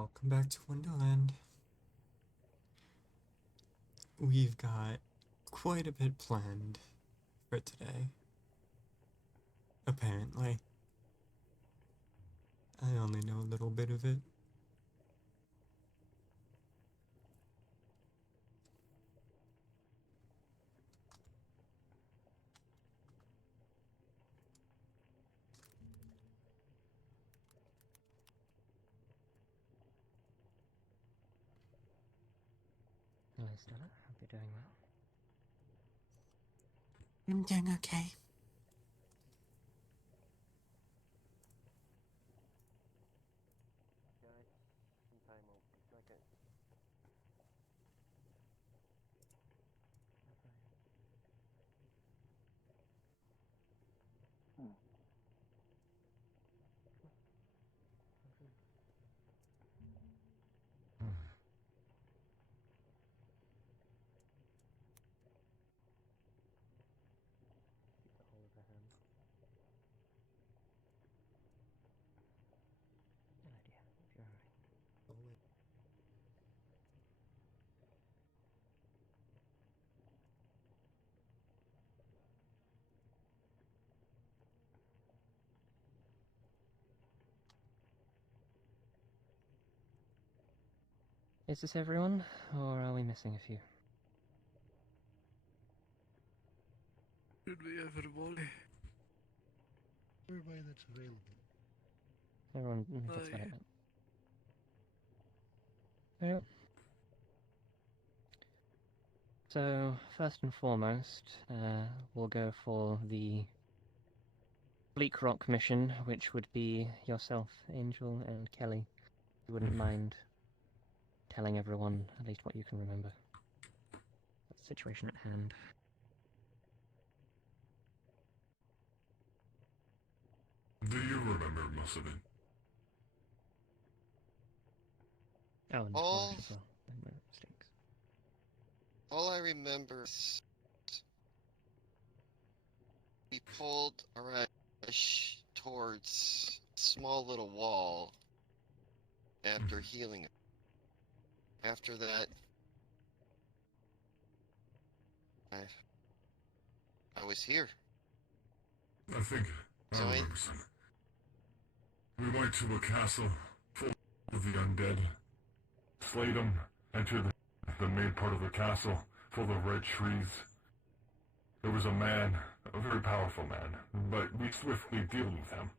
Welcome back to Wonderland. We've got quite a bit planned for today. Apparently. I only know a little bit of it. Hello, Stella. Hope you're doing well. I'm doing okay. Keep the whole of the hand. Good idea. If you're alright. Is this everyone, or are we missing a few? Should be everybody. Everybody that's available. Everyone, that's about it then. Yep. So, first and foremost, we'll go for the Bleak Rock mission, which would be yourself, Angel, and Kelly. You wouldn't mind telling everyone at least what you can remember. That's the situation at hand. Do you remember most of it? Oh, and All- as well. And my mistakes. All I remember is we pulled Arash towards a small little wall after healing it. After that, I was here. I think I So I- remember some. We went to a castle full of the undead, slayed them, entered the main part of the castle full of red trees. There was a man, a very powerful man, but we swiftly dealt with him.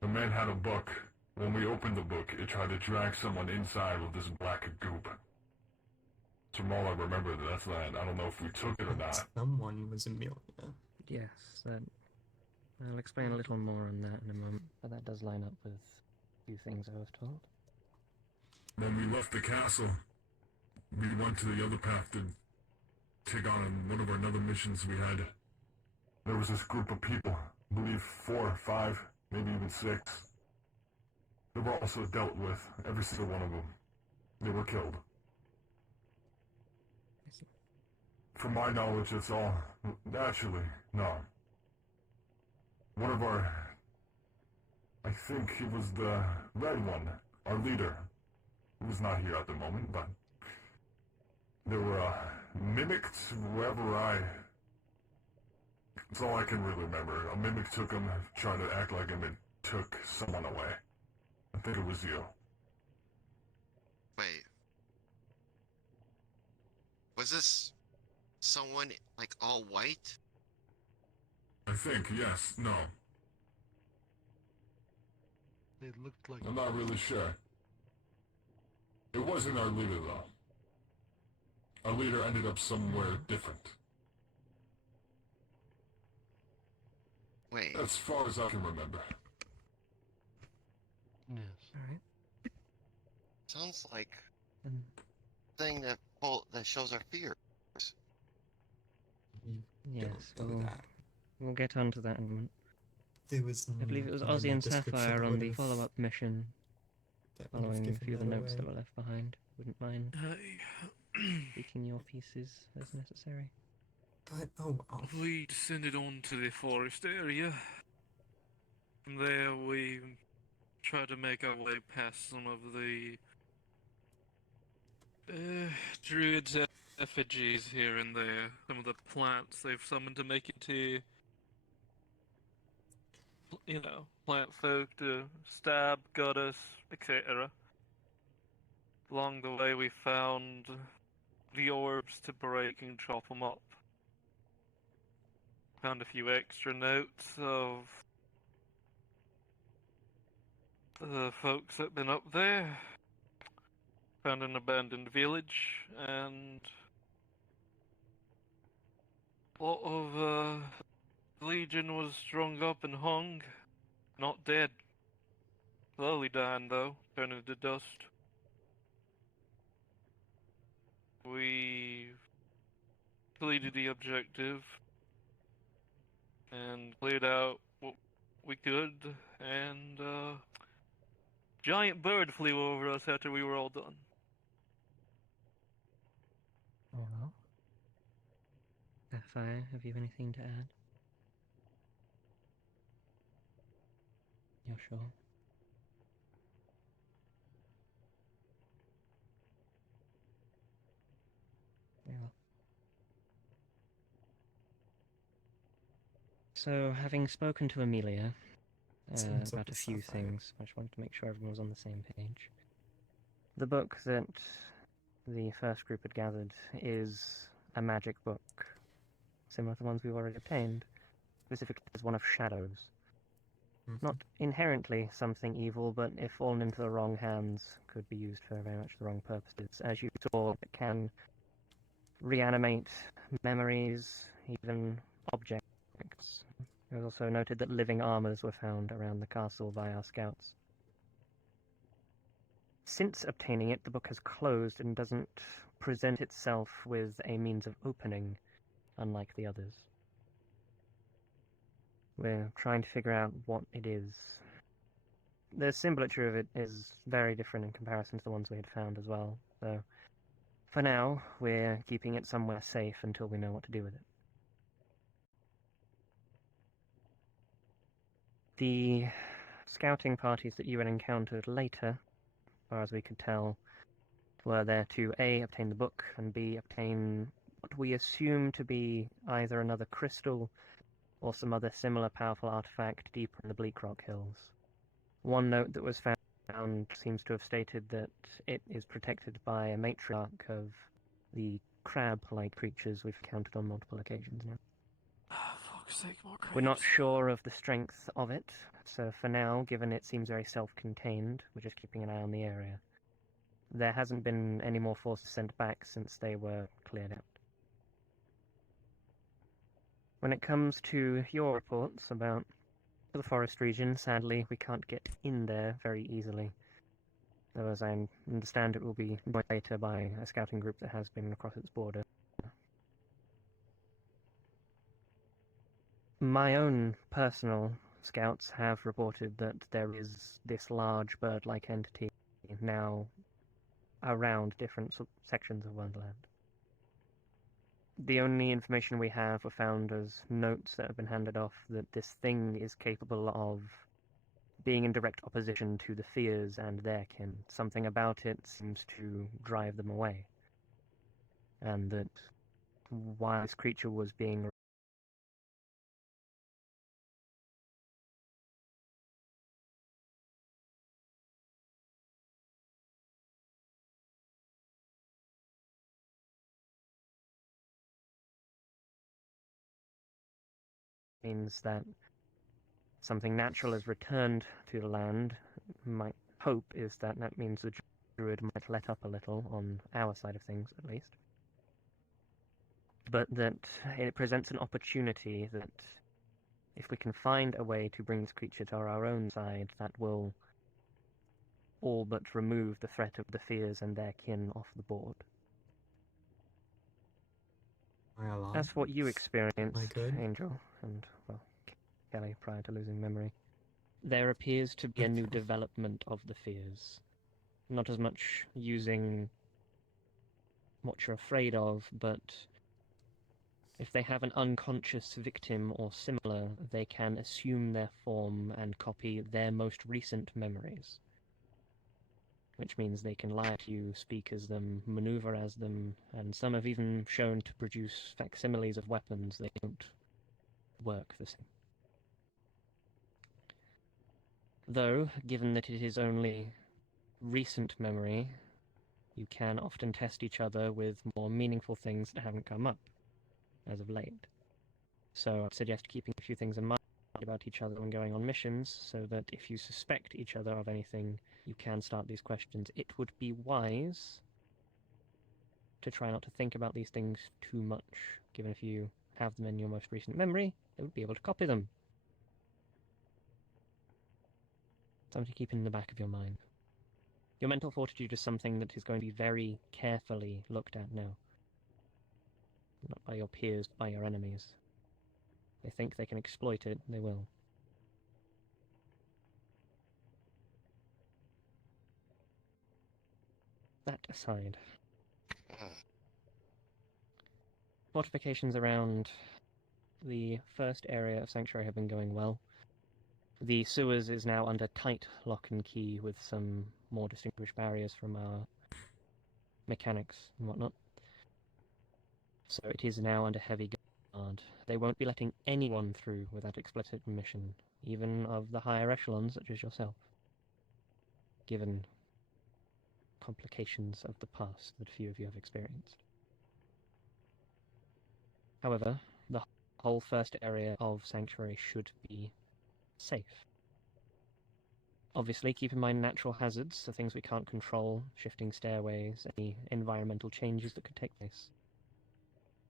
The man had a book. When we opened the book, it tried to drag someone inside with this black goop. From all I remember, that's that. I don't know if we took it or not. Someone was Amelia. Yes, that. I'll explain a little more on that in a moment, but that does line up with a few things I was told. When we left the castle, we went to the other path to take on one of our other missions we had. There was this group of people, I believe 4 or 5, maybe even 6. They were also dealt with, every single one of them. They were killed. I see. From my knowledge, it's all... Actually, no. One of our... I think he was the red one, our leader. Who's not here at the moment, but... They were, mimicked wherever I... That's all I can really remember. A mimic took him, tried to act like him, and took someone away. I think it was you. Wait. Was this someone like all white? I think, yes, no. They looked like I'm not really sure. It wasn't our leader, though. Our leader ended up somewhere different. Wait. As far as I can remember. yes. Alright. Sounds like And thing that shows our fear. yes, Don't do that. we'll get onto that in a moment. There was I believe it was nothing in Ozzy that and description Sapphire on the would've- follow-up mission, that would've following a given few of the that notes that away. were left behind. Wouldn't mind Aye. speaking your pieces as necessary. But, oh well. We descended onto the forest area. From there, we try to make our way past some of the druids' effigies here and there. Some of the plants they've summoned to make into, plant folk to stab, goddess, etc. Along the way, we found the orbs to break and chop them up. Found a few extra notes of the folks that been up there. Found an abandoned village, and a lot of Legion was strung up and hung. Not dead. Slowly dying, though, turning to dust. We completed the objective and cleared out what we could, and giant bird flew over us after we were all done. Oh well. Sapphire, have you anything to add? You're sure? Very well. So, having spoken to Amelia Seems up about a with few Sapphire. things, I just wanted to make sure everyone was on the same page. The book that the first group had gathered is a magic book, similar to the ones we've already obtained, specifically as one of shadows. Mhm. Not inherently something evil, but if fallen into the wrong hands, could be used for very much the wrong purposes. As you saw, it can reanimate memories, even objects. It was also noted that living armors were found around the castle by our scouts. Since obtaining it, the book has closed and doesn't present itself with a means of opening, unlike the others. We're trying to figure out what it is. The symbolatry of it is very different in comparison to the ones we had found as well, so for now, we're keeping it somewhere safe until we know what to do with it. The scouting parties that you had encountered later, as far as we could tell, were there to A, obtain the book, and B, obtain what we assume to be either another crystal or some other similar powerful artifact deeper in the Bleak Rock Hills. One note that was found seems to have stated that it is protected by a matriarch of the crab-like creatures we've encountered on multiple occasions now. Fuck's sake, more crabs. We're not sure of the strength of it, so for now, given it seems very self-contained, we're just keeping an eye on the area. There hasn't been any more forces sent back since they were cleared out. When it comes to your reports about the forest region, sadly, we can't get in there very easily. Though, as I understand, it will be joined later by a scouting group that has been across its border. My own personal scouts have reported that there is this large bird-like entity now around different sections of Wonderland. The only information we have were found as notes that have been handed off that this thing is capable of being in direct opposition to the fears and their kin. Something about it seems to drive them away. And that while this creature was being means that something natural has returned to the land. My hope is that that means the druid might let up a little on our side of things, at least. But that it presents an opportunity that if we can find a way to bring this creature to our own side, that will all but remove the threat of the fears and their kin off the board. Am I alive? As for what you experienced, good? Angel, and, well, Kelly, prior to losing memory, there appears to be a new Okay. development of the fears. Not as much using what you're afraid of, but If they have an unconscious victim or similar, they can assume their form and copy their most recent memories. Which means they can lie to you, speak as them, maneuver as them, and some have even shown to produce facsimiles of weapons. They don't work the same. Though, given that it is only recent memory, you can often test each other with more meaningful things that haven't come up as of late. So I'd suggest keeping a few things in mind about each other when going on missions, so that if you suspect each other of anything, you can start these questions. It would be wise to try not to think about these things too much, given if you have them in your most recent memory, they would be able to copy them. Something to keep in the back of your mind. Your mental fortitude is something that is going to be very carefully looked at now. Not by your peers, but by your enemies. They think they can exploit it, they will. That aside, fortifications around the first area of Sanctuary have been going well. The sewers is now under tight lock and key with some more distinguished barriers from our mechanics and whatnot. So it is now under heavy guard. They won't be letting anyone through without explicit permission, even of the higher echelons such as yourself, given complications of the past that few of you have experienced. However, the whole first area of Sanctuary should be safe. Obviously, keep in mind natural hazards, the things we can't control, shifting stairways, any environmental changes that could take place.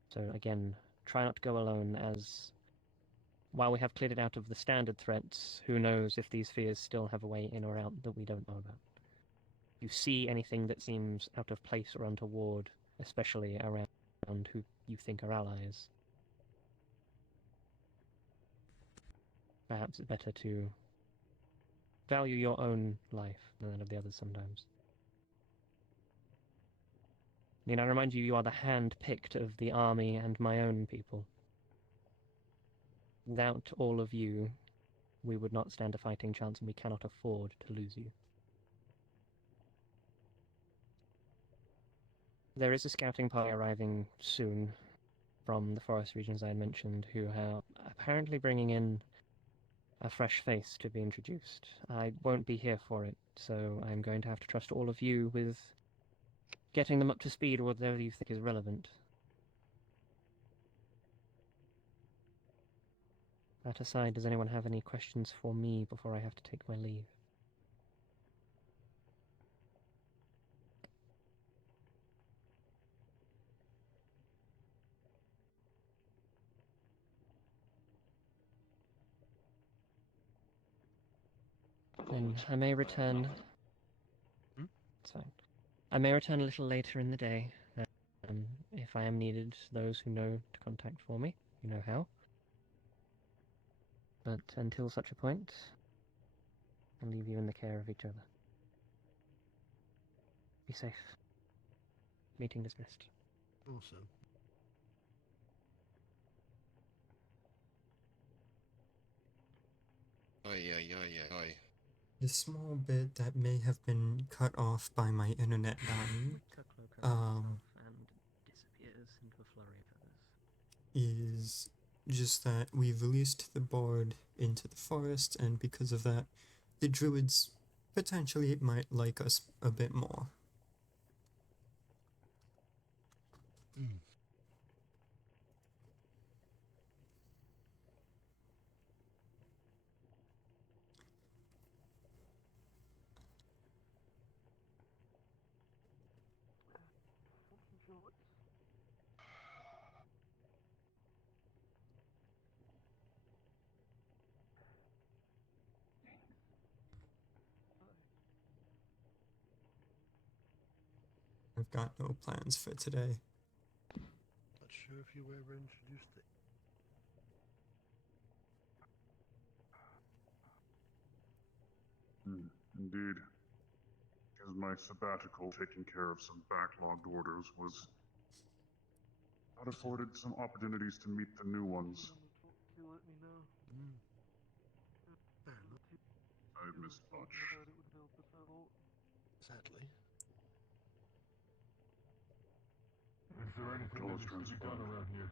So again, try not to go alone, as while we have cleared it out of the standard threats, who knows if these fears still have a way in or out that we don't know about. If you see anything that seems out of place or untoward, especially around who you think are allies, perhaps it's better to value your own life than that of the others sometimes. I remind you, you are the hand-picked of the army and my own people. Without all of you, we would not stand a fighting chance, and we cannot afford to lose you. There is a scouting party arriving soon from the forest regions I had mentioned, who are apparently bringing in a fresh face to be introduced. I won't be here for it, so I'm going to have to trust all of you with getting them up to speed with whatever you think is relevant. That aside, does anyone have any questions for me before I have to take my leave? Then I may return. It's fine. I may return a little later in the day. If I am needed, those who know to contact for me, you know how. But until such a point, I'll leave you in the care of each other. Be safe. Meeting dismissed. Awesome. Oi, oi, oi, oi. The small bit that may have been cut off by my internet dying And disappears into a flurry of feathers. is just that we've released the board into the forest, and because of that, the druids potentially might like us a bit more. I've got no plans for today. Not sure if you ever introduced it. Indeed. As my sabbatical taking care of some backlogged orders was I'd afforded some opportunities to meet the new ones. You let me know. Fair enough. I've missed much. About it would help us out. Sadly. Is there anything that needs to be done around here?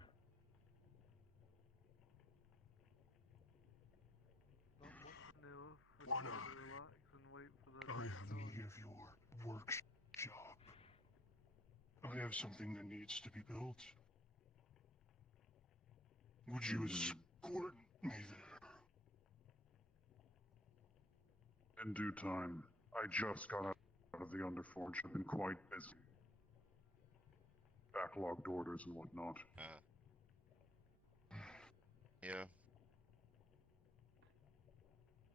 Not much to know of. We're Why trying not? to relax and wait for the I next have time. need of your workshop. I have something that needs to be built. Would you escort me there? In due time. I just got out of the Underforge. I've been quite busy. Backlogged orders and whatnot. Yeah.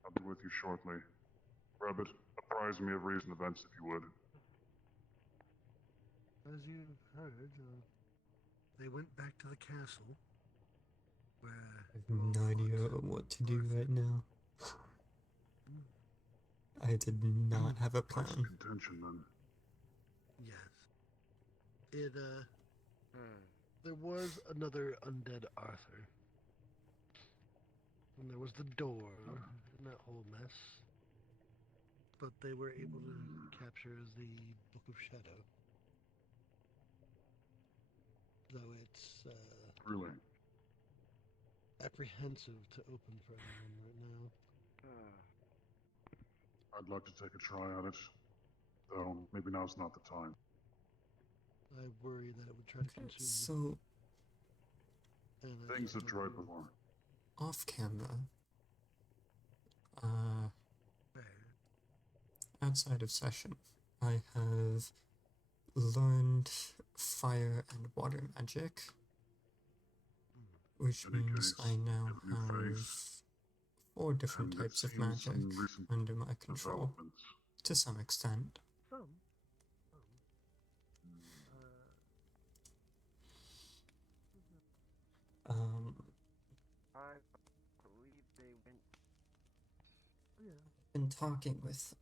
I'll be with you shortly. Rabbit, apprise me of recent events if you would. As you've heard, they went back to the castle, where I have no idea what to do right now. I did not have a That's plan. the contention then. Yes. It, there was another undead Arthur. And there was the door and that whole mess. But they were able to capture the Book of Shadow. Though it's, Really? apprehensive to open for anyone right now. I'd like to take a try at it. Though, maybe now's not the time. I worry that it would try to consume you. So, And I Things can't that help tried you. before. off camera, Fair. outside of session, I have learned fire and water magic, which In any means case, I now give a new have face, 4 different and it types of seems magic some recent under my control, developments. to some extent. Some. I believe they went. Been talking with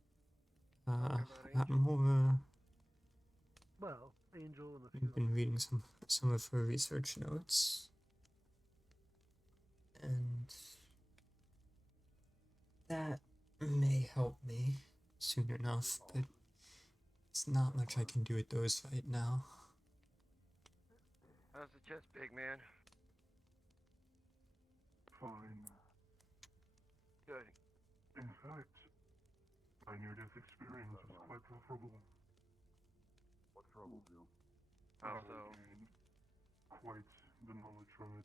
Talking about more. Well, Angel and a few I've been reading some of her research notes, and that may help me soon enough, but it's not much I can do with those right now. How's the chest, big man? Fine. Good. In fact, my near-death experience was quite preferable. What troubled you? How I so? gained quite the knowledge from it.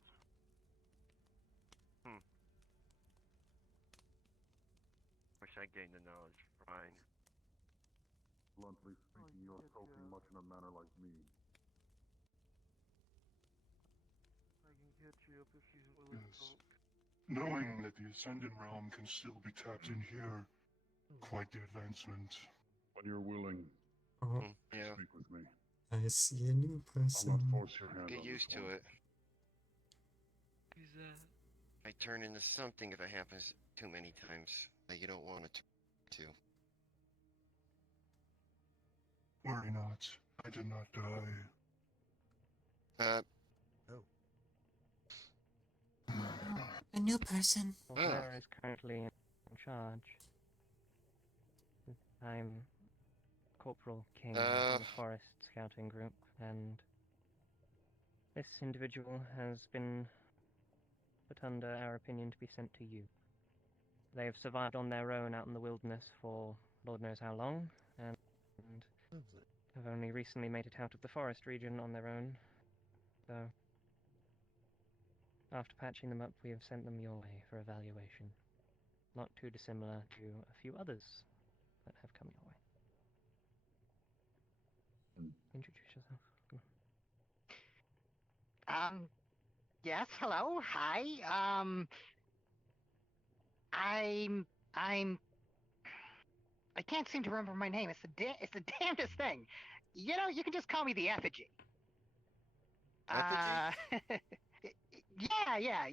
Wish I gained the knowledge, Brian. Bluntly speaking, you're approaching much in a manner like me. I can catch you up if she's willing to Yes. talk. Knowing that the Ascended Realm can still be tapped in here, quite the advancement. When you're willing, Oh, Yeah. speak with me. I see a new I'll not person. force your hand Get on used this to one. it. Who's that? I turn into something if it happens too many times that you don't want it to. Worry not, I did not die. A new person. Claire is currently in charge. I'm Corporal King of the Forest Scouting Group, and this individual has been put under our opinion to be sent to you. They have survived on their own out in the wilderness for Lord knows how long, and have only recently made it out of the forest region on their own. So, after patching them up, we have sent them your way for evaluation. Not too dissimilar to a few others that have come your way. Introduce yourself. Yes, hello, hi, I can't seem to remember my name. It's the damnedest thing. You know, you can just call me the effigy. Effigy? Yeah.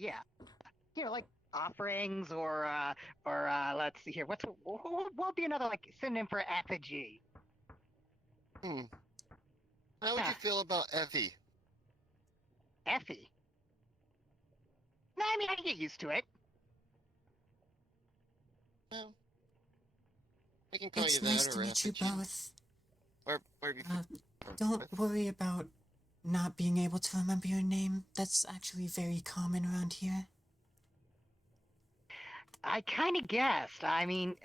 You know, like offerings or let's see here. What would be another like synonym for effigy? How would you feel about Effie? Effie. No, I mean, I can get used to it. Well, we can call It's you that nice or to meet you effigy. both. Where have you Don't worry about not being able to remember your name. That's actually very common around here. I kind of guessed. I mean,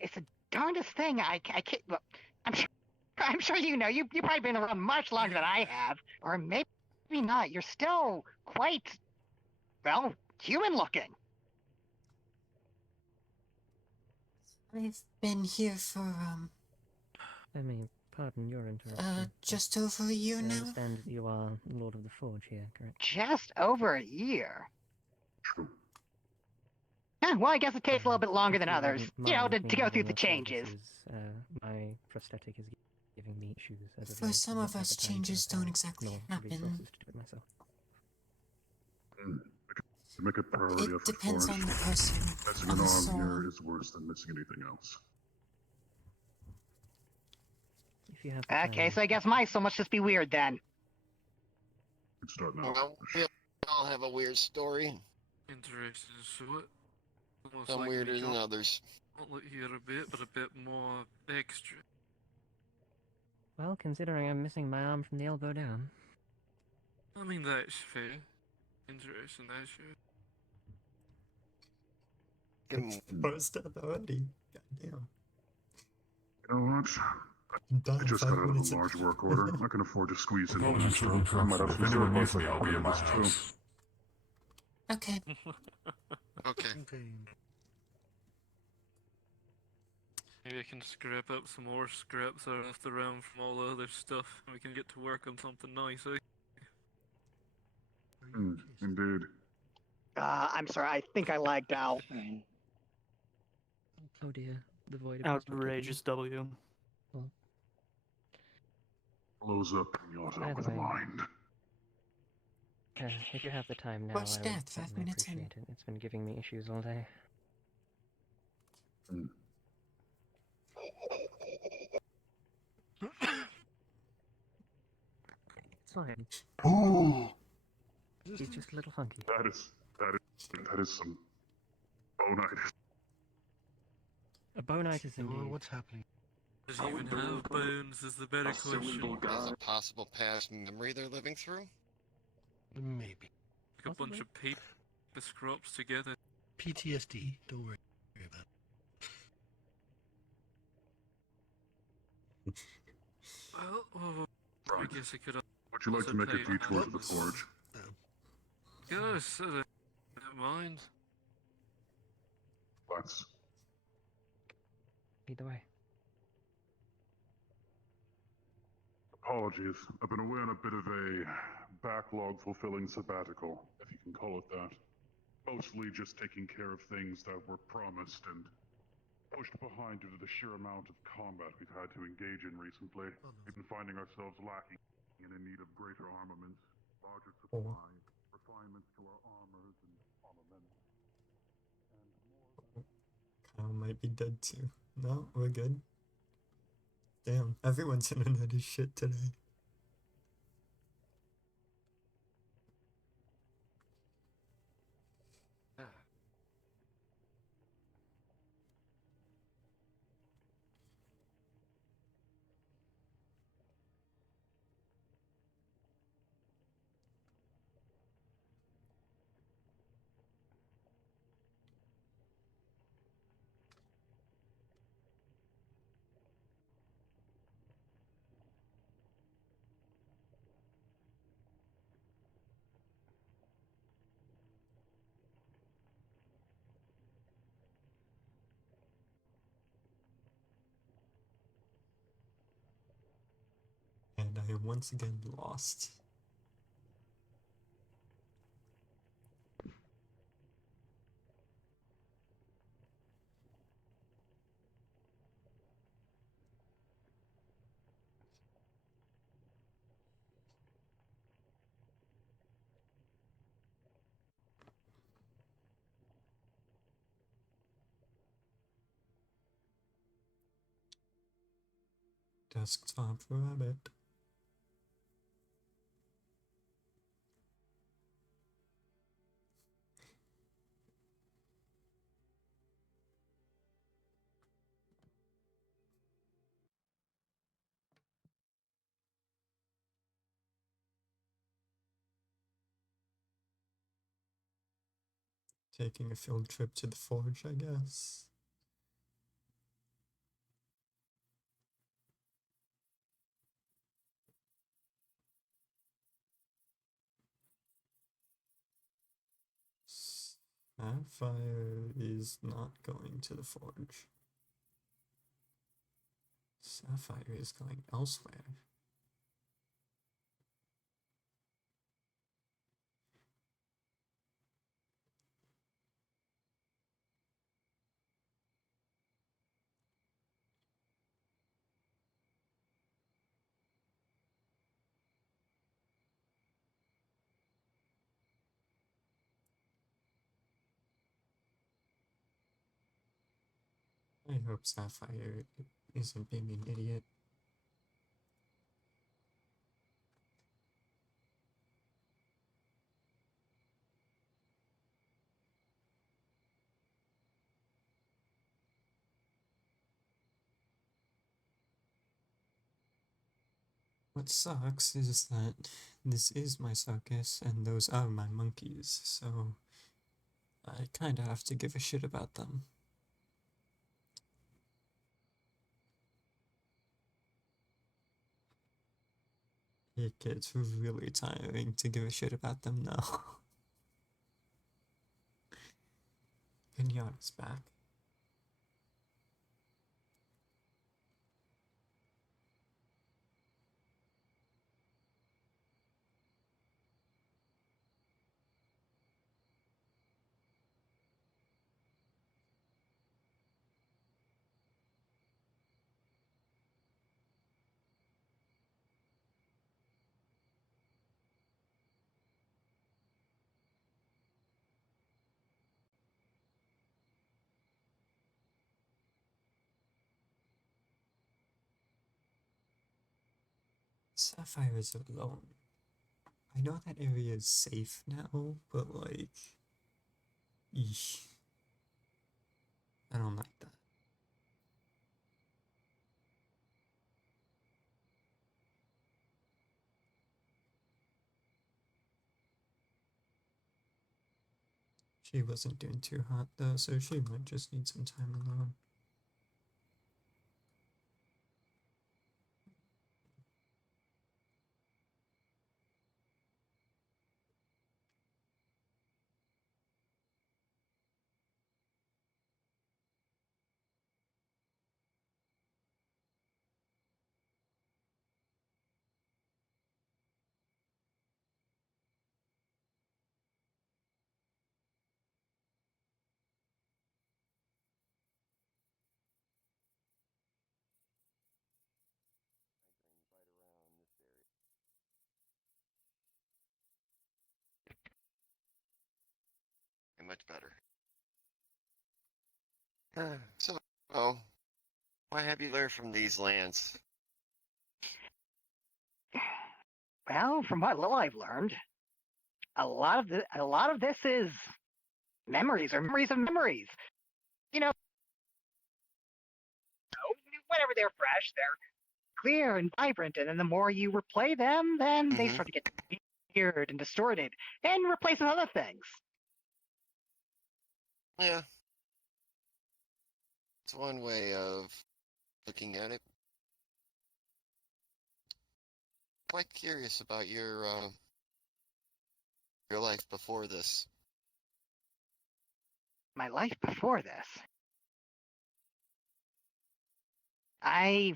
it's the darndest thing. I can't. Well, I'm sure. I'm sure you know. You've probably been around much longer than I have, or maybe not. You're still quite, well, human looking. I've been here for, I mean, pardon your interruption. just over a year I now. understand that you are Lord of the Forge here, correct? Just over a year. True. Well, I guess it takes a little bit longer If than you others, wouldn't you know, mind to me go through having the your changes. services, my prosthetic is giving me issues as of For late. some I of don't have us, the time to changes repair don't it, exactly nor the happen. resources to do it myself. Make a priority It effort depends for on it. the person, Missing on an the arm soul. here is worse than missing anything else. If you have the time. Okay, so I guess my soul must just be weird then. Good start now. Well, we all have a weird story. Interesting, so it almost Some like weirder we than got others. not like here a bit, but a bit more extra. Well, considering I'm missing my arm from the elbow down. I mean, that's fair. Interesting, that's fair. First step already. Goddamn. You know what? Done I just 5 got out of minutes a large work order. I can afford to squeeze in one extra. I might have If to anyone consider needs me, myself I'll part be of at my this too. house. Okay. Okay. Okay. Maybe I can scrap up some more scraps that are left around from all the other stuff, and we can get to work on something nice, eh? Are you okay? Indeed. I'm sorry, I think I lagged out. Oh dear, the void abyss took Outrageous W. Blows up and yaws By out the with way. mind. If you have the time now, Watch I that, would 5 certainly minutes in. appreciate it. It's been giving me issues all day. It's fine. Oh, He's just a little funky. that is some bonitis. A bonitis Oh, indeed. what's happening? Does he even have bones is the better question. Is a possible past memory they're living through? Maybe. Like a bunch of paper scraps together. PTSD. Don't worry about it. Well, I Right. guess I could. Would you like Also to make a play on detour to the hands. forge? Yes, I don't mind. Let's. Either way. Apologies. I've been away on a bit of a backlog fulfilling sabbatical, if you can call it that. Mostly just taking care of things that were promised and pushed behind due to the sheer amount of combat we've had to engage in recently. Oh, no. We've been finding ourselves lacking and in need of greater armaments, larger supply, refinements to our armors and armaments, and more. Kyle might be dead too. No, we're good. Damn, everyone's internet is shit today. And I am once again lost. Desktop rabbit. taking a field trip to the forge, I guess. Sapphire is not going to the forge. Sapphire is going elsewhere. I hope Sapphire isn't being an idiot. What sucks is that this is my circus and those are my monkeys, so I kinda have to give a shit about them. It gets really tiring to give a shit about them now. Pinata's back. Sapphire is alone. I know that area is safe now, but like, eesh. I don't like that. She wasn't doing too hot though, so she might just need some time alone. Much better. So, what have you learned from these lands? Well, from what little I've learned, a lot of this is memories or memories of memories. You know, whenever they're fresh, they're clear and vibrant, and then the more you replay them, then they start to get weird and distorted and replace with other things. Yeah. It's one way of looking at it. Quite curious about your life before this. My life before this. I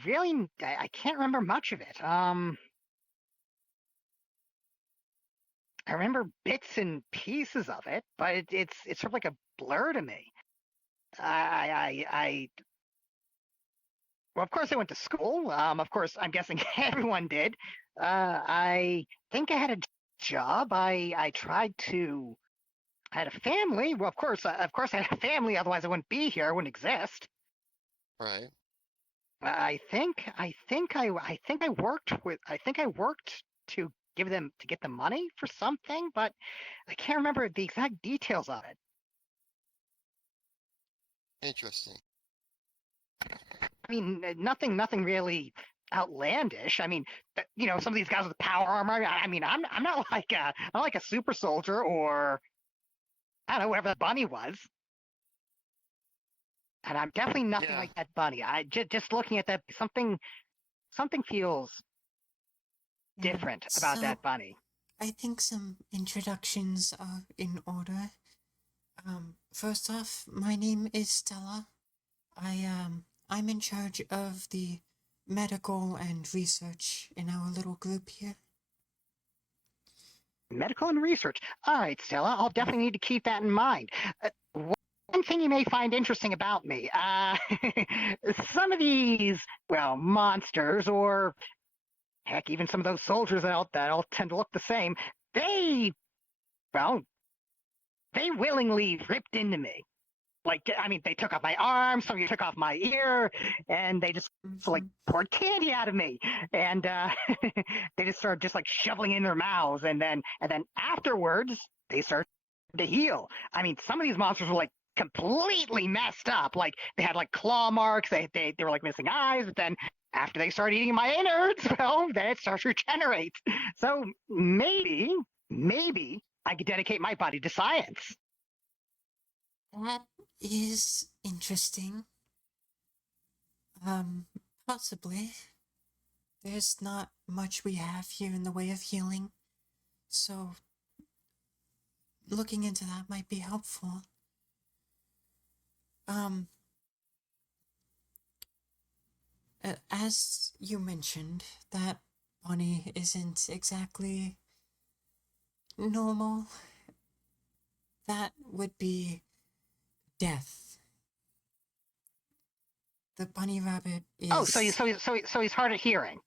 can't remember much of it. I remember bits and pieces of it, but it's sort of like a blur to me. Well, of course I went to school. Of course, I'm guessing everyone did. I think I had a job. I tried to. I had a family. Well, of course I had a family. Otherwise, I wouldn't be here. I wouldn't exist. Right. I think I worked to get them money for something, but I can't remember the exact details of it. Interesting. I mean, nothing really outlandish. I mean, some of these guys with power armor. I mean, I'm not like a super soldier or I don't know, whatever the bunny was. And I'm definitely nothing Yeah. like that bunny. I just looking at that, something feels Yeah, different about so that bunny. I think some introductions are in order. First off, my name is Stella. I'm in charge of the medical and research in our little group here. Medical and research. All right, Stella, I'll definitely need to keep that in mind. One thing you may find interesting about me, some of these, well, monsters, or heck, even some of those soldiers that all tend to look the same, they, well, they willingly ripped into me. Like, I mean, they took off my arm, some of you took off my ear, and they just like poured candy out of me, and they just started just like shoveling it in their mouths, and then afterwards they started to heal. I mean, some of these monsters were like completely messed up. Like they had like claw marks, they were like missing eyes, but then after they started eating my innards, well, then it starts to regenerate. So maybe I could dedicate my body to science. That is interesting. Possibly. There's not much we have here in the way of healing, so looking into that might be helpful. As you mentioned, that bunny isn't exactly normal. That would be death. The bunny rabbit is... Oh, so he's hard of hearing.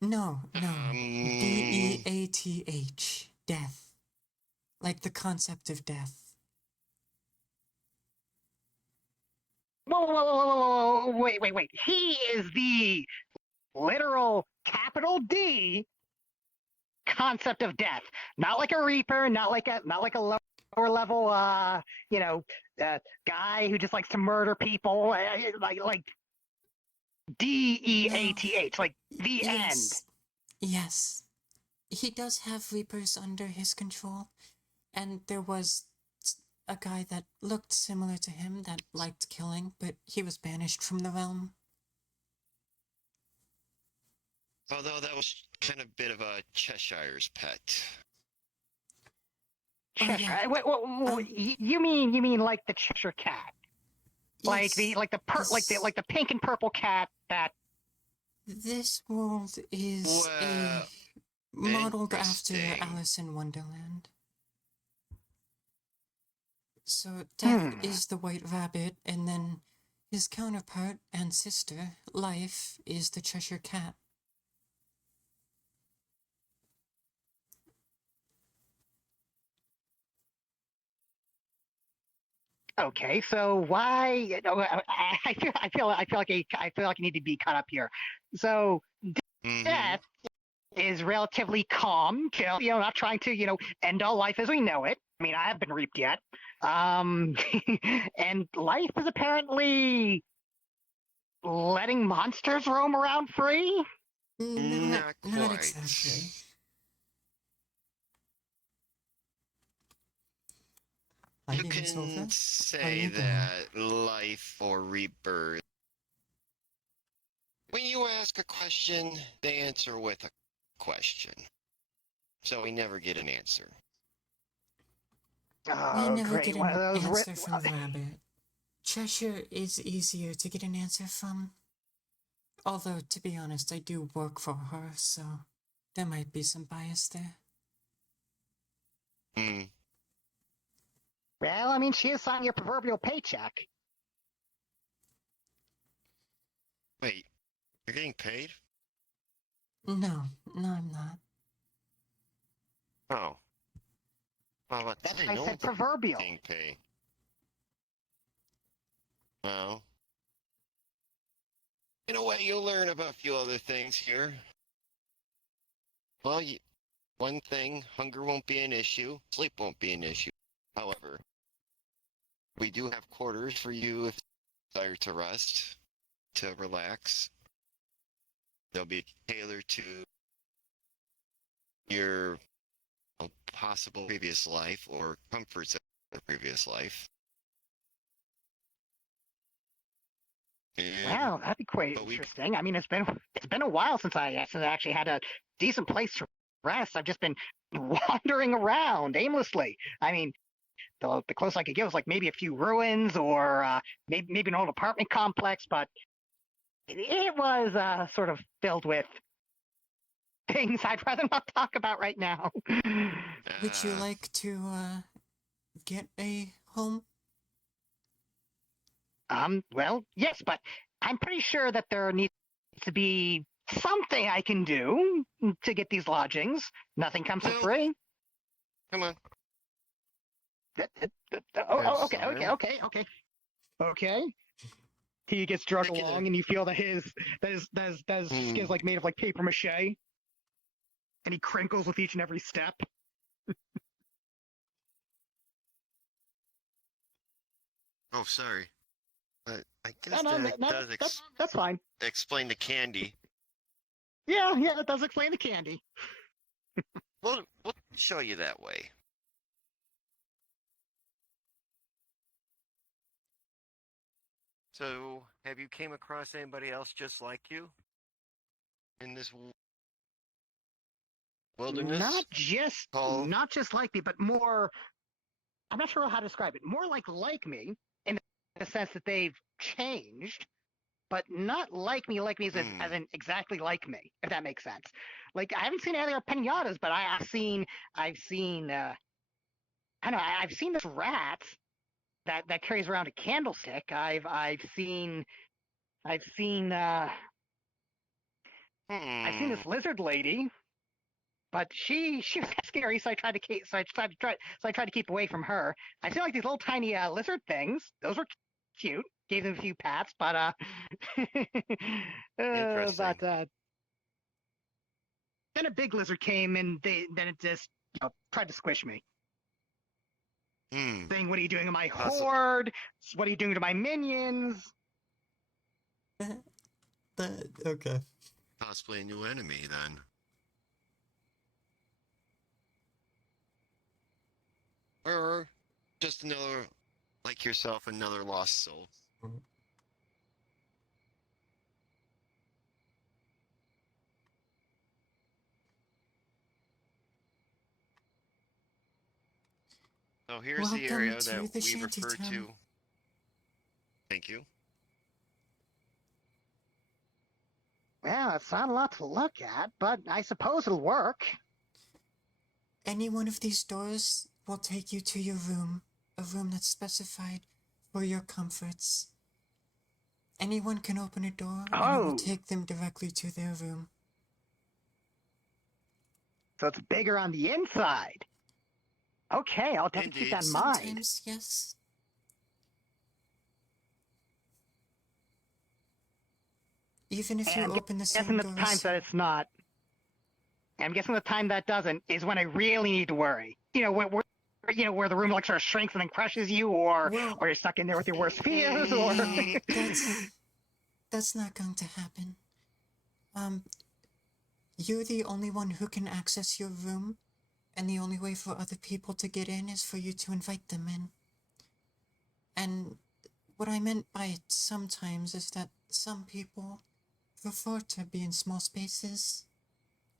No. Death. Death. Like the concept of death. Whoa, wait. He is the literal capital D concept of death. Not like a reaper, not like a lower level guy who just likes to murder people, like DEATH, like the end. Yes. He does have reapers under his control, and there was a guy that looked similar to him that liked killing, but he was banished from the realm. Although that was kind of a bit of a Cheshire's pet. Cheshire. yeah. You mean like the Cheshire cat? Yes, Like the pink and purple cat that... This world is modeled after interesting. Alice in Wonderland. So Death is the white rabbit, and then his counterpart and sister, Life, is the Cheshire cat. Okay, so why? I feel like I need to be caught up here. So Death is relatively calm, chill, not trying to end all life as we know it. I mean, I haven't been reaped yet. And Life is apparently letting monsters roam around free. Not Not quite. exactly. You can say that life or rebirth. When you ask a question, they answer with a question. So we never get an answer. Oh, We never great. get One an of those answer from the rabbit. Cheshire is easier to get an answer from. Although, to be honest, I do work for her, so there might be some bias there. Well, I mean, she is signing your proverbial paycheck. Wait, you're getting paid? No, I'm not. Oh. Well, That's why I said proverbial. Getting paid. Well, in a way, you'll learn about a few other things here. Well, one thing, hunger won't be an issue, sleep won't be an issue. However, we do have quarters for you if you desire to rest, to relax. They'll be tailored to your possible previous life or comforts the previous life. And, Wow, that'd be quite but we- interesting. I mean, it's been a while since I actually had a decent place to rest. I've just been wandering around aimlessly. I mean, the closest I could get was like maybe a few ruins or maybe an old apartment complex, but it was sort of filled with things I'd rather not talk about right now. Would you uh, like to get a home? Well, yes, but I'm pretty sure that there needs to be something I can do to get these lodgings. Nothing comes for No. free. come on. Okay, sorry. okay. He gets dragged Taking a- along, and you feel that his skin's like made of like paper mache, and he crinkles with each and every step. Oh, sorry. I guess No, that does that's fine. explain the candy. Yeah, that does explain the candy. We'll show you that way. So, have you came across anybody else just like you in this wilderness? Not just like me, but more. I'm not sure how to describe it. More like me in the sense that they've changed, but not like me as in exactly like me, if that makes sense. Like I haven't seen any other pinatas, but I've seen I don't know, I've seen this rat that carries around a candlestick. I've seen I've seen I've seen this lizard lady, but she was scary, so I tried to keep away from her. I seen like these little tiny lizard things. Those were cute. Gave them a few pats, but Interesting. then a big lizard came and then it just tried to squish me. Saying, "What are you doing to my horde? What are you doing to my minions?" Okay. Possibly a new enemy, then. Or just another, like yourself, another lost soul. So here's the Welcome area to that the we refer shantytown. to. Thank you. Well, it's not a lot to look at, but I suppose it'll work. Any one of these doors will take you to your room, a room that's specified for your comforts. Anyone can open a door and it will Oh. take them directly to their room. So it's bigger on the inside. Okay, I'll definitely keep that in mind. Sometimes, yes. Even if you And open the guessing same the times doors. that it's not. I'm guessing the time that doesn't is when I really need to worry. Where the room like sort of shrinks and then crushes you, or you're stuck in there with your worst fears, or That's not going to happen. You're the only one who can access your room, and the only way for other people to get in is for you to invite them in. And what I meant by it sometimes is that some people prefer to be in small spaces,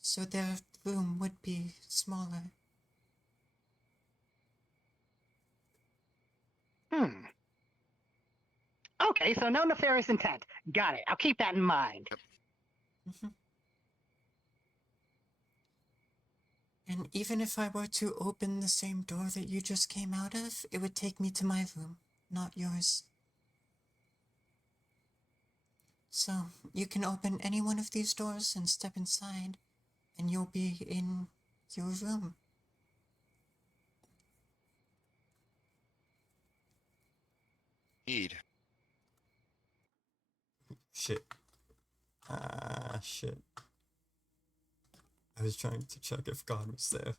so their room would be smaller. Okay, so no nefarious intent. Got it. I'll keep that in mind. And even if I were to open the same door that you just came out of, it would take me to my room, not yours. So, you can open any one of these doors and step inside, and you'll be in your room. Indeed. Shit. Shit. I was trying to check if God was there.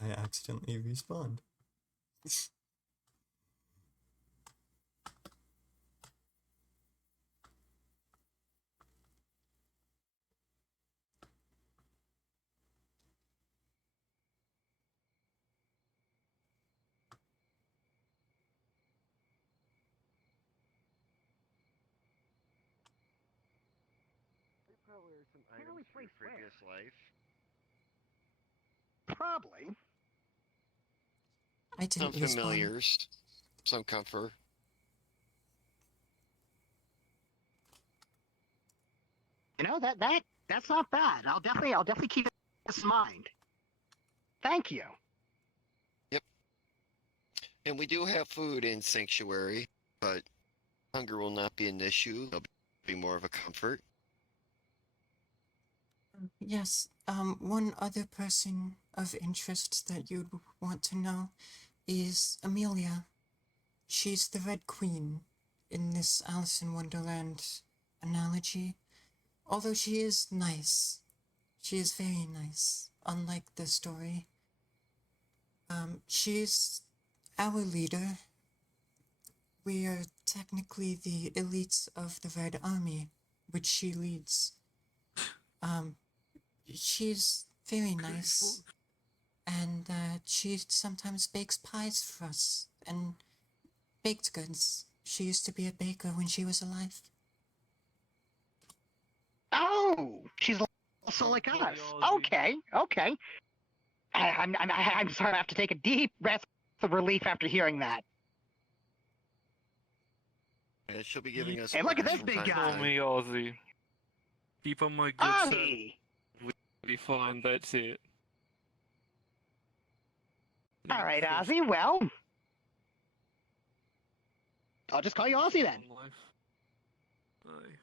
I accidentally respawned. items from your previous life. Probably. I Some didn't respawn. familiars, some comfort. You know that's not bad. I'll definitely keep this in mind. Thank you. Yep. And we do have food in Sanctuary, but hunger will not be an issue. It'll be more of a comfort. Yes, one other person of interest that you'd want to know is Amelia. She's the Red Queen in this Alice in Wonderland analogy. Although she is nice. She is very nice, unlike the story. She's our leader. We are technically the elites of the Red Army, which she leads. She's very nice, and she sometimes bakes pies for us, and baked goods. She used to be a baker when she was alive. Oh, she's also like us. Okay. I'm sorry. I have to take a deep breath of relief after hearing that. And she'll be giving us. Hey, look at orders this from big time to guy. Call time. me Ozzy. Keep on my good side. Ozzy! Be fine. That's it. All right, First Ozzy. Well, I'll just call you Ozzy then. in life. Aye.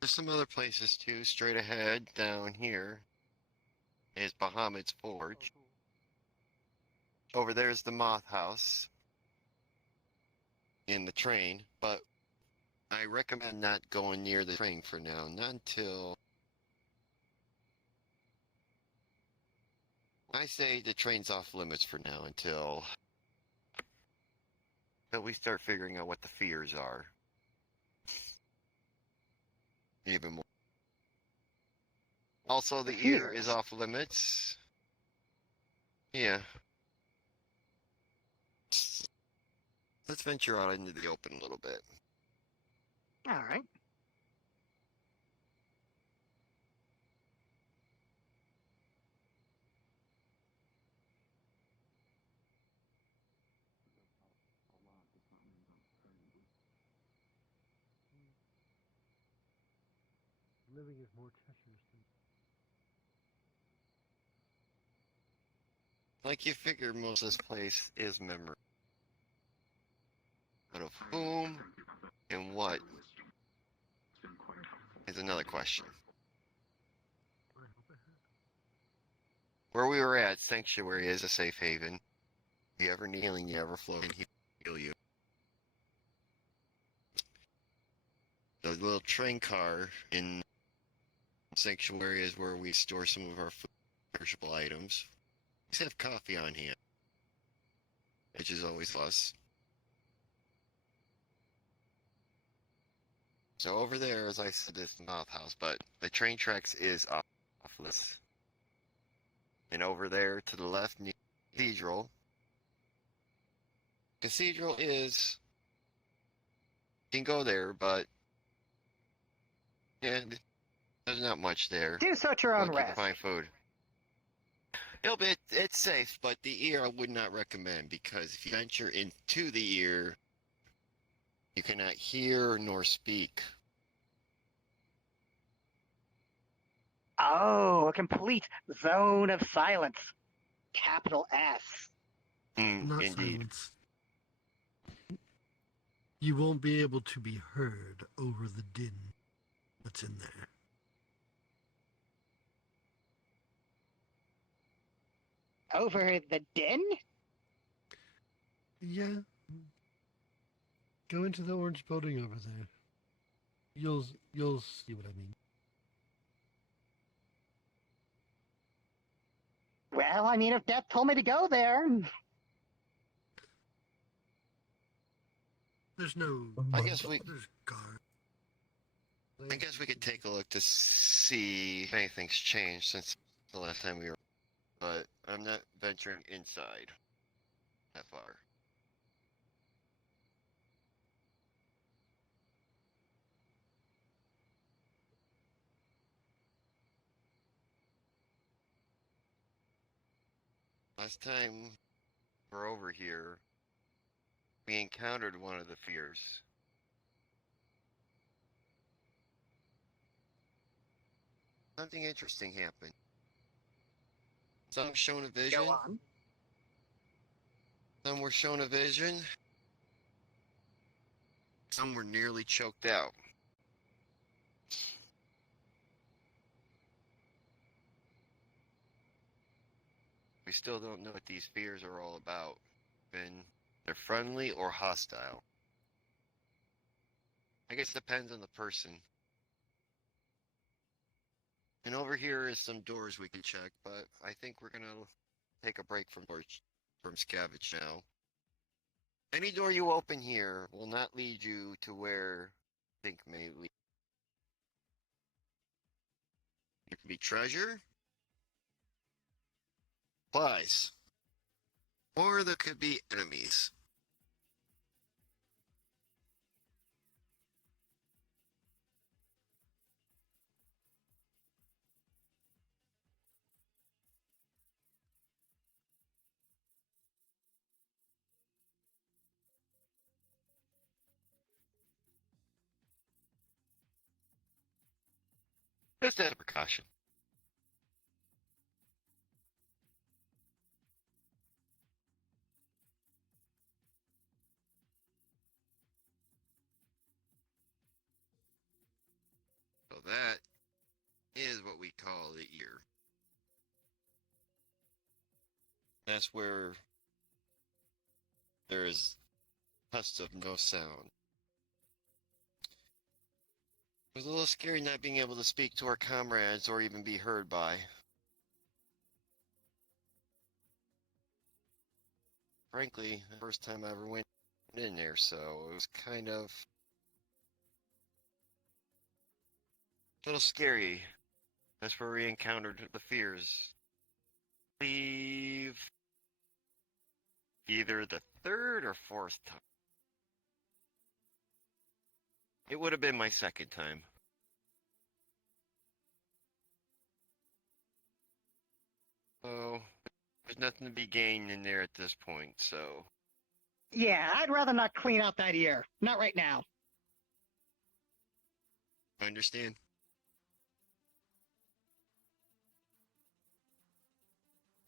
There's some other places too. Straight ahead down here is Bahamut's Forge. Over there is the Moth House in the train, but I recommend not going near the train for now. Not until I say the train's off limits for now until we start figuring out what the fears are. Even more. Also, the ear is Fears? off limits. Yeah. Let's venture out into the open a little bit. All right. Living is more treacherous than. Like you figure most of this place is memory. But of whom and what is another question. I hope it has. Where we were at, Sanctuary is a safe haven. If you ever need healing, you ever float, and he'll heal you. The little train car in Sanctuary is where we store some of our food perishable items. We just have coffee on hand, which is always plus. So over there, as I said, is the Moth House, but the train tracks is off limits. And over there to the left, near the Cathedral. Cathedral is. You can go there, but. Yeah, there's not much there. Do so at your own Lucky to risk. find food. It's safe, but the ear I would not recommend because if you venture into the ear, you cannot hear nor speak. Oh, a complete zone of silence. Capital S. Not Indeed. silence. You won't be able to be heard over the din that's in there. Over the din? Yeah. Go into the orange building over there. You'll see what I mean. Well, I mean, if Death told me to go there. There's no. I guess we There's guards. I guess we could take a look to see if anything's changed since the last time we were, but I'm not venturing inside that far. Last time we were over here, we encountered one of the fears. Something interesting happened. Some shown a vision. Go on. Some were shown a vision. Some were nearly choked out. We still don't know what these fears are all about. And they're friendly or hostile. I guess it depends on the person. And over here is some doors we can check, but I think we're gonna take a break from scavenge now. Any door you open here will not lead you to where I think may lead. It could be treasure, supplies, or there could be enemies. Just as a precaution. So that is what we call the ear. That's where there is husk of no sound. It was a little scary not being able to speak to our comrades or even be heard by. Frankly, the first time I ever went in there, so it was kind of a little scary. That's where we encountered the fears. I believe either the third or fourth time. It would have been my second time. So, there's nothing to be gained in there at this point, so. Yeah, I'd rather not clean out that ear. Not right now. I understand.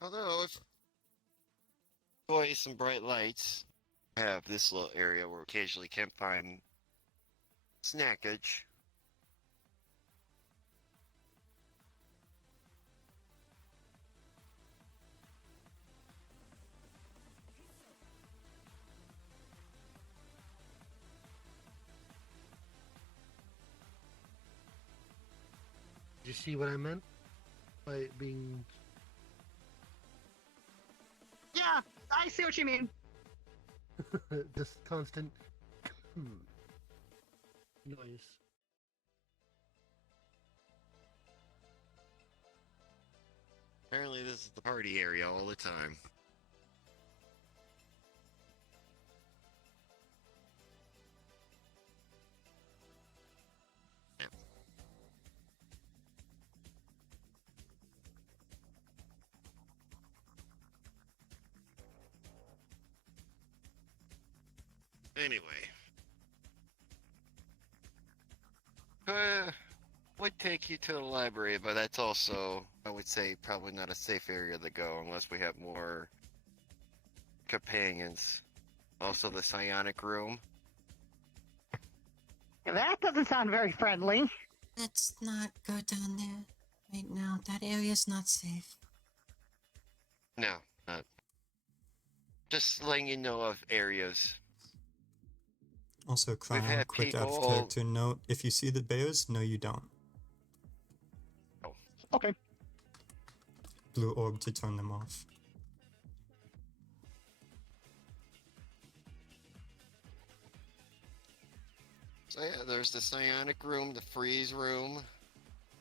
Although, if you enjoy some bright lights, I have this little area where occasionally can find snackage. Did you see what I meant by it being Yeah, I see what you mean. this constant noise? Apparently this is the party area all the time. Yep. Anyway. Would take you to the library, but that's also, I would say, probably not a safe area to go unless we have more companions. Also the psionic room. That doesn't sound very friendly. Let's not go down there right now. That area's not safe. No, not. Just letting you know of areas. Also, Crown, had quick out of people- character note, if you see the bears, no you don't. Okay. Blue orb to turn them off. So yeah, there's the psionic room, the freeze room,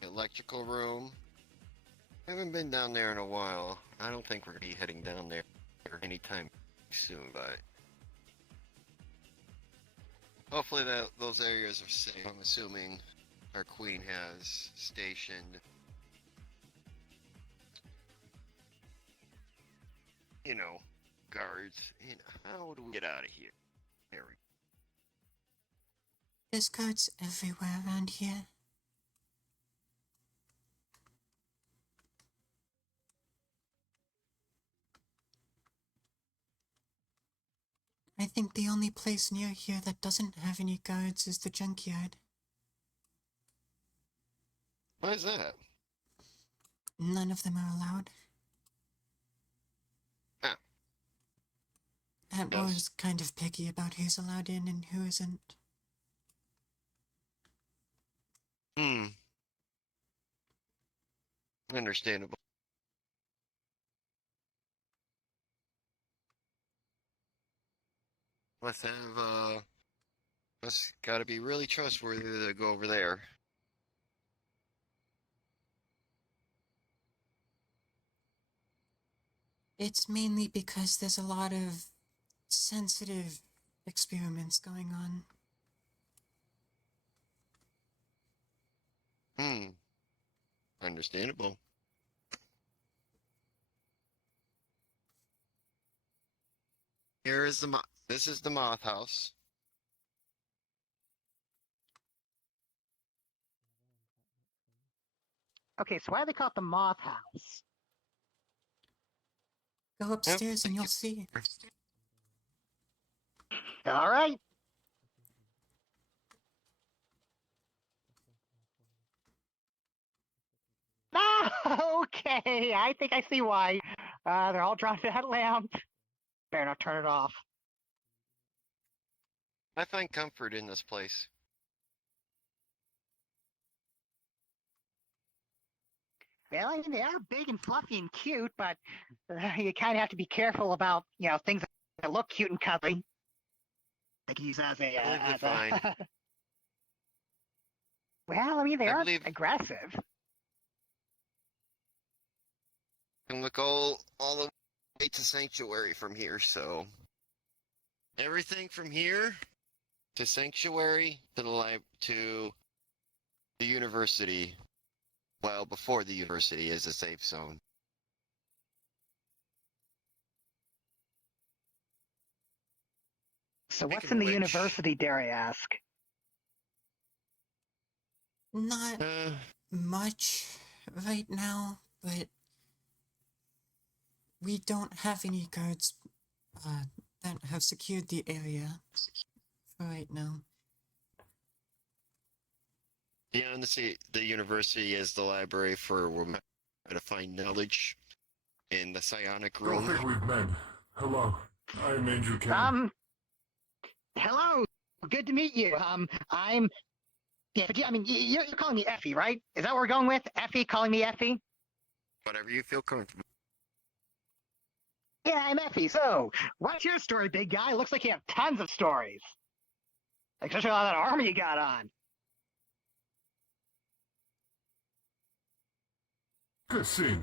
the electrical room. Haven't been down there in a while. I don't think we're gonna be heading down there anytime soon, but hopefully those areas are safe. I'm assuming our queen has stationed guards. And how do we get out of here? There we go. There's guards everywhere around here. I think the only place near here that doesn't have any guards is the junkyard. Why is that? None of them are allowed. Ah. Atmore Yes. is kind of picky about who's allowed in and who isn't. Understandable. Must gotta be really trustworthy to go over there. It's mainly because there's a lot of sensitive experiments going on. Understandable. Here is this is the moth house. Okay, so why do they call it the Moth House? Go upstairs and you'll see. All right. Okay, I think I see why. They're all drawn to that lamp. Better not turn it off. I find comfort in this place. Well, I mean, they are big and fluffy and cute, but you kind of have to be careful about, things that look cute and cuddly. They can use as a. I believe they're fine. Well, I mean, they I are believe- aggressive. Can look all the way to Sanctuary from here, so everything from here to Sanctuary to the university. Well, before the university is a safe zone. So what's Speaking in of the which- university, dare I ask? Not much right now, but we don't have any guards that have secured the area for right now. Beyond the university is the library for where we're to find knowledge in the psionic I don't room. think we've met. Hello, I am Andrew Ken. Hello. Good to meet you. I'm. Yeah, but I mean, you're calling me Effie, right? Is that what we're going with? Effie, calling me Effie? Whatever you feel comfortable. Yeah, I'm Effie. So, what's your story, big guy? Looks like you have tons of stories. Especially all that armor you got on. Good seeing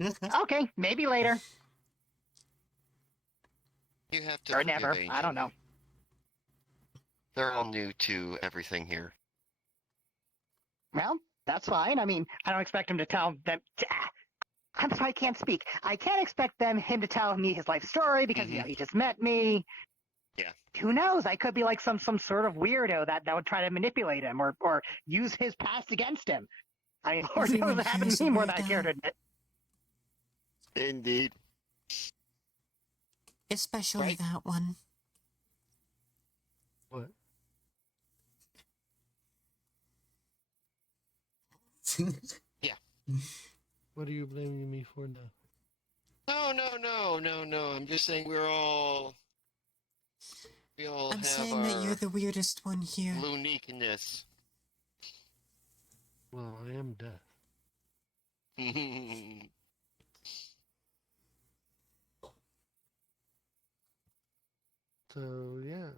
you. Okay, maybe later. You have to Or forgive never. Angel. I don't know. They're all new to everything here. Well, that's fine. I mean, I don't expect him to tell them. I'm sorry, I can't speak. I can't expect him to tell me his life story because he just met me. Yeah. Who knows? I could be like some sort of weirdo that would try to manipulate him or use his past against him. I mean, Lord Everyone knows it happened here's to me a more than I weirdo. care to admit. Indeed. Especially Right. that one. What? What are you blaming me for now? No. I'm just saying we all I'm have saying that you're our the weirdest one here. uniqueness. Well, I am deaf. So, yeah.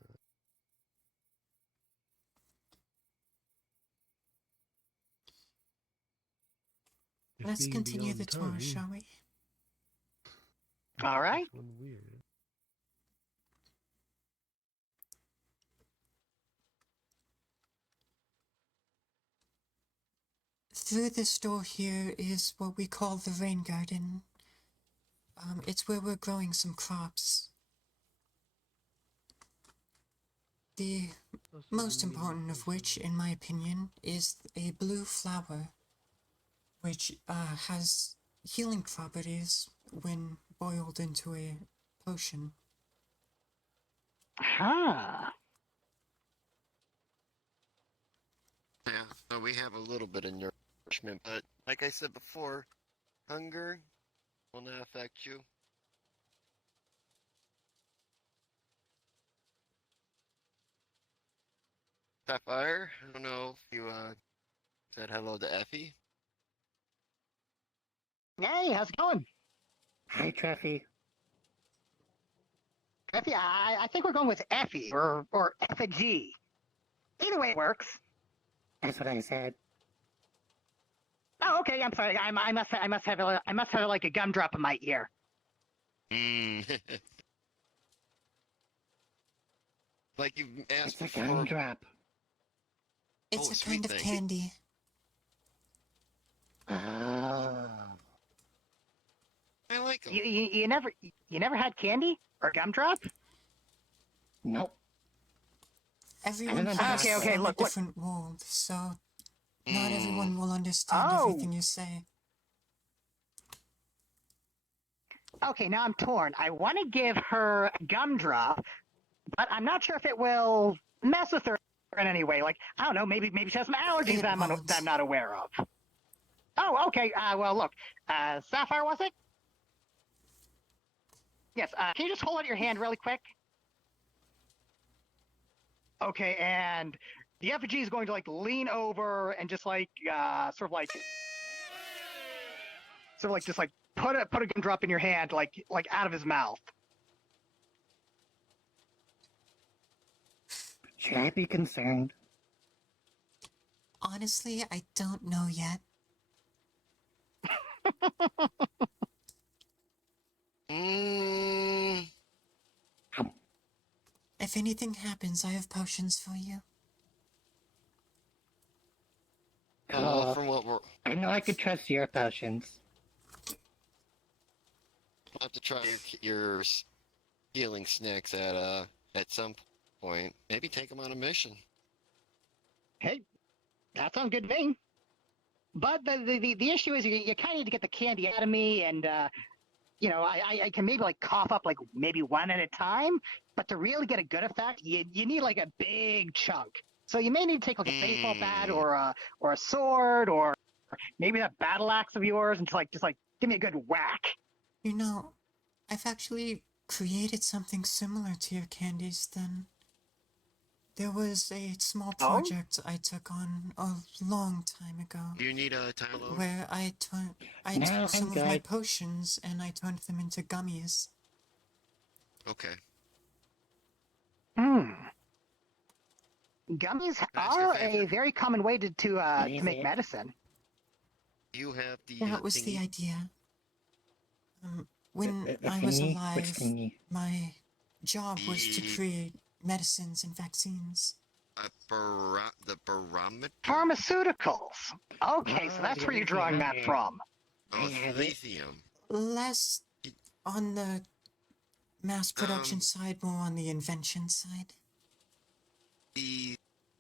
If Let's being continue beyond the tour, time shall we? All right. makes one weird. through this door here is what we call the rain garden. It's where we're growing some crops. The Those are most the main important of which, locations. in my opinion, is a blue flower, which has healing properties when boiled into a potion. Huh. Yeah, so we have a little bit of nourishment, but like I said before, hunger will not affect you. Sapphire, I don't know if you said hello to Effie. Hey, how's it going? Hi, Treffy. Effie, I think we're going with Effie or Effigy. Either way works. That's what I said. Oh, okay. I'm sorry. I must have like a gumdrop in my ear. Mm. Like you've asked It's a before. gumdrop. It's Oh, a sweet kind of thing. candy. Oh. I like them. You never had candy or gumdrop? Nope. Everyone don't here know. is Okay, from a look. different world, so not Mm. everyone will understand Oh. everything you say. Okay, now I'm torn. I want to give her a gumdrop, but I'm not sure if it will mess with her in any way. Like, I don't know, maybe she has some allergies It that won't. I'm not aware of. Oh, okay. Well, look. Sapphire, was it? Yes. Can you just hold out your hand really quick? Okay, and the effigy is going to like lean over and just like sort of just like put a gumdrop in your hand, like out of his mouth. Should I be concerned? Honestly, I don't know yet. Mm. If anything happens, I have potions for you. Well, Oh, from what we're, I know I could trust your potions. we'll have to try your healing snacks at some point. Maybe take them on a mission. Hey, that sounds good to me. But the issue is you kind of need to get the candy out of me, and I can maybe like cough up like maybe one at a time. But to really get a good effect, you need like a big chunk. So you may need to take like a baseball bat or a sword or maybe that battle axe of yours and just like give me a good whack. You know, I've actually created something similar to your candies then. There was a small Oh? project I took on a long time ago, Do you need a time alone? where I No, took I'm some of my good. potions and I turned them into gummies. Okay. Hmm. Gummies Can I ask you a are a favor? very common way to What is make it? medicine. You have the That was the thingy? idea. When The I was thingy? Which alive, thingy? my job was to The- create medicines and vaccines. The barometer? Pharmaceuticals. Okay, so Oh, that's the where you're drawing that lithium. from. Oh, I it's have it. lithium. Less on the mass production side, more on the invention side. The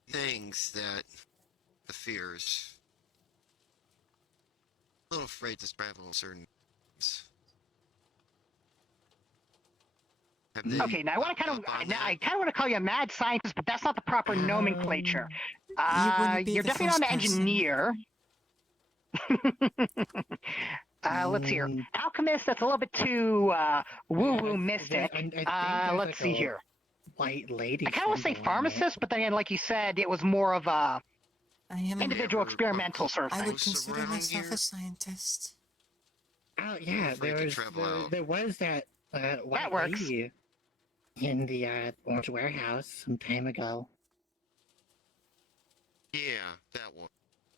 things that the fears. A little afraid to travel in certain. Have they Okay, now I want to popped up on that? I kind of want to call you a mad scientist, but that's not the proper nomenclature. You wouldn't be You're the definitely first not an person. engineer. Let's see here. Mm. Alchemist, that's a little bit too woo-woo mystic. I think there's Let's like see a here. white lady. I kind of want to say symbol on it. pharmacist, but then again, like you said, it was more of a I am. individual ever experimental come sort of I thing. would close consider around myself here? a scientist. Oh yeah, afraid to travel out. there was that white works. lady in the orange warehouse some time ago. Yeah, that one.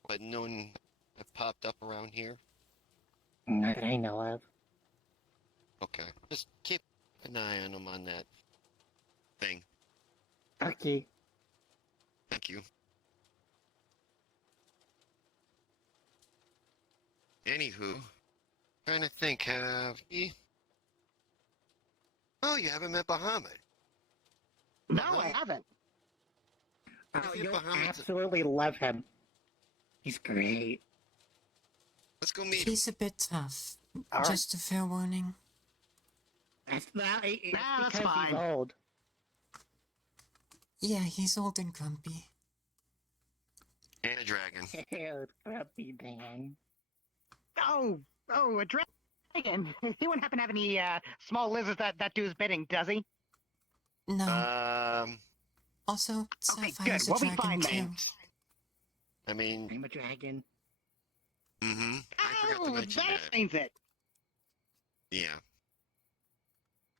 But no one have popped up around here? Not that I know of. Okay. Just keep an eye on them on that thing. Okay. Thank you. Anywho, trying to think, have we... Oh, you haven't met Bahamut. No, I haven't. Oh, see if you'll Bahamut's- absolutely love him. He's great. Let's go meet him. He's a bit tough. All right. Just a fair warning. That's it's Nah, that's because fine. he's old. Yeah, he's old and grumpy. And a dragon. Dude, grumpy man. Oh, a dragon. He wouldn't happen to have any small lizards that do his bidding, does he? No. Also, Okay, Sapphire's good. a What we dragon find too. then? I mean, I'm a dragon. I forgot to Oh, mention that that. explains it. Yeah.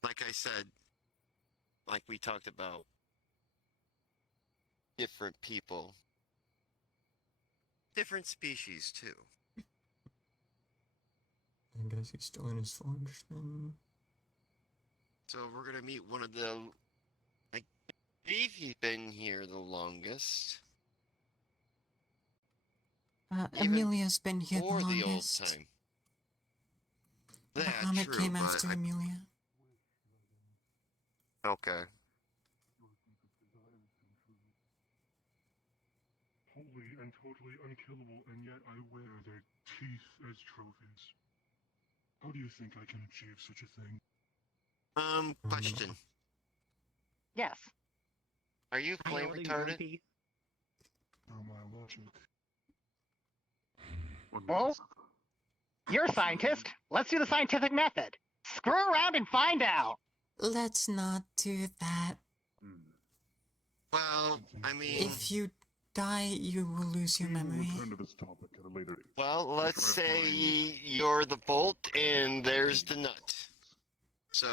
Like I said, like we talked about, different people, different species too. I guess he's still in his forge then. So we're gonna meet one of the. I believe he's been here the longest. Even Amelia's been here the Or the old longest. time. Yeah, Bahamut true, came but after Amelia. Okay. Holy and totally unkillable, and yet I wear their teeth as trophies. How do you think I can achieve such a thing? Question. Yes. Are you Hi, flame old and retardant? grumpy. Oh my logic. Well, you're a scientist. Let's do the scientific method. Screw around and find out. Let's not do that. Well, I mean, If you die, you will lose your memory. Return to this topic at a later date. well, let's say you're the bolt and there's the nut. So,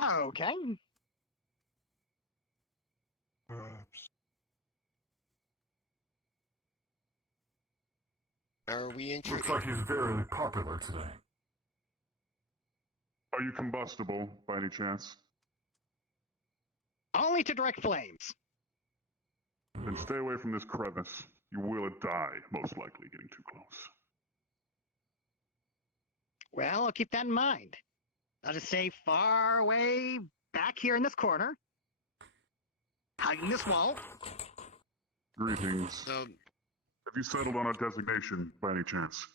Okay. Perhaps. are we Looks interested? like he's very popular today. Are you combustible, by any chance? Only to direct flames. Then stay away from this crevice. You will die, most likely getting too close. Well, I'll keep that in mind. I'll just stay far away back here in this corner. Hugging this wall. Greetings. So, Have you settled on a designation, by any chance?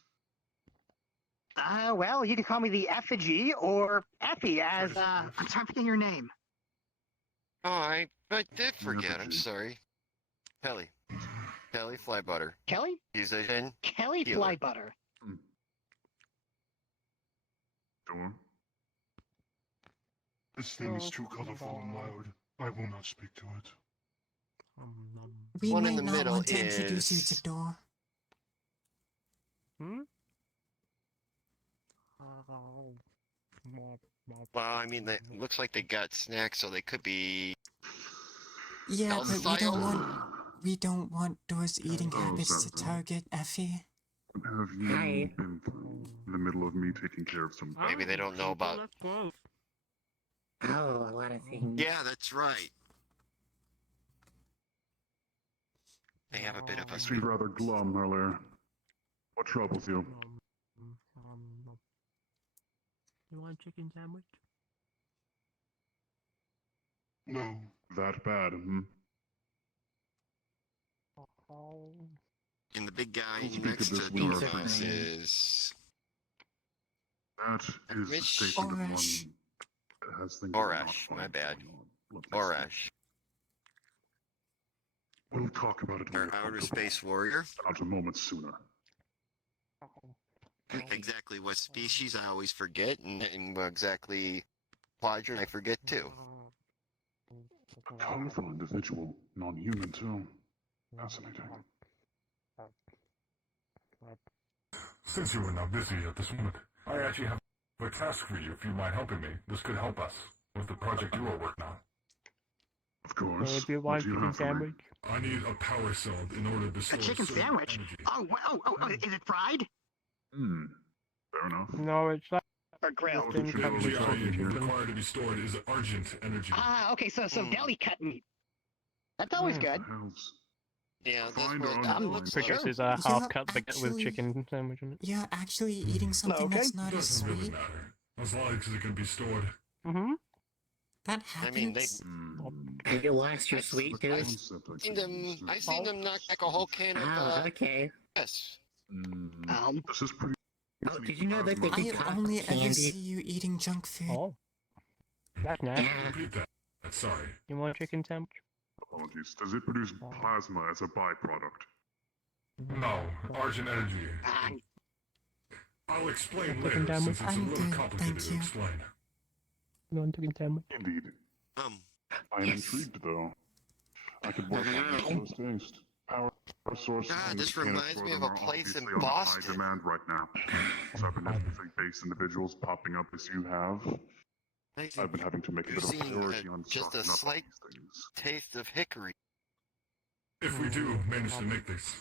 Well, you can call me the effigy or Effie as, I'm sorry, I'm forgetting your name. oh, I did forget. I'm Effigy. sorry. Kelly. Kelly Flybutter. Kelly? Musician. Kelly Healer. Flybutter. Go on. This thing is too colorful and loud. I will not speak to it. We One might in the not middle want to introduce you is- to Door. Well, I mean, they looks like they got snacks, so they could be. Yeah, Health but style? we don't want Door's eating Oh, habits to sorry. target Effie. Have you Hi. been in the middle of me taking care of some... Maybe they don't know about. Oh, a lot of things. Yeah, that's right. They have a bit of You a. seemed rather glum earlier. What troubles you? You want a chicken sandwich? No. That bad, hmm? And the big guy Don't speak next of to this Dormouse weakness. is. That is the Mitch? statement of one Orash. that has things that are not Orash, my fine bad. going on. Let me see. Orash, We'll talk about it when our we're outer comfortable. space warrior. Not a moment sooner. Exactly what species I always forget, and what exactly quadrant I forget too. A powerful individual. Non-human, too. Fascinating. Since you are now busy at this moment, I actually have a task for you if you mind helping me. This could help us with the project you are working on. Of course. Do you What want do you chicken have for me? sandwich? I need a power cell in order to A store chicken certain sandwich? energy. Oh, is it fried? Fair enough. No, it's like Or grilled? Then The cut energy the I chicken. required to be stored is argent energy. Okay, so Hmm. deli cut meat. That's always good. Hell's Yeah, this Find was online. looks Produces like a half You're cup baguette with actually- chicken sandwich in it. You're actually eating something okay. that's not as Doesn't really sweet. matter. As long as it can be stored. Mm-hmm. That I mean, they happens. Have you lost your sweet tooth? I seen them knock back a whole can of Oh, okay. yes. This is pretty. Oh, did you know that they I can pop only ever candy? see you eating junk food. Oh. That's nice. Yeah. Repeat that. Sorry. You want a chicken sandwich? Apologies. Does it produce plasma as a byproduct? Mm-hmm. No. Argent energy. I'll explain Chicken later sandwich? since it's a I'm little good, complicated thank to you. explain. You want a chicken sandwich? Indeed. I am Yes. intrigued though. I could work on this taste. Power source. God, and this can reminds me of them a are place in obviously on Boston. high demand right now. So I've been having base individuals popping up as you have. I've been having to make a You're bit of a seeing priority on just a stocking up on slight these things. taste of hickory. If we do manage to make this,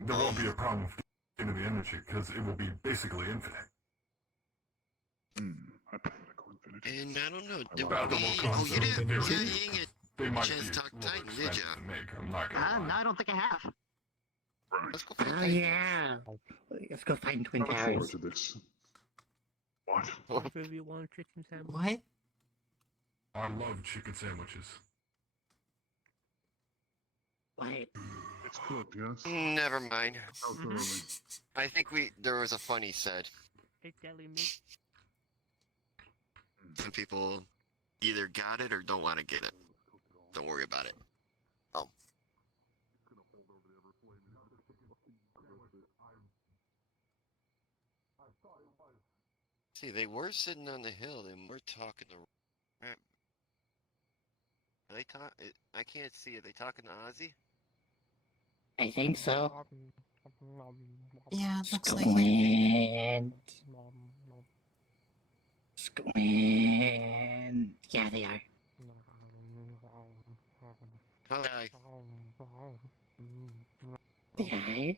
there won't be a problem with getting the energy because it will be basically infinite. Hypothetical infinity. And I don't know. I Did love we? the whole Oh, you concept didn't. of Yeah, energy. you didn't They might Chance be Talk a little Titan, did expensive ya? to make, I'm not gonna No, lie. I don't think I have. Right. Let's go for the Oh, Titan. yeah. Let's go find I Twin look forward Towers. to this. What? If you want a chicken sandwich? What? I love chicken sandwiches. What? It's cooked, yes? Never mind. How thoroughly? I think there was a funny said. Hey, deli meat. Some people either got it or don't want to get it. Don't worry about it. See, they were sitting on the hill. They were talking to. Are they talk? I can't see. Are they talking to Ozzy? I think so. Yeah, looks like it. Squint. Squint. Yeah, they are. Hi. Yeah.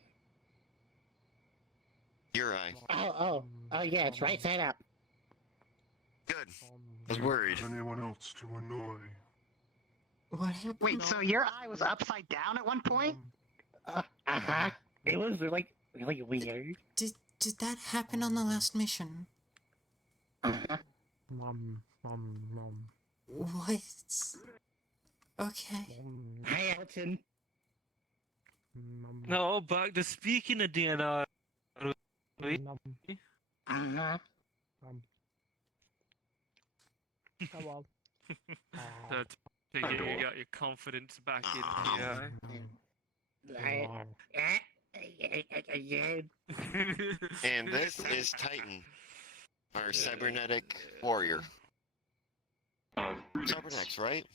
Your eye. Oh, yeah, it's right side up. Good. I was worried. Anyone else to annoy? What happened? Wait, so your eye was upside down at one point? Uh-huh. It was like really weird. Did that happen on the last mission? Uh-huh. What? Okay. Hi, Elton. No, back to speaking of DNR. Uh-huh. Hello. That's you got your confidence back in here. And this is Titan, our cybernetic warrior. Cybernetics, right?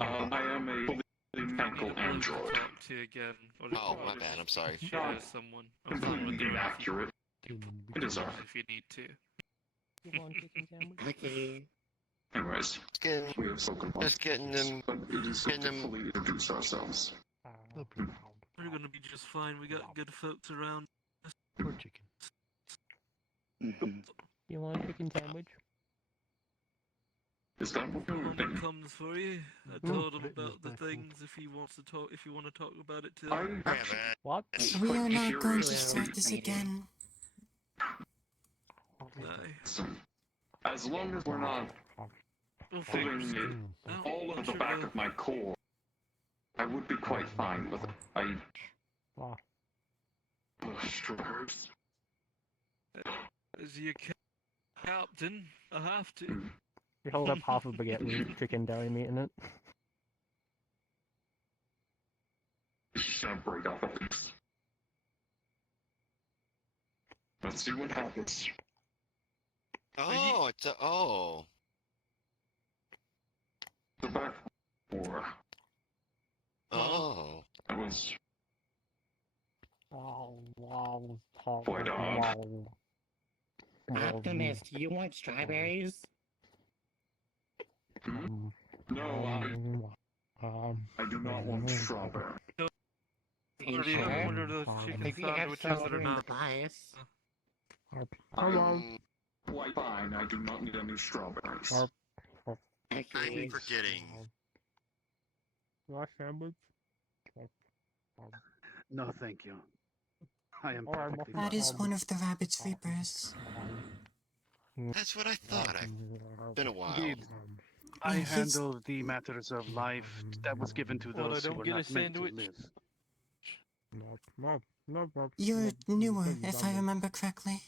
I am a fully mechanical android. Talk to you again. Oh, my bad. I'm sorry. Share someone. I'm Completely inaccurate. It is our. if you need to. You want a chicken sandwich? Okay. Anyways, Getting, we have spoken about just getting this, them. but it is good getting to them- fully introduce ourselves. We're gonna be just fine. We got good folks around. Poor chicken. Mhm. You want a chicken sandwich? Is that what One we're that doing? comes for you. I told him about the things. If he wants to talk, if you want to talk about it too. I Yeah, actually man. What? We are not going to Well, start this maybe. again. Aye. as long as we're not We'll pulling figure it it out. all at the Sure back will. of my core, I would be quite fine with it. Wow. Strawberries. As your captain, I have to. You hold up half a baguette with chicken deli meat in it. It's just gonna break off a piece. Let's see what happens. Oh, it's a. Oh. The back door. Oh. I was Wow. Quite odd. Optimist, you want strawberries? no, I do not want strawberry. You Or do you have sure? one of those chicken If you have sandwiches some that over are in the not? bias. Quite fine. I do not need any strawberries. Okay. I'm forgetting. Your sandwich? No, thank you. I am Alright, perfectly That fine. is one of the rabbit's reapers. That's what I thought. I've been a while. Indeed. I Yeah, his- handle the matters of life that was given to What, I those who don't were get a not meant to sandwich? live. You're newer, if I remember correctly.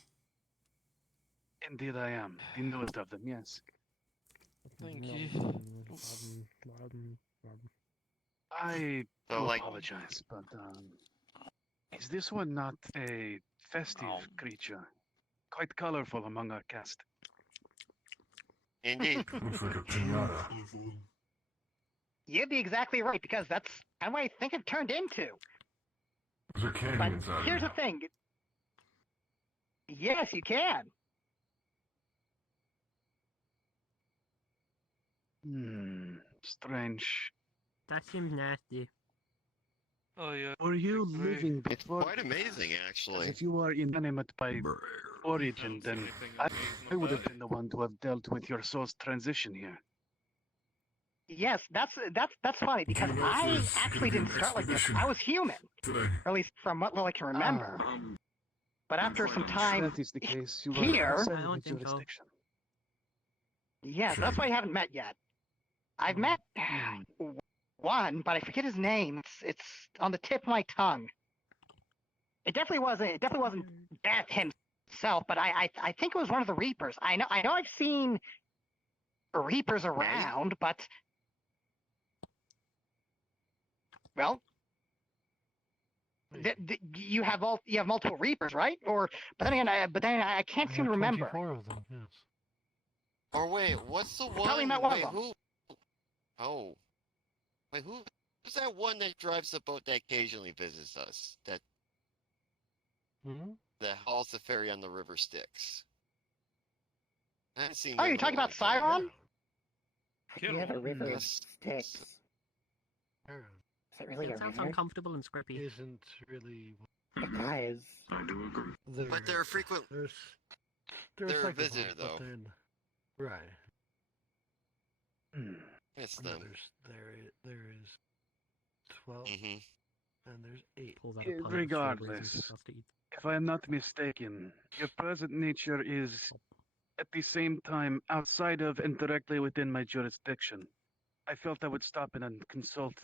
Indeed, I am. The newest of them, yes. Thank you. I So, do like- apologize, but is this one not a festive Oh. creature? Quite colorful among our cast. Indeed. Looks like a pinata. You'd be exactly right, because that's kind of what I think it turned into. There's a candy But inside here's of the thing. Yes, you can. Strange. That seems nasty. Oh yeah. Were you Agree. living It's before? quite amazing, actually. If you are inanimate by origin, Don't see then anything I amazing would have about been the one to have dealt with your soul's transition here. Yes, that's funny, because know if I there's gonna actually be an didn't start like this. expedition? I was human, Today. or at least from what little I can remember. But after some If time, that is the case, you here- are outside I of don't my think so. jurisdiction. yes, that's why I haven't met yet. I've met one, but I forget his name. It's on the tip of my tongue. It definitely wasn't Beth himself, but I think it was one of the Reapers. I know I've seen Reapers around, but well, you have multiple Reapers, right? Or but then again, I can't seem to remember. 24 of them, yes. Or wait, what's the one? probably met one of wait, them. who? Oh, wait, who's that one that drives the boat that occasionally visits us? That hauls the ferry on the river Styx. I haven't seen. Oh, him you're in a talking about long time. Siron? You have a river of Yes. sticks. Aaron Is it really It a sounds river? uncomfortable and scrippy. isn't really. It does. But they're frequent. They're They're a cyclical, visitor, but though. then, right. It's No, them. there is 12 Mm-hmm. and there's 8. Pulls out a pellet of strawberries and Regardless, stuff to eat. if I am not mistaken, your present nature is at the same time outside of and directly within my jurisdiction. I felt I would stop in and consult,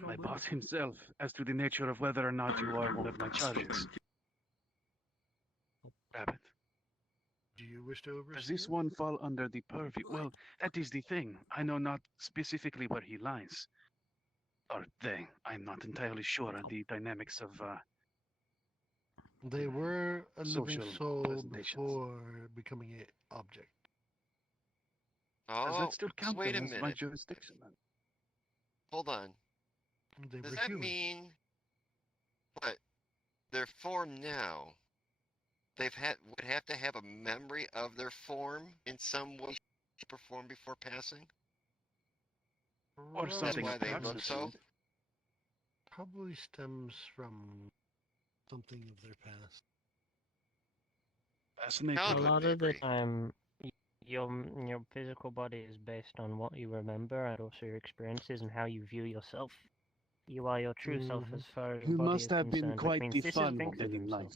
my boss himself as to the nature of whether or not you are one of my charges. Rabbit. Do you wish to oversee? Does this it? one fall under the purview? Well, that is the thing. I know not specifically where he lies. Or they. I'm not entirely sure on the dynamics of, They were a living social soul presentations. before becoming an object. Does Oh, that still count wait a them as my minute. jurisdiction then? Hold on. They Does were that human. mean what? Their form now? Would have to have a memory of their form in some way, shape, or form before passing. Or That's something why they look absolute. so. Probably stems from something of their past. Fascinating. How A would lot they of the be? time, your physical body is based on what you remember and also your experiences and how you view yourself. You are your true self as far as your You body must is have been concerned, quite which the means this fun thinks then of in himself. life.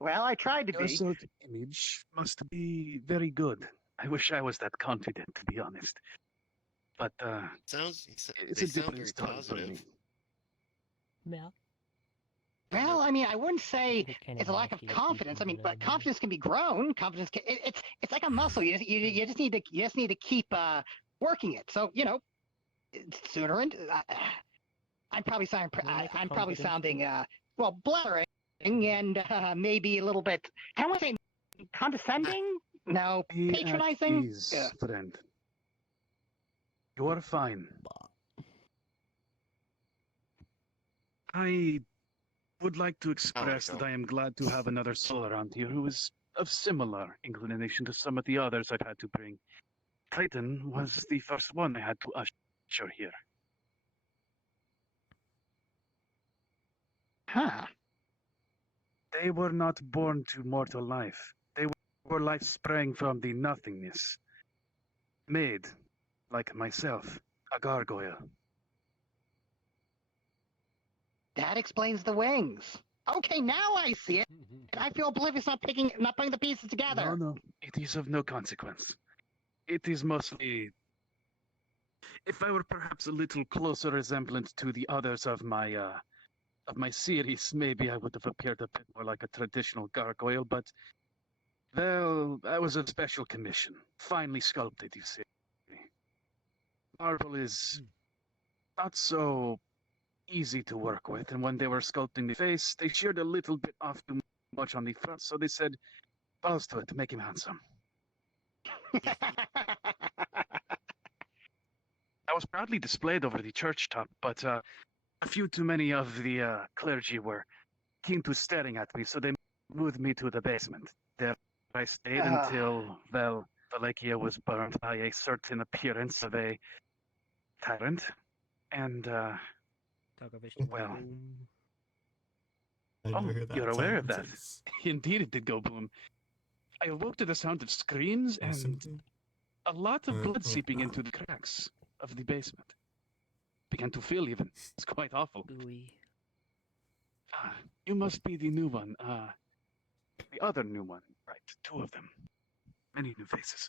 Well, I tried to Your be. self-image must be very good. I wish I was that confident, to be honest. But Sounds. it's They a sound different very story for positive. me. Yeah. Well, I mean, I wouldn't say It can it's a lack of evoke your confidence. I thinking, mean, but but confidence can be grown. Confidence can, it's like a muscle. You just need to keep working it. So sooner and I'm probably sounding You'll make it I'm probably confidence sounding well blathering and maybe a little bit. I don't want to say condescending. No, Be at patronizing. ease, Yeah. friend. You are fine. I would like to express go. that I am glad to have another soul around here who is of similar inclination to some of the others I've had to bring. Titan was the first one I had to usher here. Huh. They were not born to mortal life. They were life sprang from the nothingness. Made, like myself, a gargoyle. That explains the wings. Okay, now I see it. I feel oblivious not putting the pieces together. No, no, it is of no consequence. It is mostly. If I were perhaps a little closer resemblance to the others of my series, maybe I would have appeared a bit more like a traditional gargoyle. But well, that was a special commission, finely sculpted. You see, marble is not so easy to work with, and when they were sculpting the face, they sheared a little bit off too much on the front, so they said, balls to it to make him handsome. I was proudly displayed over the church top, but a few too many of the clergy were keen to staring at me, so they moved me to the basement. There I stayed until, well, Valekia was burned by a certain appearance of a tyrant, and, well... I know who that you're aware of that. tyrant is. Indeed, it did go boom. I awoke to the sound of screams and Something. a lot of blood seeping into the cracks of the basement. Began to feel even. It's quite awful. Ah, you must be the new one. The other new one. Right, two of them. Many new faces.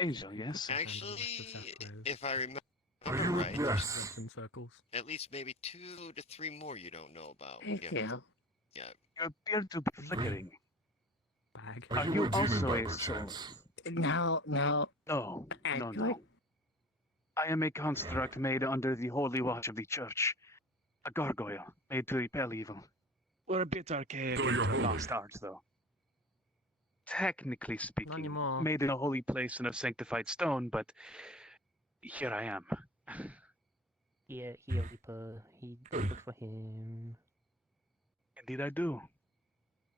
Angel, yes? Actually, if I remember you right, yes? In circles. at least maybe 2 to 3 more you don't know about. Thank you. Yeah. You appear to be flickering. Bag. Are Are you you a demon also by a perchance? soul? No, no. No, no, Actually, no. I am a construct made under the holy watch of the church. A gargoyle, made to repel evil. We're a bit archaic So in you're the holy. lost art, though. Technically Not speaking, anymore. made in a holy place and of sanctified stone, but here I am. Yeah, he only put. He good for him. Indeed I do.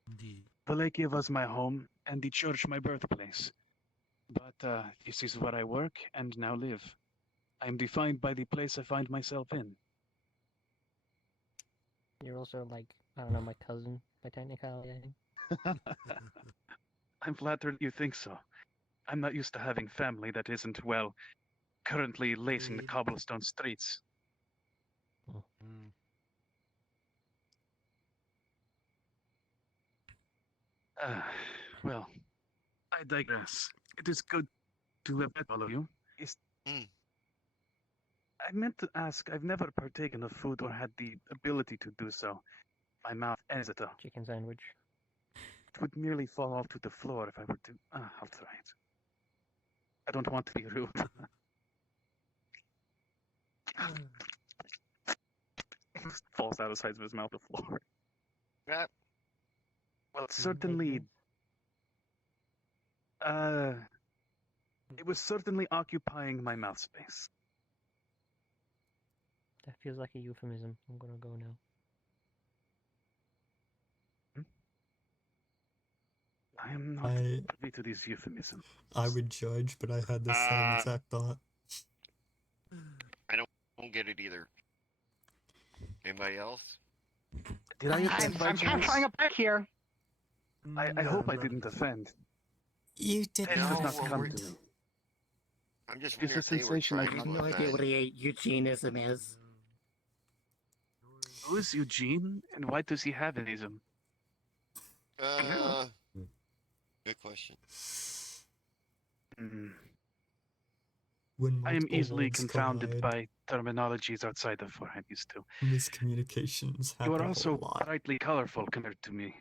Indeed. Valekia was my home, and the church my birthplace. But this is where I work and now live. I am defined by the place I find myself in. You're also like, I don't know, my cousin by technicality. I'm flattered you think so. I'm not used to having family that isn't, well, currently lacing the Indeed. cobblestone streets. Mm. Well, I digress. It is good to have met all of you. I meant to ask, I've never partaken of food or had the ability to do so. My mouth ends at a... Chicken sandwich. It would nearly fall off to the floor if I were to... I'll try it. I don't want to be rude. Falls out of the sides of his mouth to the floor. Crap. Well, certainly... It was certainly occupying my mouth space. That feels like a euphemism. I'm gonna go now. I am not privy to these euphemisms. I would judge, but I had the same exact thought. I don't get it either. Anybody else? Did I offend by I'm chance? capturing a break here. I hope I didn't offend. You did It not does not come offend. to me. I'm just It's wondering a if they were sensation I trying I to have no idea what offend. a Eugenism is. Who is Eugene, and why does he have an ism? Good question. When I am multiple easily worlds confounded collide, by terminologies outside of what I'm used to. miscommunications You happen are a also lot. brightly colorful compared to me.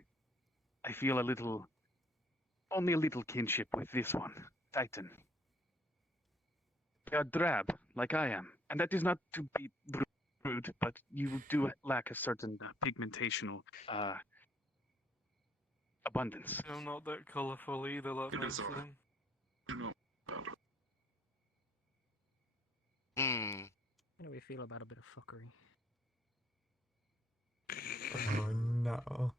I feel only a little kinship with this one, Titan. You are drab, like I am, and that is not to be rude, but you do lack a certain pigmentational abundance. I'm not that colourful either, that makes sense. How do we feel about a bit of fuckery? Oh no.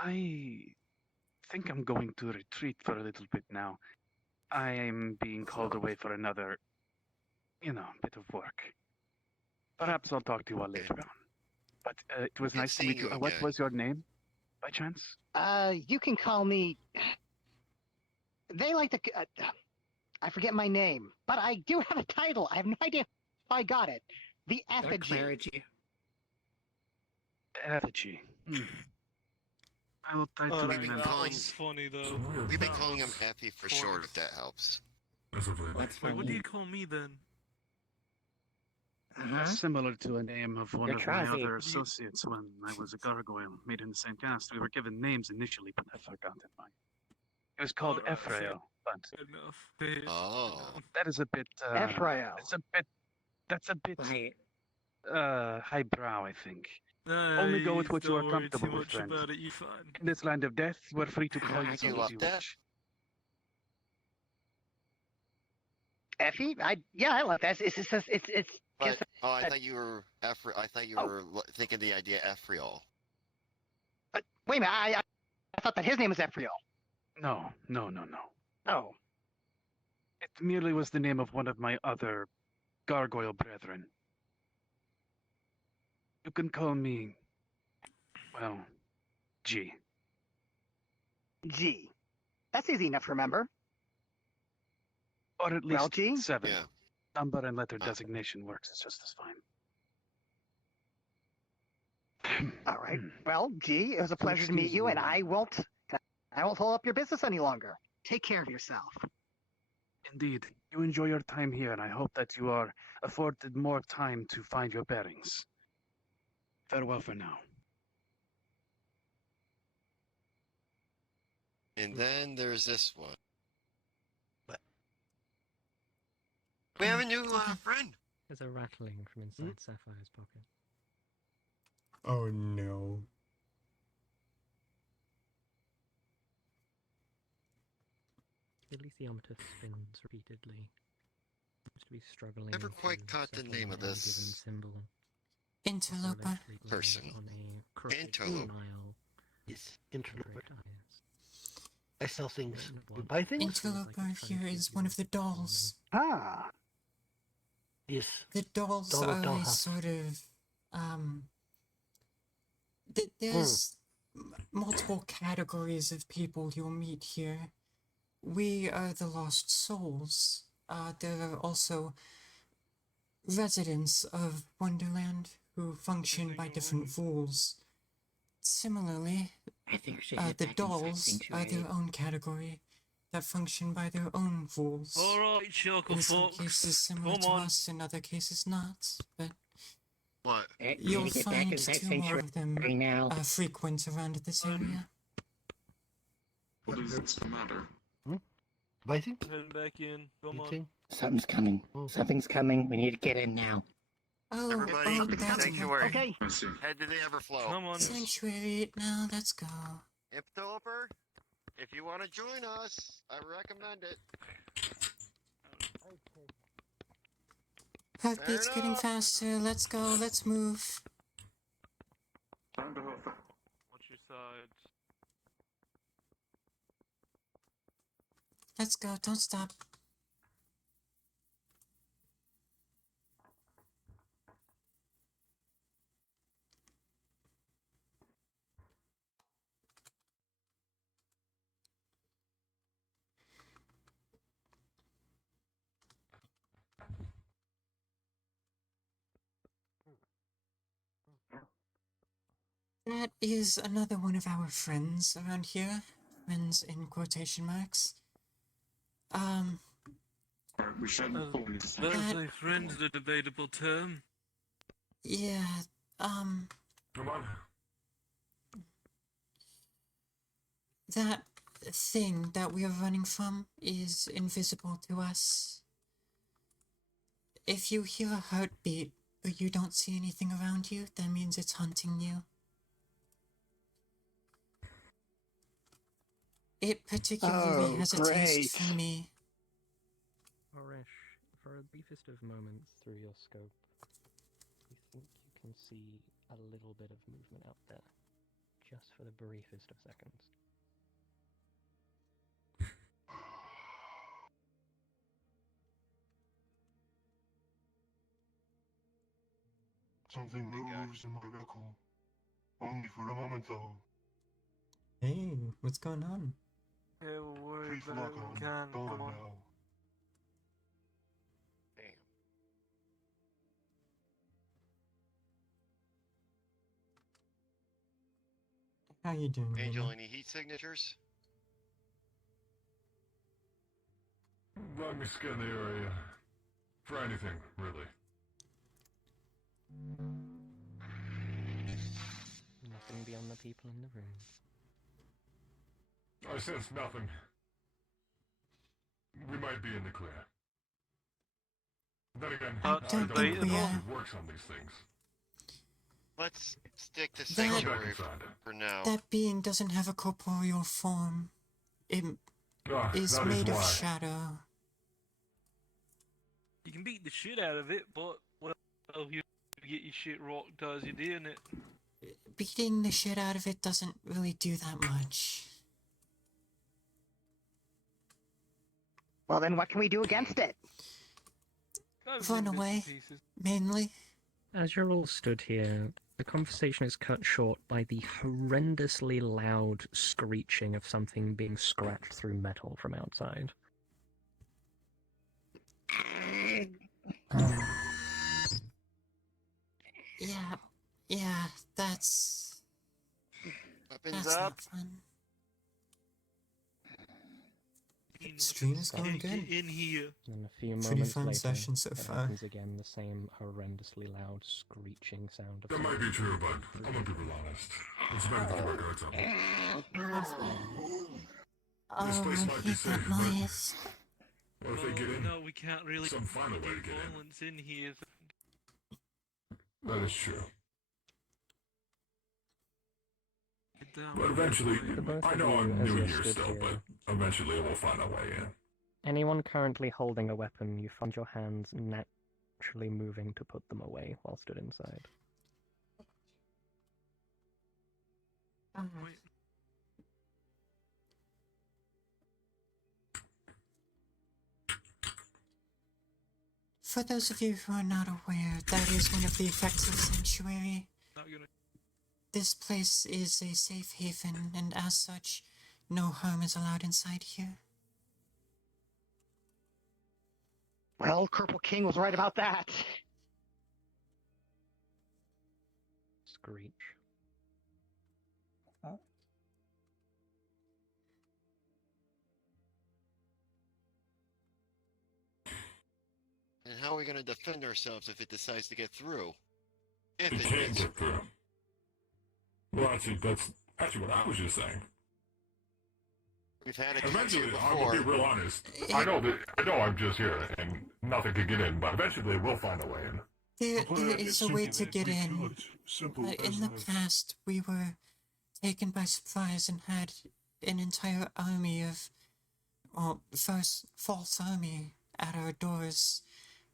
I think I'm going to retreat for a little bit now. I am being called away for another, bit of work. Perhaps I'll talk to you all later on. But it was Good nice to meet seeing you. you What again. was your name, by chance? You can call me they like to. I forget my name, but I do have a title. I have no idea how I got it. The effigy. Clerigy. Effigy. I will try to Oh, remember. that calling- was funny though. We've been That calling him was Effie for funny. short, if that helps. What's Wait, what do funny? you call me then? Uh-huh. Similar to a name of one You're of my Trazi. other associates when I was a gargoyle made in the same cast. We were given names initially, but I forgot it. It was called Alright, fair. Ephrael, but Good enough. Good Oh. enough. that is a bit. Ephrael. That's a bit Right. highbrow, I think. Only go with what you are Don't worry comfortable too with, much friend. about it, you fine. In this land of death, you are free to call I yourself You as love you that? wish. Effie? I love that. It's But I uh, thought you were I thought you Oh. were thinking the idea Ephrael. wait a minute. I thought that his name was Ephrael. No. Oh. It merely was the name of one of my other gargoyle brethren. You can call me, well, G. G. That's easy enough to remember. Or at Well, least G? 7. Yeah. Number and letter Ah. designation works just as fine. All right. Well, G, it was a pleasure to meet Excuse you, and me. I won't hold up your business any longer. Take care of yourself. Indeed. You enjoy your time here, and I hope that you are afforded more time to find your bearings. Farewell for now. And then there's this one. We have a new friend. There's a rattling from inside Sapphire's pocket. Oh no. The Alethiometer spins repeatedly. Seems to be struggling. Never quite to caught the settle name on of any this given symbol. Interloper. Allegedly person. On a crooked Interloper. smile. Yes, interloper. Draped eyes. I sell things. Written at You once. buy things? Interloper here is one of the dolls. Ah. Yes. The dolls Doll of are a Dollhouse. sort of there's multiple categories of people you'll meet here. We are the lost souls. There are also residents of Wonderland who function by different rules. Similarly, I think we should the head back inside dolls are Sanctuary. their own category that function by their own rules. Alright, Choco In some Fox. cases similar Come to on. us, in other cases not. But What? We you'll need to get back find inside two more Sanctuary of them now. frequent around this area. What is the matter? Buy things? Heading back in. Come on. Anything? Something's coming. Oh. Something's coming. We need to get in now. Oh, Everybody, oh, that's sanctuary. Okay. I see. Head to the Everflow. Come on. Sanctuary. Now let's go. Interloper, if you want to join us, I recommend it. Heartbeat's Fair getting enough. faster. Let's go. Let's move. Watch your sides. Let's go. Don't stop. That is another one of our friends around here. Friends in quotation marks. We shouldn't pull into That's a friend's a debatable term. Yeah, Come on. that thing that we are running from is invisible to us. If you hear a heartbeat, but you don't see anything around you, that means it's hunting you. It particularly has a taste for me. Orish, for a briefest of moments through your scope, you think you can see a little bit of movement out there. Just for the briefest of seconds. Something moves in my vehicle. Only for a moment, though. Hey, what's going on? Yeah, we'll worry Please about lock it when on. we can. Gone Come on. now. Damn. How you doing, Angel, Lena? any heat signatures? Let me scan the area. For anything, really. Nothing beyond the people in the room. I sense nothing. We might be in the clear. Then again, I don't think we debatable. are. who works on these things. Let's stick to That- sanctuary Inside. for now. That being doesn't have a corporeal form. It Ah, is that made is of why. shadow. You can beat the shit out of it, but well, you get your shit rocked as you're doing it. Beating the shit out of it doesn't really do that much. Well, then what can we do against it? Guys, Run in bits and away. pieces. Mainly. As you're all stood here, the conversation is cut short by the horrendously loud screeching of something being scratched through metal from outside. Yeah, that's Weapons that's up. not fun. Stream's going Get good. in here. And a few Pretty moments fun later, session so it far. happens again, the same horrendously loud screeching sound of That might be true, but I'm gonna be real honest. It's better to keep our guards up. This Oh, place I might be hate safe, that but noise. what if they get in? No, we can't really Some find a way to do get in. violence in here. That is true. Get down But with eventually, it. The both I of know you, I'm as new you're here stood still, here, but eventually we'll find a way in. anyone currently holding a weapon, you find your hands naturally moving to put them away while stood inside. Wait. For those of you who are not aware, that is one of the effects of Sanctuary. Not gonna. This place is a safe haven, and as such, no harm is allowed inside here. Well, Corporal King was right about that. Screech. And how are we going to defend ourselves if it decides to get through? If You it can't gets get through. Well, actually, that's actually what I was just saying. We've had it Eventually, here I'm gonna be before. real honest. I know I'm just here, and nothing can get in, but eventually we'll find a way in. There is a way to get in. But in the past, we were taken by surprise and had an entire army of, well, first false army at our doors,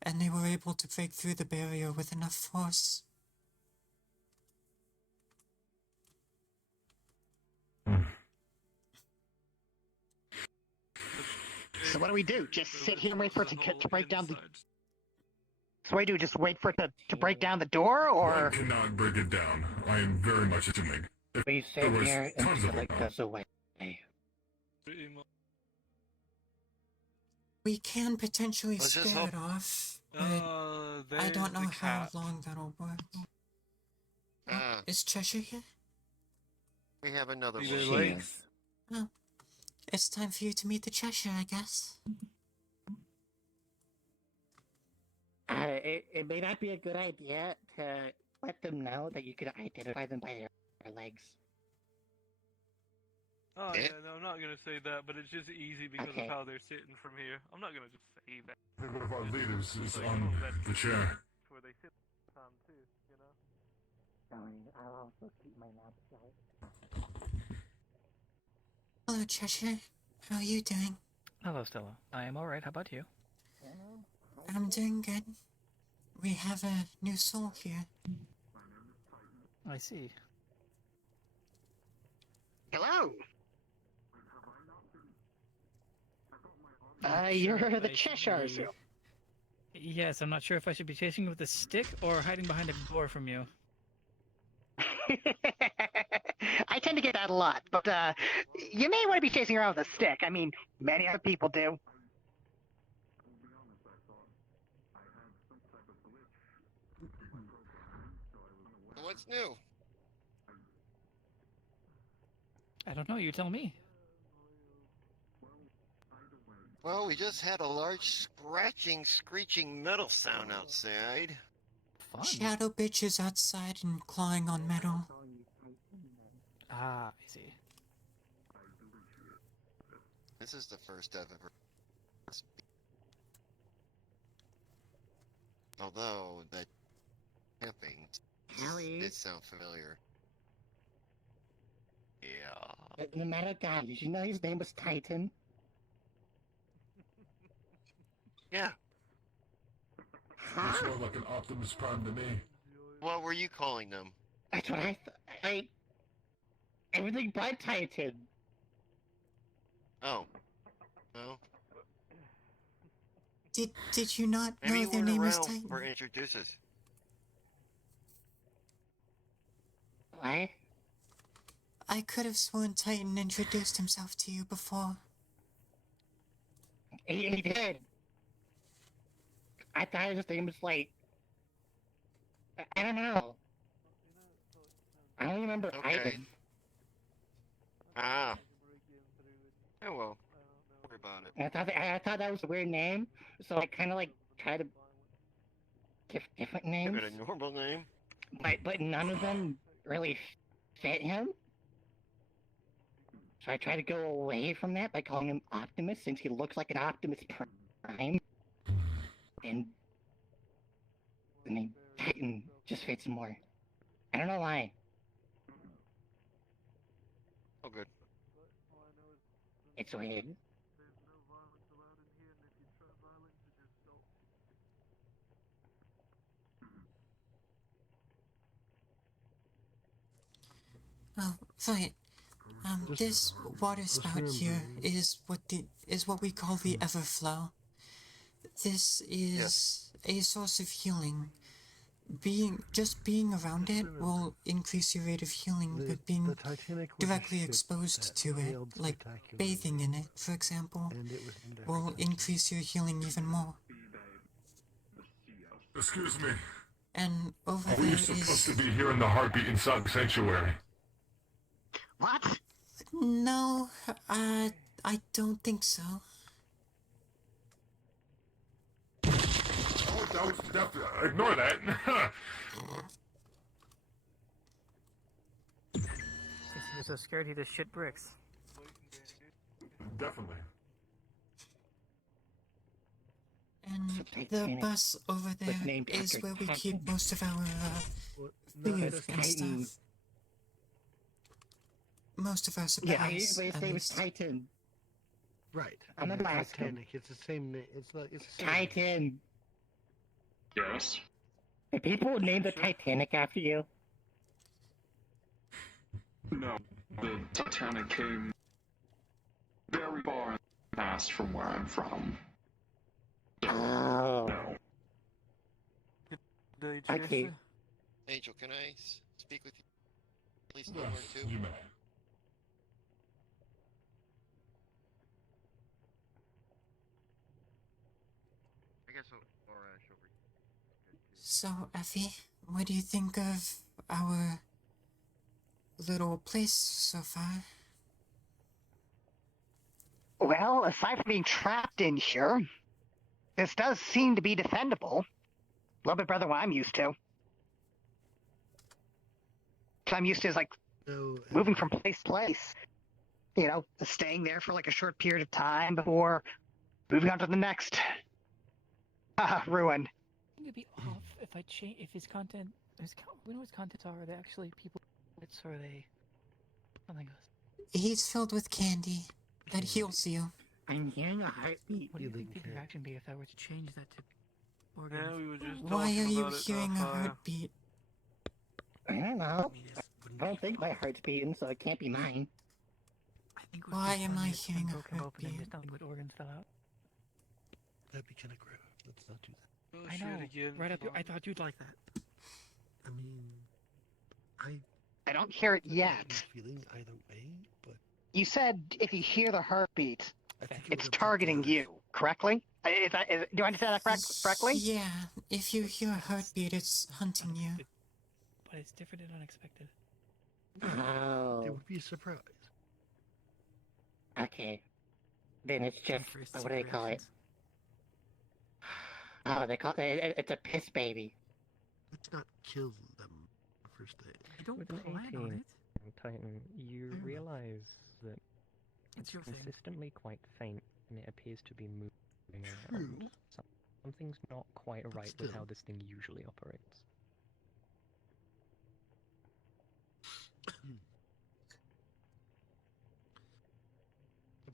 and they were able to break through the barrier with enough force. So what do we do? Just sit here and wait for it to break down the... So what do we do? Just wait for it to break down the door, One or... cannot break it down. I am very much assuming. If We there sit was here tons until of it them, goes away. Pretty much. We can potentially Let's just scare hope- it off, but I There's don't know the how cat. long that'll work. Ah, Is Cheshire here? we have another See one. their She legs? is. It's time for you to meet the Cheshire, I guess. It may not be a good idea to let them know that you can identify them by their legs. Oh Eh? yeah, no, I'm not gonna say that, but it's just easy because Okay. of how they're sitting from here. I'm not gonna just say that. one of our leaders is Like, on that's the chair. where they sit all the time too, you know? Sorry, I'll also keep my mouth shut. Hello, Cheshire. How are you doing? Hello, Stella. I am alright. How about you? I'm doing good. We have a new soul here. I see. Hello! You're the Cheshires. Yes, I'm not sure if I should be chasing you with a stick or hiding behind a door from you. I tend to get that a lot, but you may want to be chasing around with a stick. I mean, many other people do. What's new? I don't know. You tell me. Well, we just had a large scratching, screeching metal sound outside. Fun. Shadow bitches outside and clawing on metal. Ah, I see. This is the first I've ever. Although that camping Harry. did sound familiar. Yeah. The metal guy, did you know his name was Titan? Yeah. Looks more like an Optimus Prime to me. What were you calling them? That's what I everything but Titan. Oh. Well, Did you not maybe know you their weren't name is around Titan? for introduces. What? I could have sworn Titan introduced himself to you before. He did. I thought his name was like I don't know. I don't remember Okay. Titan. Ah. Oh well. Don't worry about it. I thought that was a weird name, so I kind of like tried to give different Give names, it a normal name. but none of them really fit him. So I tried to go away from that by calling him Optimus, since he looks like an Optimus Prime, and the name Titan just fits more. I don't know why. Oh, good. It's weird. Oh, right. This water spout here is what we call the Everflow. This is a source of healing. Just being around it will increase your rate of healing, but being directly exposed to it, like bathing in it, for example, will increase your healing even more. Excuse me. And over Are there we supposed to is... be hearing the heartbeat inside the sanctuary? What? No, I don't think so. Oh, that was definitely... Ignore that. You're so scared he just shit bricks. Definitely. And the bus over there is where we keep most of our food and stuff. Most of our supplies, his at name is least. Titan. Right. I'm and gonna ask him. Titanic. It's the same name. It's the same. Titan. Yes. Do people name the Titanic after you? No, the Titanic came very far in the past from where I'm from. So, Oh. no. Okay. Angel, can I speak with you? Please, no Yes, more too. you may. I guess I'll rush over. So, Effie, what do you think of our little place so far? Well, aside from being trapped in here, this does seem to be defendable. A little bit better than what I'm used to. What I'm used to is like moving from place to place. You know, staying there for like a short period of time before moving on to the next ruin. I think it'd be off if I change if his content. We know his contents are. Are they actually people? Or are they something else? He's filled with candy that heals you. I'm hearing a heartbeat. What do you think the reaction would be if I were to change that to organs? Yeah, we were just Why talking are you about it hearing a fire. heartbeat? I don't know. I don't think my heart's beating, so it can't be mine. I think Why am I hearing a open and heartbeat? just nothing but organs fell out. That'd be kind of gross. Let's not do that. Oh, I shit know. again. Right up. Come I on. thought you'd like that. I mean, I I don't hear it I don't have yet. a feeling either way, but You said if you hear the heartbeat, I think it it's would upset the targeting others. you, correctly? Do I understand that correctly? Yeah, if you hear a heartbeat, it's hunting you. But it's different and unexpected. Oh. It would be a surprise. Okay. Then it's just First what do they call it? reactions. Oh, they call it's a piss baby. Let's not kill them first day. You don't With an plan on 18 it. Titan, you Fair enough. realize that It's your thing. consistently quite faint, and it appears to be moving True. around. Something's not quite right with still. how this thing usually operates.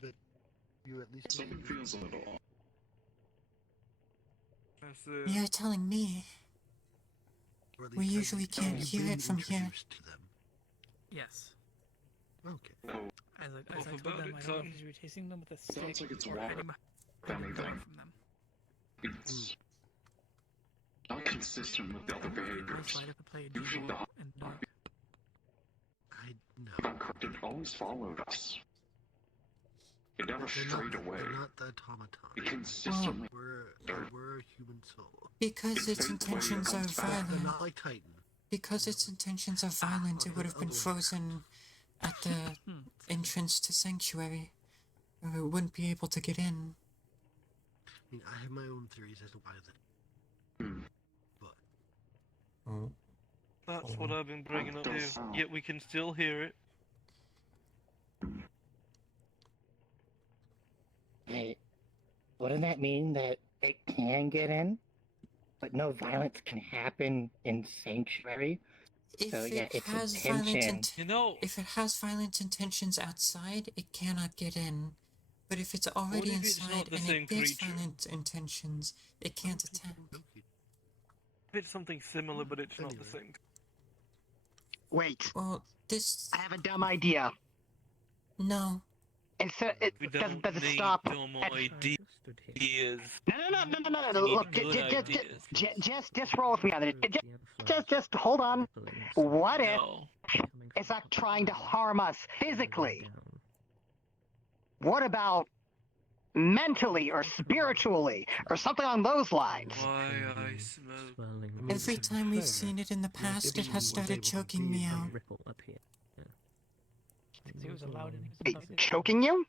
But you at least Something feels a little off. You're telling me. or at We least usually have can't you hear been it from here. introduced to them? Yes. Okay. No, As I Well, told about them, it, I son. don't need you chasing them with a stick Sounds like it's or water, hiding if anything. from them. It's not consistent with the other I'll behaviors. slide up and play a Usually DJ the in the dark. I know. if I'm correct, it always followed us. It never strayed away. They're not the automaton. It consistently. We're a human soul. Because its intentions are They're violent. not like Titan. Because its intentions are violent, it would have been frozen at the entrance to Sanctuary. Or it wouldn't be able to get in. I mean, I have my own theories as to why that. But Oh. That's what I've been bringing up Does here. sound. Yet we can still hear it. Wait, wouldn't that mean that it can get in, but no violence can happen in Sanctuary? If So yeah, it its has violent intention. You know, if it has violent intentions outside, it cannot get in. But if it's already if it's not inside the and same it gets creature? violent intentions, it can't attack. if it's something similar, but it's not the same. Wait, Well, this I have a dumb idea. no. We Does don't it need stop? dumb ideas. No. Look, Good just roll with me on it. Just hold on. What if No. it's not trying to harm us physically? What about mentally or spiritually or something along those lines? Why I smoke. Every time we've seen it in the past, it has started choking me out. Ripple up here. He was allowed in. Wait, choking you?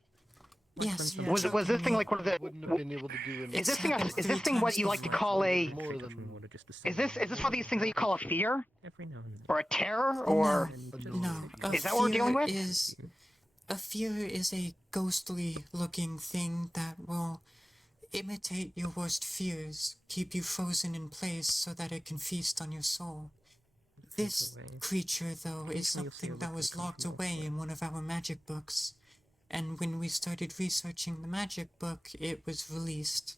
Yes. Was this thing like one of the? wouldn't have been able to do Is this thing? Is this thing what you like to call a? more than Is this one of these things that you call a fear Every now and then. or a terror or? No. A Is that what we're dealing fear with? A fear is a ghostly looking thing that will imitate your worst fears, keep you frozen in place so that it can feast on your soul. This creature, though, is something that was locked away in one of our magic books, and when we started researching the magic book, it was released.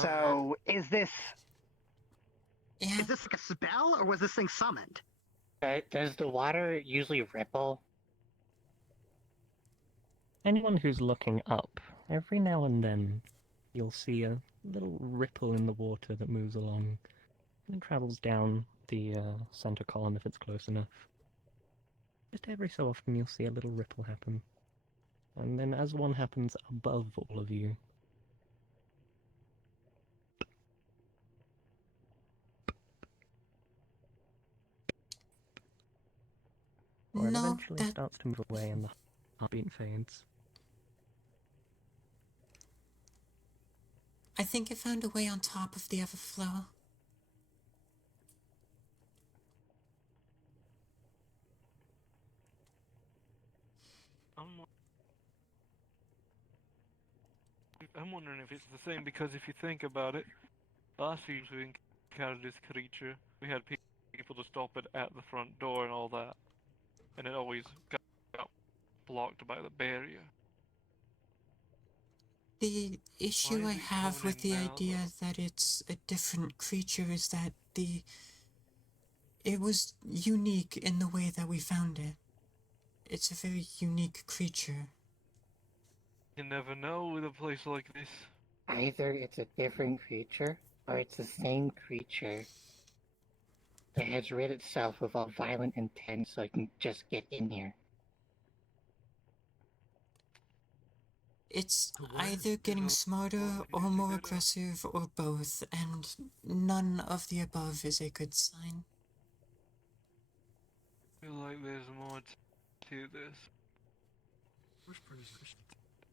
So is this Yeah. is this like a spell or was this thing summoned? Does the water usually ripple? Anyone who's looking up, every now and then you'll see a little ripple in the water that moves along and travels down the center column if it's close enough. Just every so often you'll see a little ripple happen. And then as one happens above all of you, or it No, eventually starts to move away and the heartbeat fades. I think it found a way on top of the Everflow. I'm wondering if it's the same because if you think about it, last time we encountered this creature, we had people to stop it at the front door and all that, and it always got blocked by the barrier. The issue Why I is it have with the coding now, idea that it's a different creature is that it was unique in the way that we found it. It's a very unique creature. You never know with a place like this. Either it's a different creature, or it's the same creature that has rid itself of all violent intent so it can just get in here. It's either getting smarter or more aggressive or both, and none of the above is a good sign. I feel like there's more to this. Worst part is I should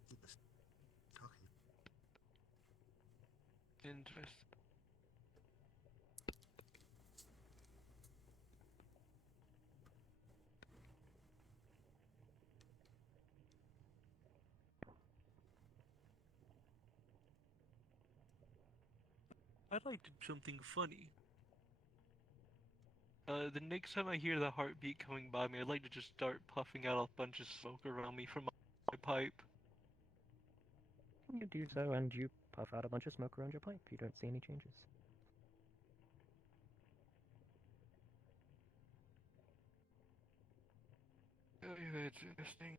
do this talking. Interesting. I'd like to do something funny. The next time I hear the heartbeat coming by me, I'd like to just start puffing out a bunch of smoke around me from my pipe. You do so, and you puff out a bunch of smoke around your pipe. You don't see any changes. Oh, yeah, that's interesting.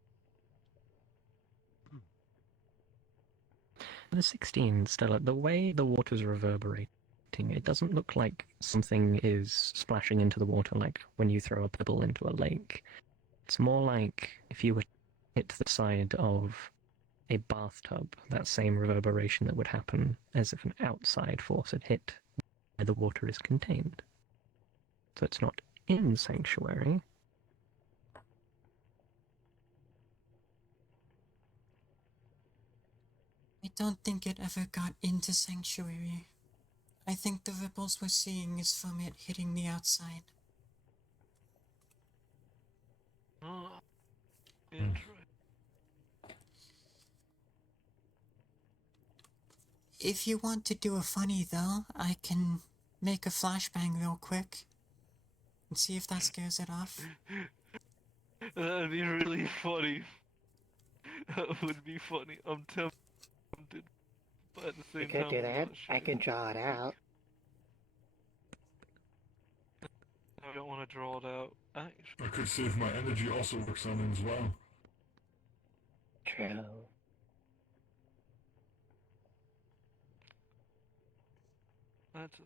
The 16, Stella, the way the water's reverberating, it doesn't look like something is splashing into the water like when you throw a pebble into a lake. It's more like if you were to hit the side of a bathtub, that same reverberation that would happen as if an outside force had hit where the water is contained. So it's not in Sanctuary. I don't think it ever got into Sanctuary. I think the ripples we're seeing is from it hitting the outside. Oh, interesting. If you want to do a funny though, I can make a flashbang real quick and see if that scares it off. That'd be really funny. That would be funny. I'm tempted, but at the You same could time, do I'm that. not sure. I can draw it out. I don't want to draw it out. I could save my energy also works on it as well. True. That's a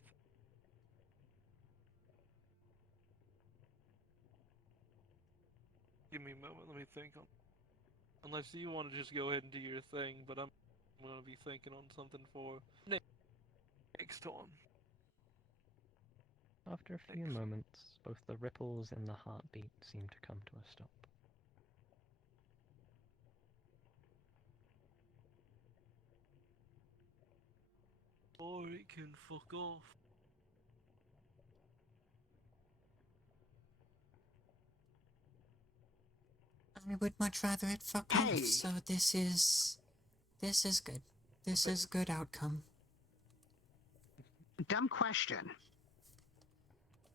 Give me a moment, let me think on. Unless you want to just go ahead and do your thing, but I'm gonna be thinking on something for next time. After a few moments, both the ripples and the heartbeat seem to come to a stop. Or it can fuck off. I would much rather it fuck off, so this is good. This is good outcome. Dumb question.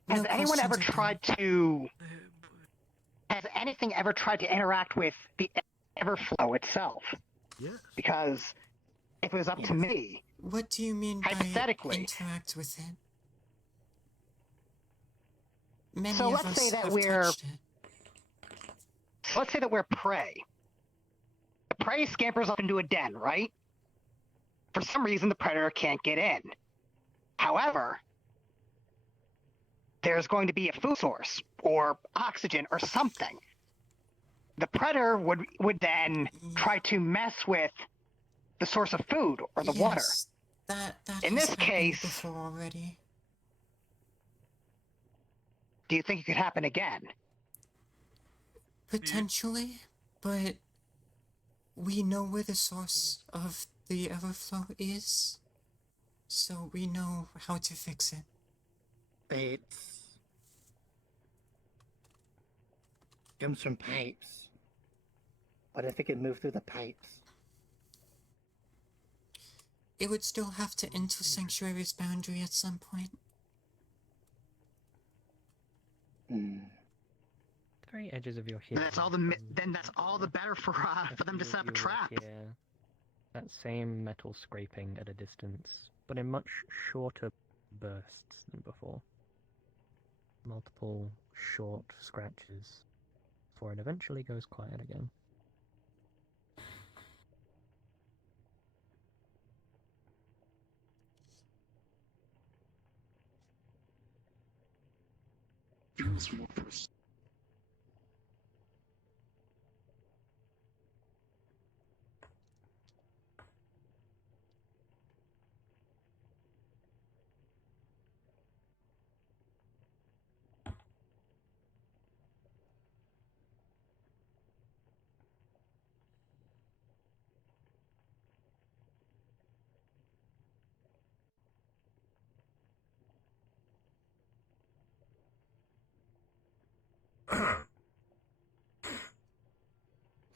No Has anyone ever questions are tried to... Has anything ever tried to interact with the Everflow itself? Yes. Because if it was up to me, What do you mean by hypothetically, interact with it? Many so of let's say us that have we're touched it. let's say that we're prey. The prey scampers up into a den, right? For some reason, the predator can't get in. However, there's going to be a food source or oxygen or something. The predator would then try to mess with the source of food or the water. Yes, that In has this happened case, before already. do you think it could happen again? Potentially, but we know where the source of the Everflow is, so we know how to fix it. It comes from pipes. What if it could move through the pipes? It would still have to enter Sanctuary's boundary at some point. The very edges of your hearing. Then that's all the better for them to set up a trap. Hear that same metal scraping at a distance, but in much shorter bursts than before. Multiple short scratches before it eventually goes quiet again. feels more precise.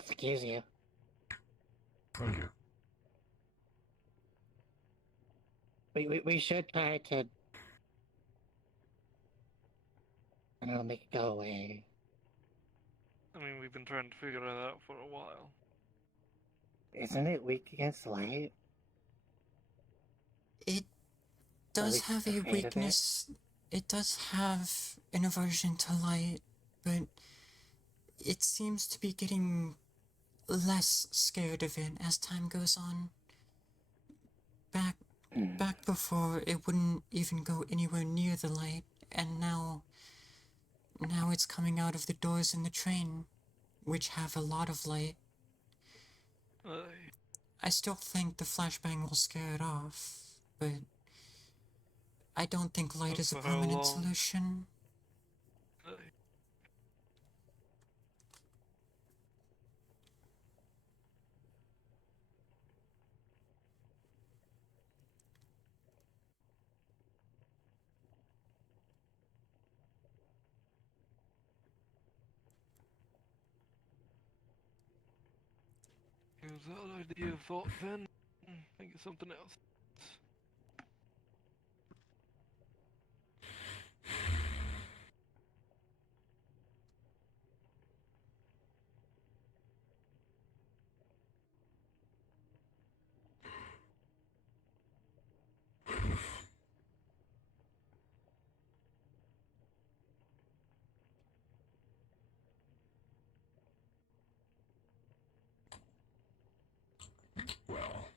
Excuse you. Thank you. We should try to, I don't know, make it go away. I mean, we've been trying to figure that out for a while. Isn't it weak against light? It Or at does least have a afraid of it? weakness. It does have an aversion to light, but it seems to be getting less scared of it as time goes on. Back before, it wouldn't even go anywhere near the light, and now it's coming out of the doors in the train, which have a lot of light. I still think the flashbang will scare it off, but I don't think light is a For how permanent long? solution. Is that idea of thought then? Think of something else. Well.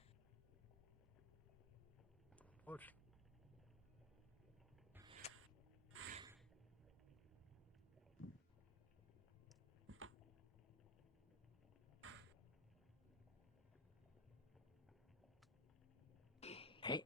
Hey.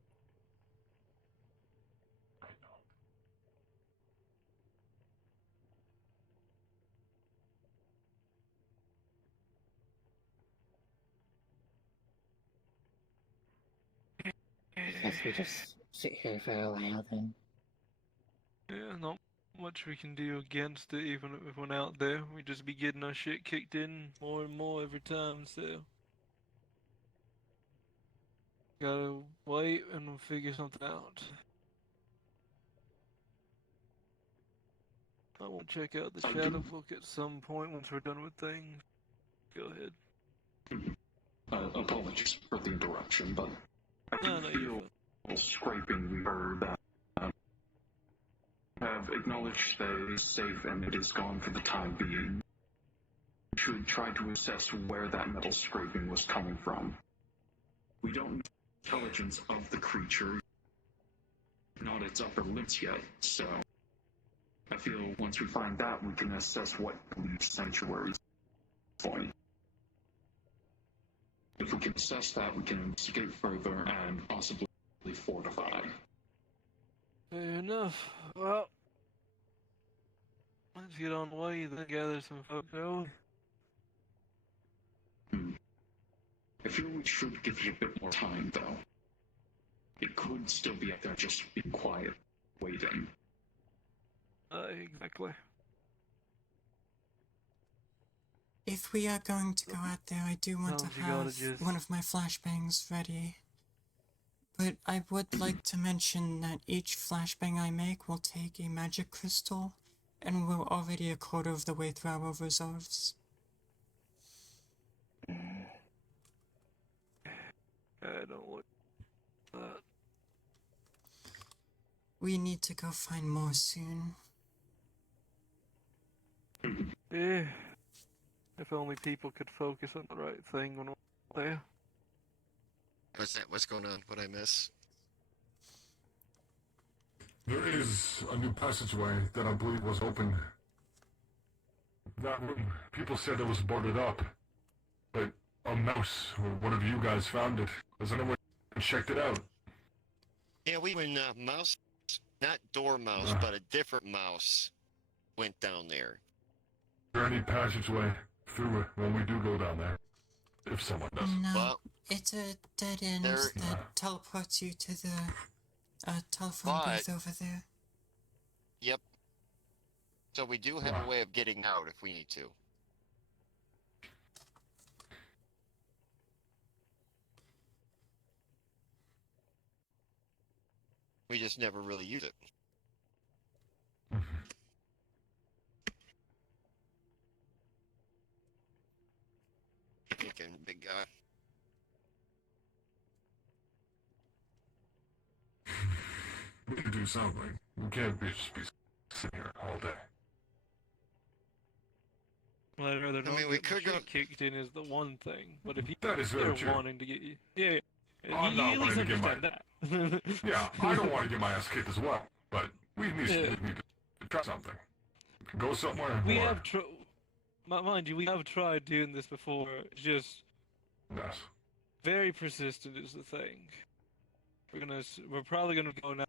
Guess we just sit here for a while then. Yeah, not much we can do against it, even if we went out there. We'd just be getting our shit kicked in more and more every time, so. Gotta wait and we'll figure something out. I want to check out the shadow book at some point once we're done with things. Go ahead. Apologies for the interruption, but I No, can you're feel scraping we heard that have acknowledged that it is safe and it is gone for the time being. We should try to assess where that metal scraping was coming from. We don't know the intelligence of the creature, not its upper limits yet, so I feel once we find that, we can assess what leads sanctuaries point. If we can assess that, we can investigate further and possibly fortify. Fair enough. Well, let's get on the way, then gather some folks out. I feel we should give it a bit more time, though. It could still be out there just being quiet, waiting. Exactly. If we are going to go out there, I do want to Sometimes you gotta have just- one of my flashbangs ready. But I would like to mention that each flashbang I make will take a magic crystal, and we're already a quarter of the way through our reserves. I don't like that. We need to go find more soon. Yeah. If only people could focus on the right thing when we're there. What's that? What's going on? What I miss? There is a new passageway that I believe was open. That room, people said it was boarded up, but a mouse, or one of you guys found it. Has anyone checked it out? Yeah, when mouse, not dormouse, but a different mouse went down there. Is there any passageway through it when we do go down there? If someone does. No, Well, it's a dead end that teleports you to the telephone booth over there. Yep. So we do have a way of getting out if we need to. We just never really use it. Thinking, big guy. We need to do something. We can't just be sitting here all day. Well, I'd rather not we get could my go- shit kicked in is the one thing, but if That is very they're true. wanting to get you, yeah, I'm you not at wanting least to get my- understand that. Yeah, I don't want to get my ass kicked as well, but we need to try something. Go somewhere We more. have mind you, we have tried doing this before. It's just Yes. very persistent is the thing. We're probably gonna go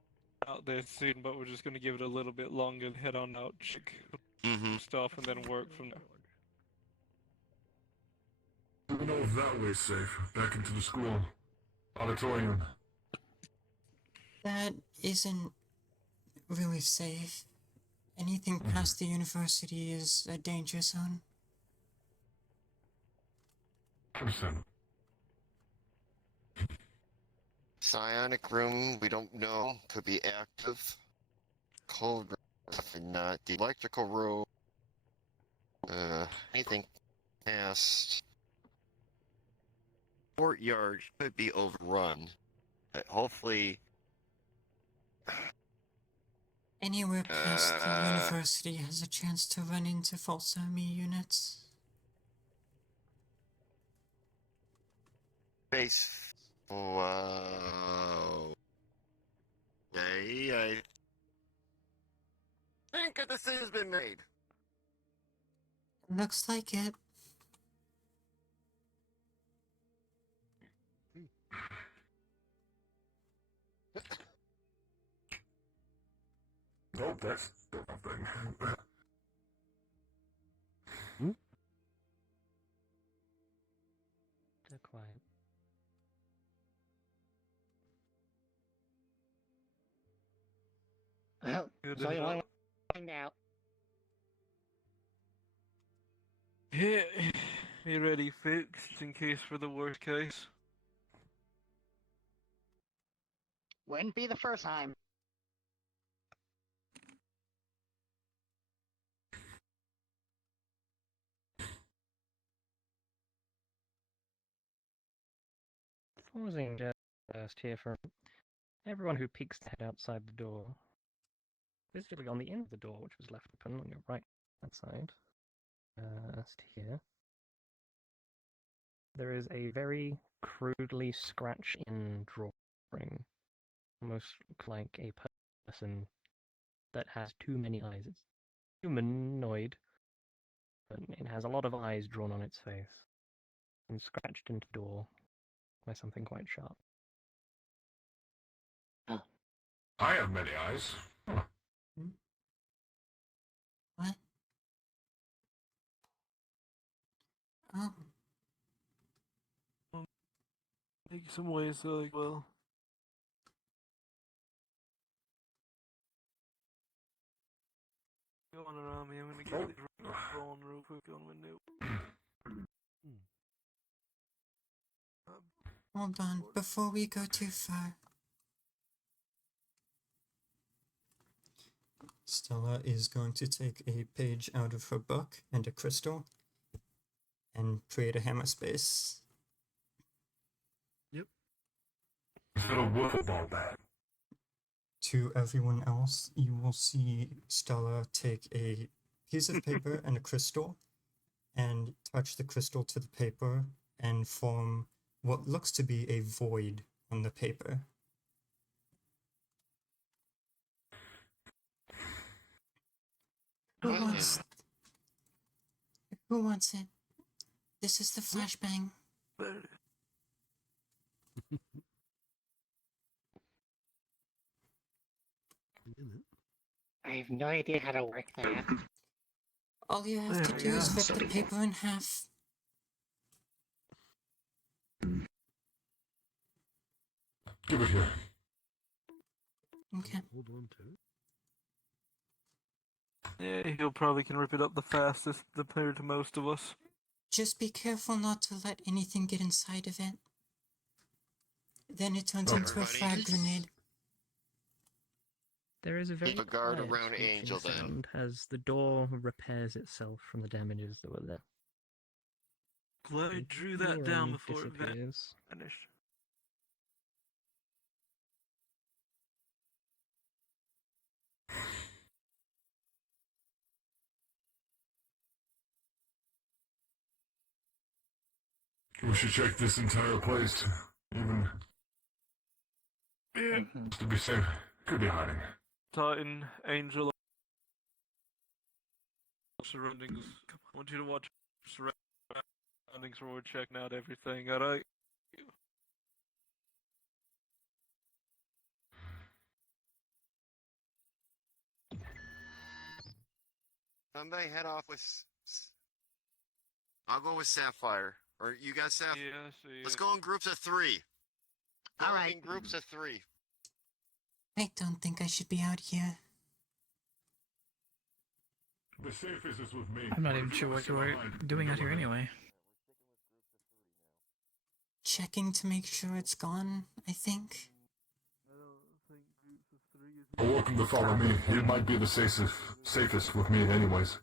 out there soon, but we're just gonna give it a little bit longer and head on out, check some stuff, and then work from there. I don't know if that way's safe. Back into the school auditorium. That isn't really safe. Anything past the university is a danger zone. Understand. Psionic room, we don't know. Could be active. Cold room, definitely not. The electrical room, anything past courtyard could be overrun. Hopefully, Anywhere past the university has a chance to run into false enemy units. base. Wow. I think a decision's been made. Looks like it. Nope, that's the wrong thing. They're quiet. Well, Good so you enough. want to find out. Yeah, be ready, folks, in case for the worst case. Wouldn't be the first time. Pausing just here for everyone who peeks their head outside the door. Visibly on the end of the door, which was left open on your right hand side. Just here. There is a very crudely scratched-in drawing, almost like a person that has too many eyes. It's humanoid, but it has a lot of eyes drawn on its face, and scratched into the door by something quite sharp. I have many eyes. What? Oh. Take some ways so like, well. Going around me, I'm gonna get these rolling real quick on my note. Hold on, before we go too far. Stella is going to take a page out of her book and a crystal and create a hammer space. Yep. Is it a wiffle ball bat? To everyone else, you will see Stella take a piece of paper and a crystal and touch the crystal to the paper and form what looks to be a void on the paper. What? Who wants it? This is the flashbang. I have no idea how to work that. All you have to do is rip the paper in half. Give it here. Okay. Hold on to it. Yeah, he'll probably can rip it up the fastest compared to most of us. Just be careful not to let anything get inside of it. Then it turns Okay. into a frag grenade. There is a very Keep a guard quiet around screeching Angel, then. sound as the door repairs itself from the damages that were there. Glad I The drew that down feeling before it disappears. vanished. We should check this entire place, even just to be safe. Could be hiding. Titan, Angel, surroundings. I want you to watch surroundings while we're checking out everything, alright? Somebody head off with. I'll go with Sapphire. Or you got Sapphire? Yeah, see. Let's go in groups of 3. All right. In groups of 3. I don't think I should be out here. The safest is with me. I'm not even sure what you're doing out here anyway. Checking to make sure it's gone, I think. You're welcome to follow me. You might be the safest with me anyways.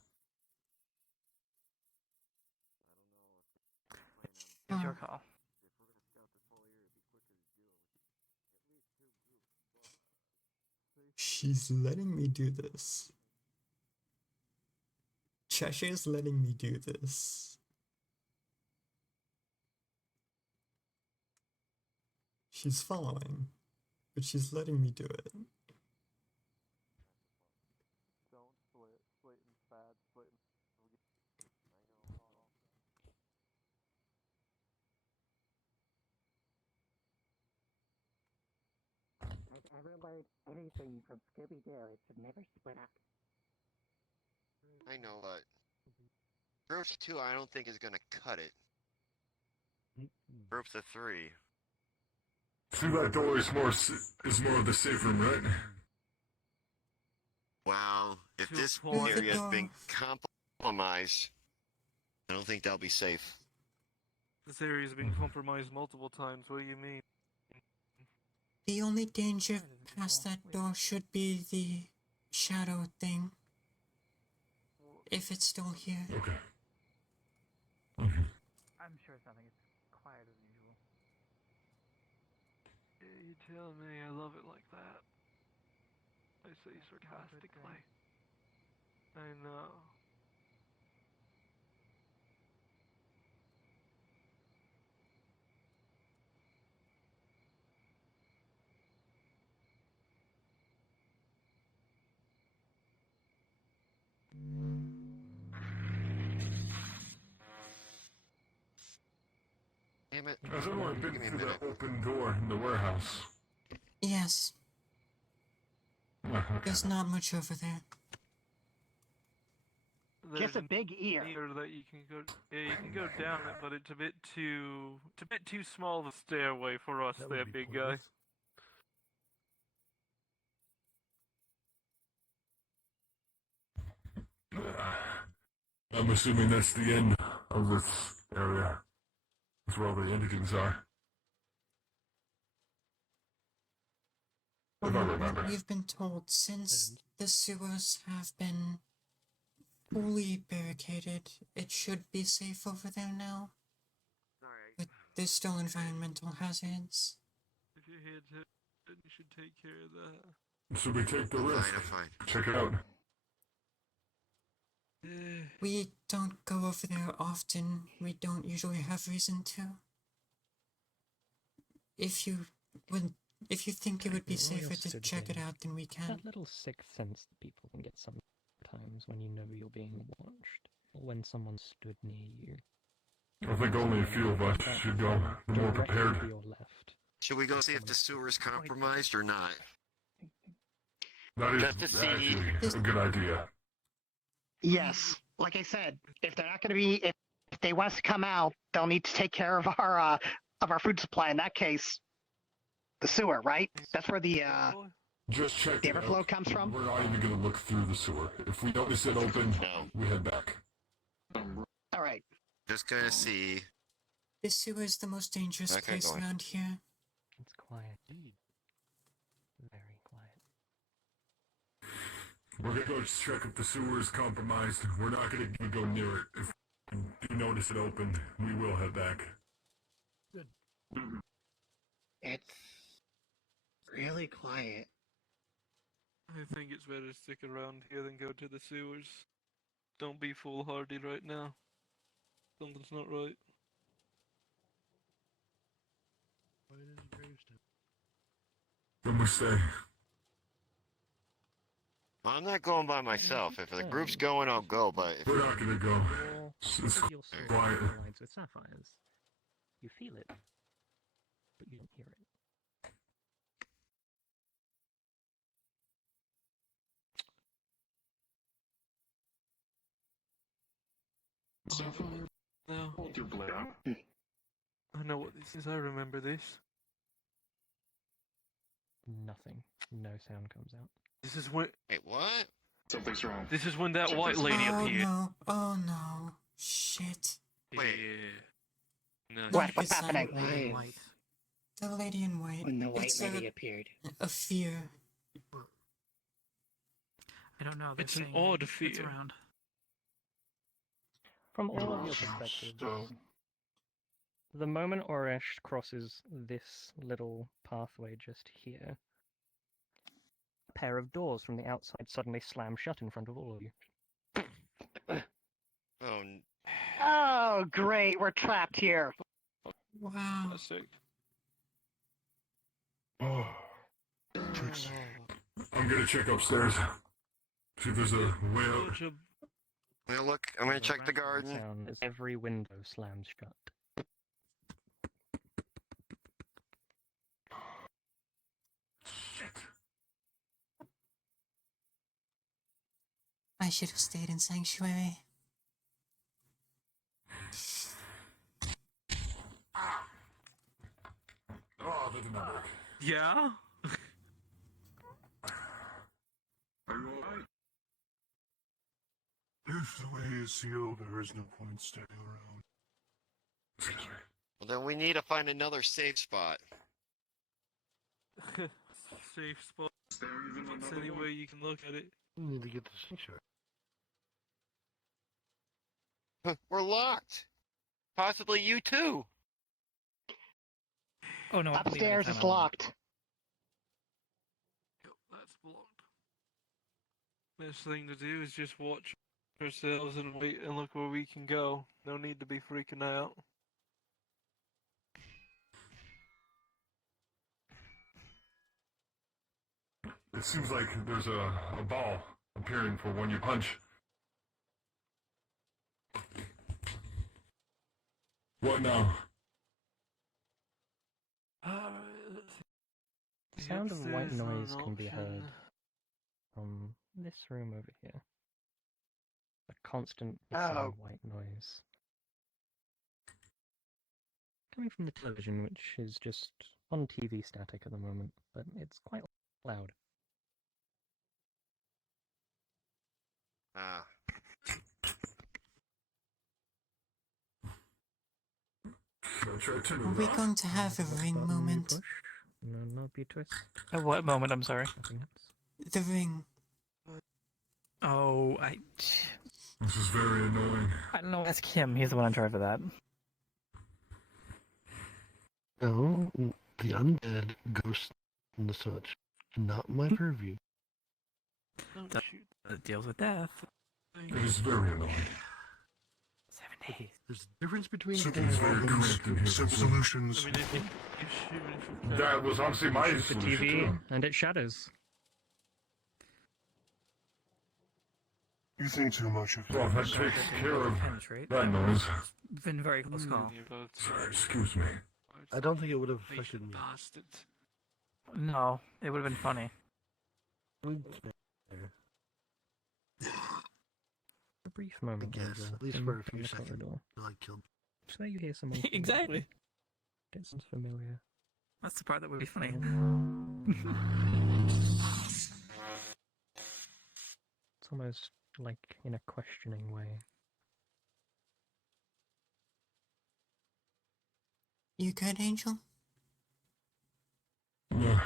It's your call. She's letting me do this. Cheshire's letting me do this. She's following, but she's letting me do it. I've ever learned anything from Scooby-Doo, it should never split up. I know, but groups of 2, I don't think is gonna cut it. Groups of 3. See, that door is more of the safe room, right? Well, if To a this point. area has been compromised, I don't think that'll be safe. This area's been compromised multiple times. What do you mean? The only danger past that door should be the shadow thing. If it's still here. Okay. I'm sure it's nothing. It's quieter than usual. Yeah, you tell me. I love it like that. I say sarcastically. I know. Damn it. Has anyone been Give me a through minute. that open door in the warehouse? Yes, there's not much over there. Just a There's big ear. that you can go. Yeah, you can go down it, but it's a bit too small of a stairway for us, That would there, be big guy. pointless. I'm assuming that's the end of this area. That's where all the endings are. If I remember. We've been told since the sewers have been fully barricaded, it should be safe over there now. But there's still environmental hazards. If you're here to, then you should take care of that. Should we take the risk? Fine. Check it out. We don't go over there often. We don't usually have reason to. If you think it would be It really safer to stood check it there. out, then we can. That little sixth sense that people can get sometimes. times when you know you're being watched, or when someone stood near you. I think only a few of us should go. We're more Directly prepared. to your left. Should we go see if the sewer is compromised or not? That Just to is see. actually a good idea. Yes, like I said, if they're not going to be, if they want us to come out, they'll need to take care of our food supply. In that case, the sewer, right? That's where the Just check the it overflow out. comes from. We're not even gonna look through the sewer. If we notice it open, we head back. All right. Just gonna see. This sewer is the most dangerous Okay, place go on. around here. It's quiet. Very quiet. We're gonna go check if the sewer is compromised. We're not gonna even go near it. If we notice it open, we will head back. Good. It's really quiet. I think it's better to stick around here than go to the sewers. Don't be foolhardy right now. Something's not right. Quiet as a gravestone. Then we stay. I'm not going by myself. If the group's going, I'll go, but if We're not gonna go. Your, It's your sword quiet. collides with Sapphire's. You feel it, but you don't hear it. No. Hold your blade out. I know what this is. I remember this. Nothing. No sound comes out. This is when. Wait, what? Something's wrong. This is when that white lady Oh appeared. no! Oh no! Shit! Yeah. No. What's It's, happening? Lady in Why? white. The lady in white. When the white It's lady appeared. a fear. I don't know. They're It's an saying odd it's fear. around. From all of your perspectives, the moment Oresh crosses this little pathway just here, a pair of doors from the outside suddenly slam shut in front of all of you. Oh, Oh, great! We're trapped here. Wow. That's sick. Oh. I'm gonna check upstairs. See if there's a way out. Such a- well, look, I'm gonna check the garden. Sound as every window slams shut. Shit. I should have stayed in sanctuary. Oh, that did not work. Yeah? Are you alright? If the way is sealed, there is no point staying around. Excuse me. Well, then we need to find another safe spot. Safe spot. Is there even It's another any one? way you can look at it. We need to get the sanctuary. We're locked. Possibly you too. Oh no! I believe Upstairs anytime is I want. locked. Yep, that's blocked. Best thing to do is just watch ourselves and wait and look where we can go. No need to be freaking out. It seems like there's a ball appearing for when you punch. What now? Let's see. The sound of white Upstairs is not noise an can be heard option. from this room over here. A constant Oh. hissing white noise. Coming from the television, which is just on TV static at the moment, but it's quite loud. Ah. Should I try to turn Are it we off? going to have a ring Button you moment? push? No, not be twist. At what moment? I'm sorry. Nothing else. The ring. Oh, This is very annoying. I don't know. Ask him. He's the one in charge of that. No, the undead, ghosts, and the such. Not my purview. Don't That- shoot It deals with death. It is very annoying. 7 days. There's a difference between Something's very cramped in here. Simple before. solutions. I mean, if you shoot it from That was honestly my Shoot the solution TV, too. and it shadows. You think too much of Well, that things. takes care of Penetrate. that noise. Been very close call. Sorry, excuse me. I don't think it would have affected me. Bastards. No, it would have been funny. A brief moment, guess, Angel, at least in- for a in few the seconds. corridor. I killed. Swear you hear someone. Exactly. It sounds familiar. That's the part that would be funny. It's almost like in a questioning way. You good, Angel? Yeah.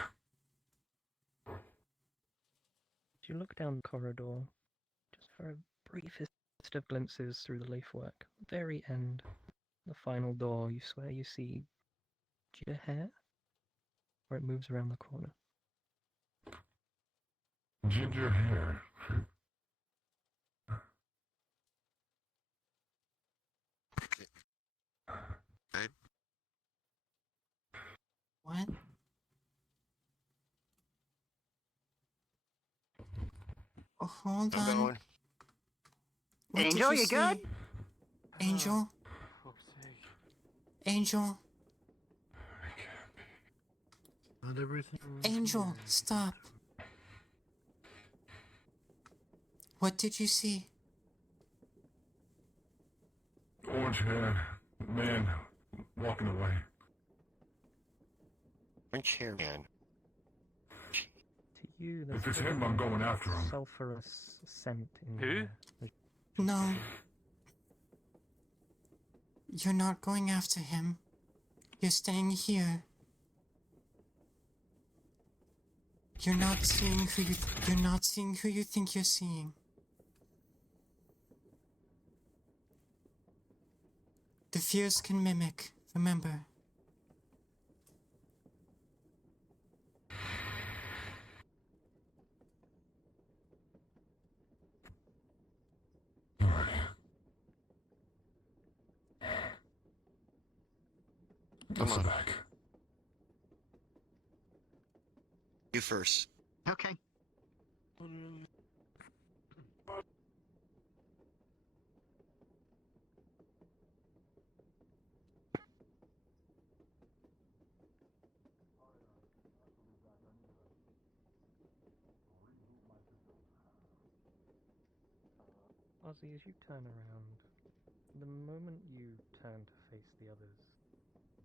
You look down the corridor, just for a briefest of glimpses through the leafwork. Very end, the final door, you swear you see ginger hair, where it moves around the corner. Ginger hair. What? Oh, hold I'm on. going. What did Angel, you see? good? Angel? Angel? Not everything. Angel, stop. What did you see? Orange hair. Man walking away. Orange hair man. To you, there's If it's a bit him, of I'm going after him. sulphurous scent in Who? there. No. You're not going after him. You're staying here. You're not seeing who you think you're seeing. The fears can mimic, remember. Come on. Back. You first. Okay. Ozzy, as you turn around, the moment you turn to face the others,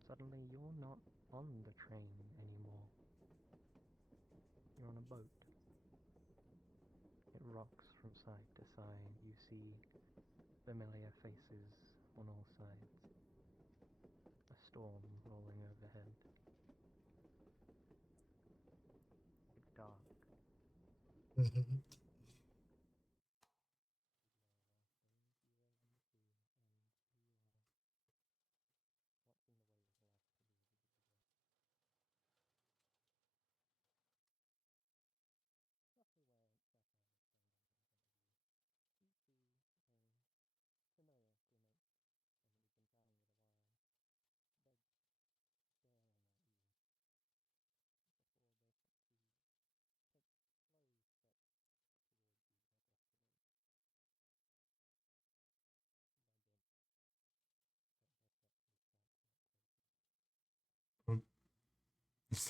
suddenly you're not on the train anymore. You're on a boat. It rocks from side to side. You see familiar faces on all sides. A storm rolling overhead. It's dark.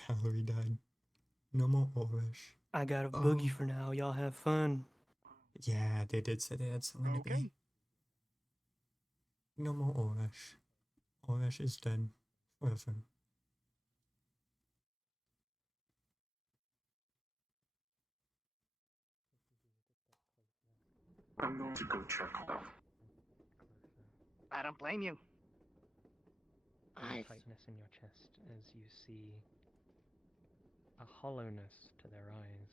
Valerie died. No more Orish. I got a boogie for now. Y'all have fun. Yeah, they did say they had something to be. No more Orish. Orish is dead. Forever. I'm going to go check it out. I don't blame you. Tightness in your chest as you see a hollowness to their eyes.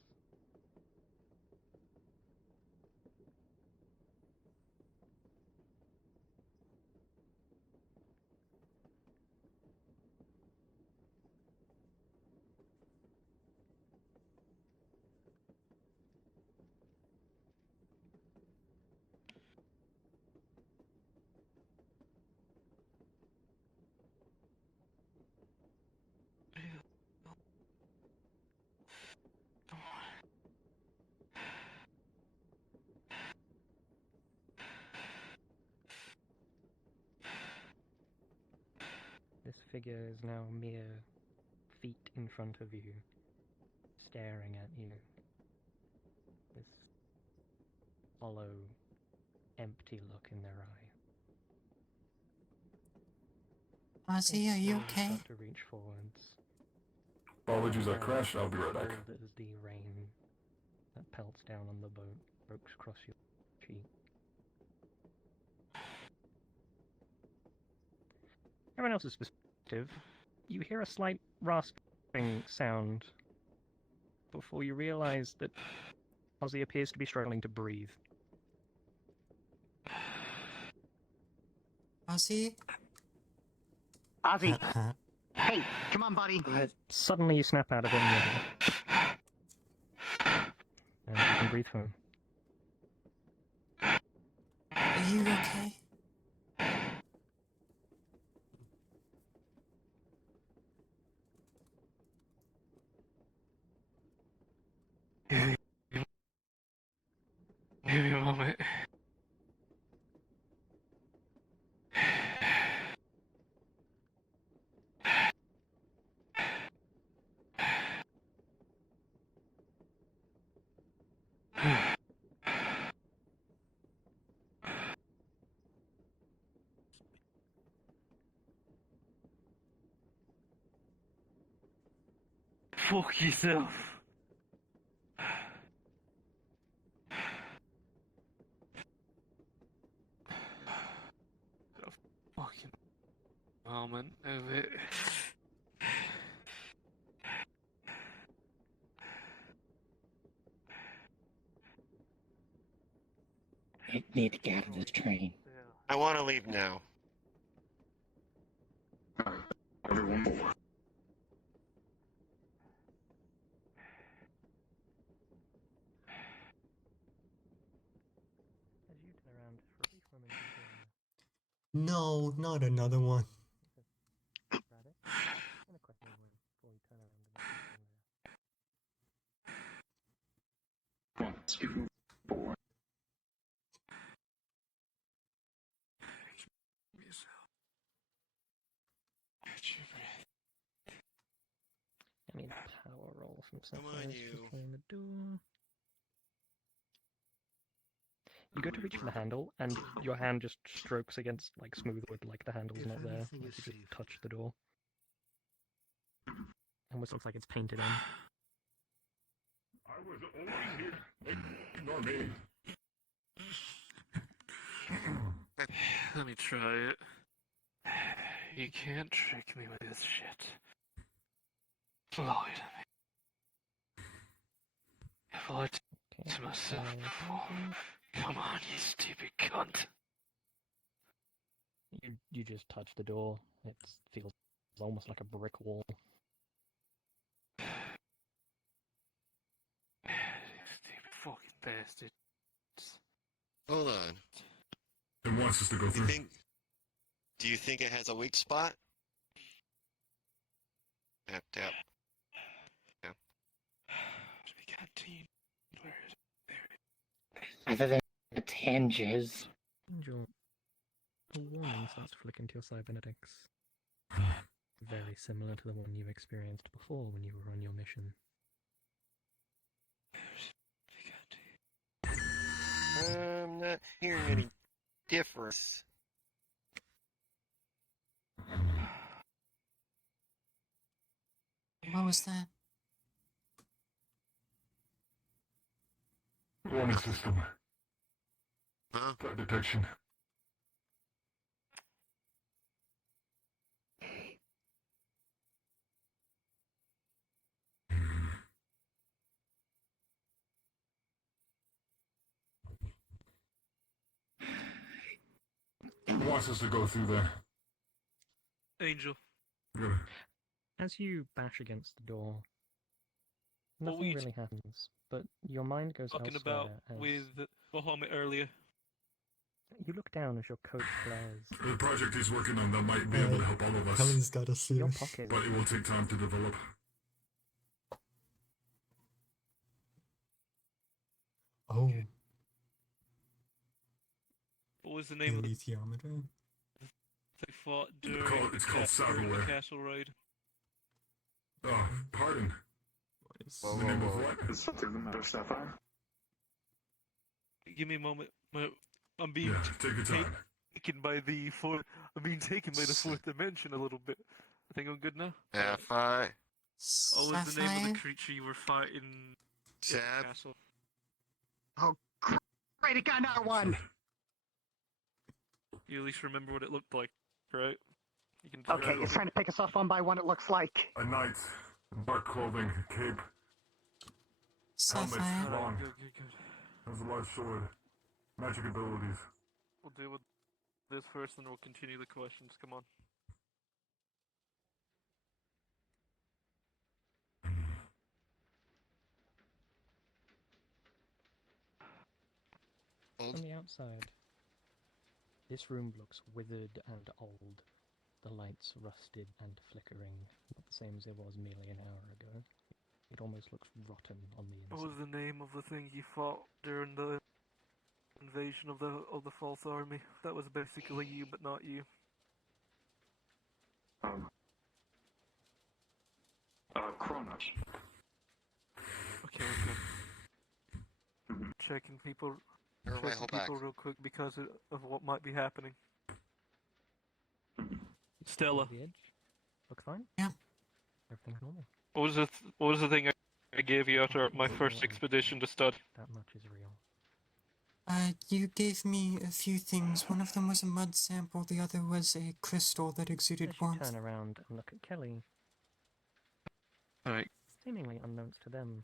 figure is now mere feet in front of you, staring at you. This hollow, empty look in their eye. Ozzy, are you Slowly okay? start to reach forwards. Apologies, I crashed. I'll be right back. As the rain that pelts down on the boat breaks across your cheek. Everyone else's perspective, you hear a slight rasping sound before you realize that Ozzy appears to be struggling to breathe. Ozzy? Ozzy, hey, come on, buddy. Suddenly you snap out of it and you're here. And you can breathe fine. Are you okay? Give me a moment. Fuck yourself. A fucking moment of it. I need to get out of this train. I want to leave now. Everyone forward. As you turn around for a brief moment, you No, not another one. hear Radix and a question before you turn around and see Come on, let's keep moving forward. I need a power roll from Come on, Sapphire you. to open the door. You go to reach for the handle, and your hand just strokes against like smooth wood, like the handle's If not there. anything Like is you just safe. touch the door. Almost looks like it's painted in. I was always here. Ignore me. Let me try it. You can't trick me with this shit. Lie to me. If I lied to myself before, come on, you stupid cunt. You just touch the door. It feels almost like a brick wall. Stupid fucking bastard. Hold on. It wants us to go through. Do you think it has a weak spot? Tap, tap. Tap. Other than its hinges. Angel, a warning starts to flick into your cybernetics. Very similar to the one you experienced before when you were on your mission. I'm not hearing any difference. What was that? Warning system. Huh? Threat detection. It wants us to go through there. Angel. Good. As you bash against the door, What nothing were you really happens, but your mind goes talking elsewhere about as with Bahamut earlier? you look down as your coat flares. The project he's working on that might be able to help all of us. Kelly's got a Your series. pocket. But it will take time to develop. Oh, What was the name of the alethiometer. fought during It's called during the Saddleware. castle raid? Oh, pardon. Whoa, The name of whoa, what? whoa. Is something the matter, Sapphire? Give me a moment. I'm being Yeah, take your time. taken by the fourth. I'm being taken by the fourth dimension a little bit. I think I'm good now. Sapphire. What was the name of Sapphire? the creature you were fighting in the Sap. castle? Oh, great! It got another one. You at least remember what it looked like, right? You can Okay, he's trying to pick us off one by one. It looks like. A knight. Dark clothing, cape, helmet, Sapphire? long. Good. Has a large sword. Magic abilities. We'll deal with this first, and we'll continue the questions. Come on. From the outside, this room looks withered and old. The lights rusted and flickering, not the same as it was merely an hour ago. It almost looks rotten on the What inside. was the name of the thing you fought during the invasion of the false army? That was basically you, but not you. Kronos. Okay. Checking people. Everybody Checking hold back. people real quick because of what might be happening. Stella. The edge. Looks fine? Yeah. Everything's normal. What was the thing I gave you after my first expedition to stud? That much is real. You gave me a few things. One of them was a mud sample, the other was a crystal that exuded As you warmth. turn around and look at Kelly, Alright. seemingly unknowns to them,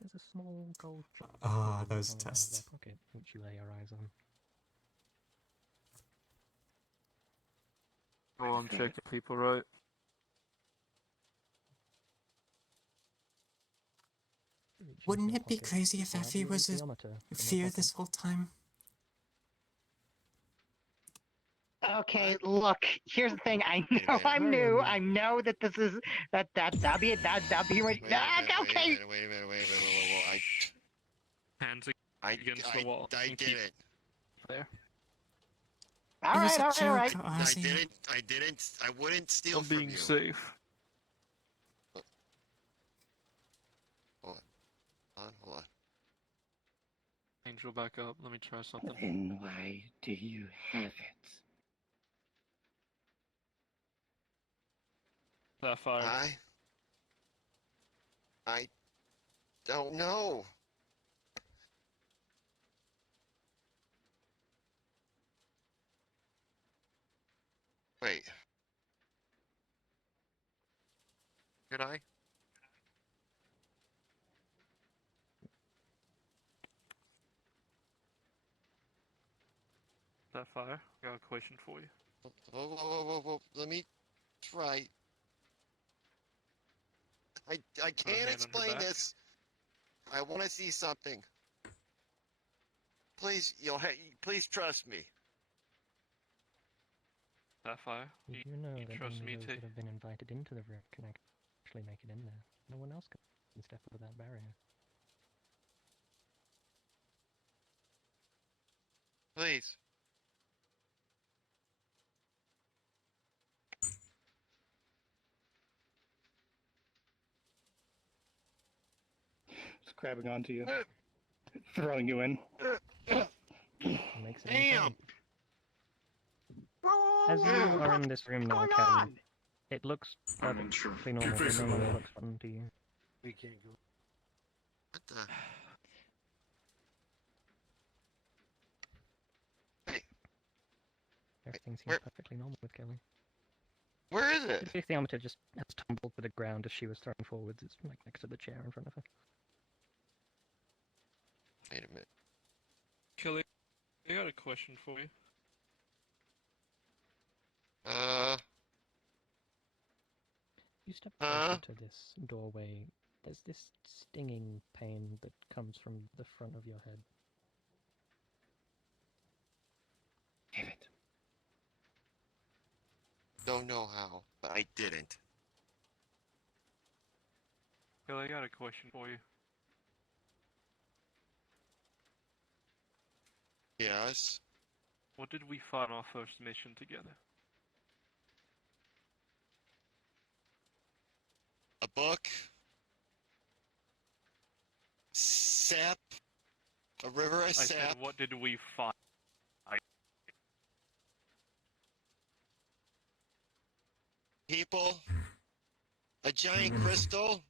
there's a small gold jar Ah, those hanging out of their tests. pocket, which you lay your eyes on. Oh, I'm checking people, right? Wouldn't it be crazy if Effie was a fear this whole time? Okay, look. Here's the thing. I know I'm new. I know that this is that'll be it. That'll be right. Okay. Wait a minute. Hands against the wall. I did it. There. All right. I wouldn't steal I'm from being you. safe. Hold on. Angel, back up. Let me try something. Then why do you have it? Sapphire. I don't know. Wait. Could I? Sapphire, I got a question for you. Whoa. Let me try. I hand can't on her explain back. this. I want to see something. Please, please trust me. Sapphire, You do know that trust only me those to... that have been invited into the rift can actually make it in there. No one else can step over that barrier. Please. Just grabbing onto you, throwing you in. Makes it Damn! As you are in this room now, Kelly, it looks perfectly normal. Keep It facing the normally wall. looks fun to you. We can't go. What the? Everything seems Where- perfectly normal with Kelly. Where is it? The thermometer just has tumbled to the ground as she was thrown forwards. It's like next to the chair in front of her. Wait a minute. Kelly, I got a question for you. You step closer to this doorway. There's this stinging pain that comes from the front of your head. Damn it. Don't know how, but I didn't. Kelly, I got a question for you. Yes. What did we find on our first mission together? book, sap, a river of I sap. said, what did we find? People, a giant crystal.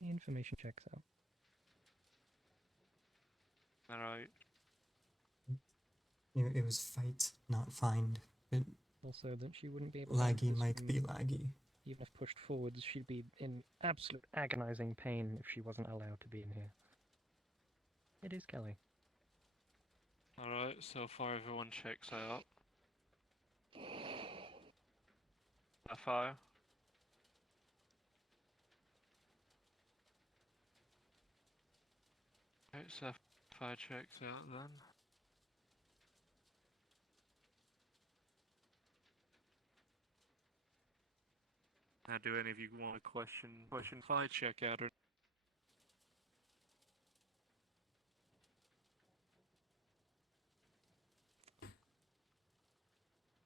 The information checks out. Alright. It was fight, not find. But Also, that she wouldn't be able to laggy enter this might be room. laggy. Even if pushed forwards, she'd be in absolute agonizing pain if she wasn't allowed to be in here. It is Kelly. Alright, so far everyone checks out. Sapphire. Right, Sapphire checks out then. Now, do any of you want to question if I check out or?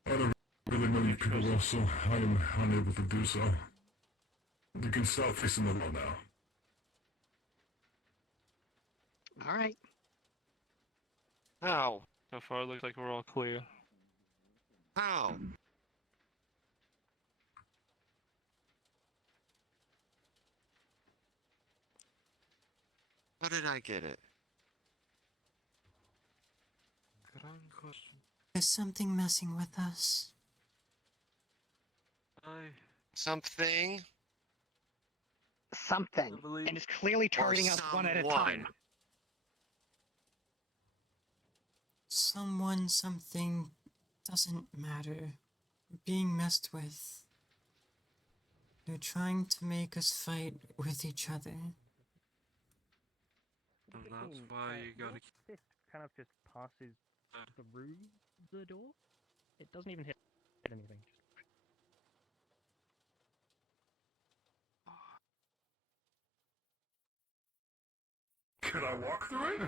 I don't really know you people well, so I am unable to do so. You can stop facing the wall now. All right. How? So far, it looks like we're all clear. How? How did I get it? Good question. There's something messing with us. Something? Something. And it's clearly targeting us one at a time. Someone, something, doesn't matter. We're being messed with. They're trying to make us fight with each other. And that's why you gotta keep. Fist kind of just passes through the door. It doesn't even hit anything. Can I walk through it?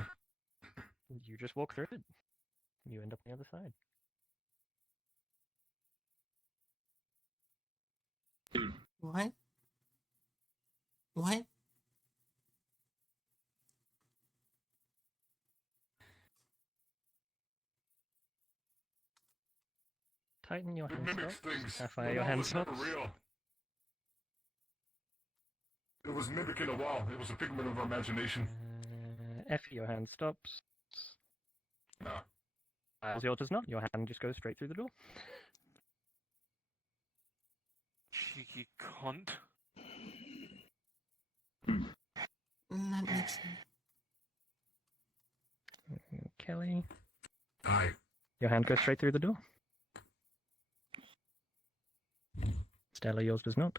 You just walk through it. You end up on the other side. What? What? Tighten your It hand mimics stops. things. Sapphire, The your wall hand was never stops. real. It was mimicking a wall. It was a figment of our imagination. Effie, your hand stops. Nah. Yours does not. Your hand just goes straight through the door. Cheeky cunt. Let me try. Kelly. Hi. Your hand goes straight through the door. Stella, yours does not.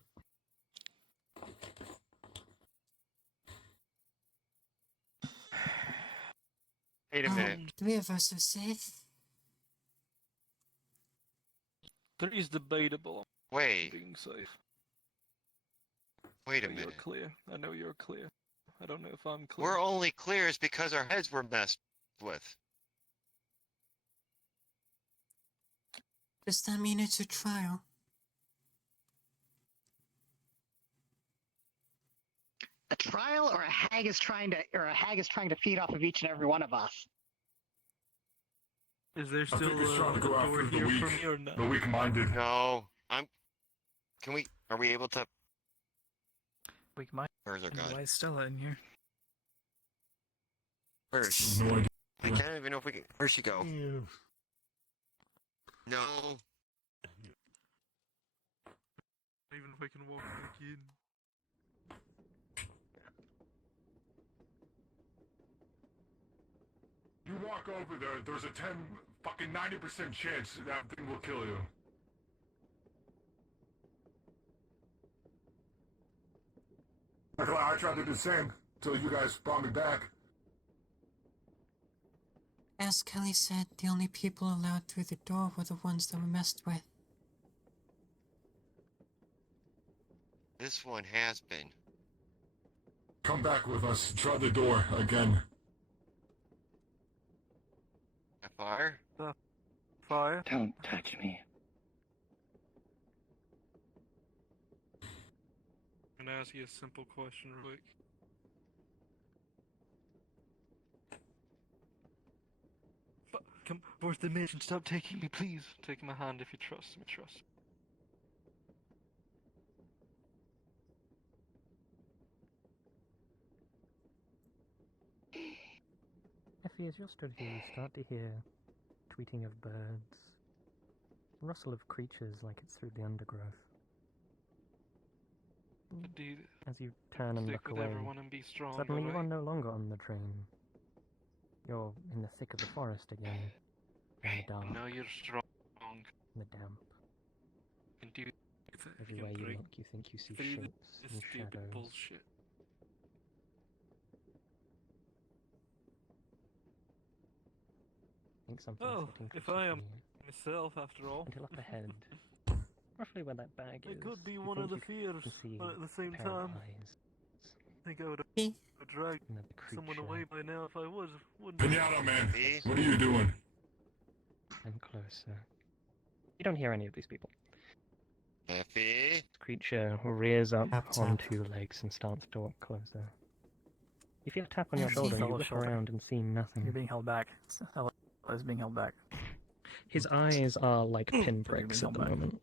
Wait a minute. 3 of us are safe. 3 is debatable. Wait. Being safe. Wait a But minute. You're clear. I know you're clear. I don't know if I'm clear. We're only clear is because our heads were messed with. Does that mean it's a trial? A trial, or a hag is trying to feed off of each and every one of us. Is there I still think it's trying to a go door after the here weak, from here now? the weak-minded. No, are we able to? We might. Where's our god? Why is Stella in here? Where's? No idea. I can't even know if we can. Where'd she go? No. Even if I can walk back in. You walk over there, there's a 90% chance that thing will kill you. I tried to do the same until you guys brought me back. As Kelly said, the only people allowed through the door were the ones that were messed with. This one has been. Come back with us. Try the door again. A fire? Fire? Don't touch me. ask you a simple question real quick? Come, fourth dimension, stop taking me, please. Take my hand if you trust me, trust. Effie, as you're stood here, you start to hear tweeting of birds, rustle of creatures like it's through the undergrowth. Dude, As you turn and stick look with away, everyone and be strong, suddenly you are alright? no longer on the train. You're in the thick of the forest again, in the dark, I know you're strong. in the damp. You can do Everywhere you break look, you think you see through shapes this and stupid shadows. bullshit. Think something's Oh, getting if closer I to am you. myself, after all. Until up ahead, roughly where that bag It is, could be you one think of the you fears, can see but at the same a pair of time, eyes. I think I would Me? have dragged And the someone creature away by now if I was, wouldn't I? Pinata man, what are you doing? and closer. You don't hear any of these people. Effie? This creature rears up Tap, tap. on two legs and starts to walk closer. You feel a tap on your Effie. shoulder, you Fella's look shoulder. around and see nothing. You're being held back. Stella is being held back. His eyes are like pinpricks being at the held back. moment.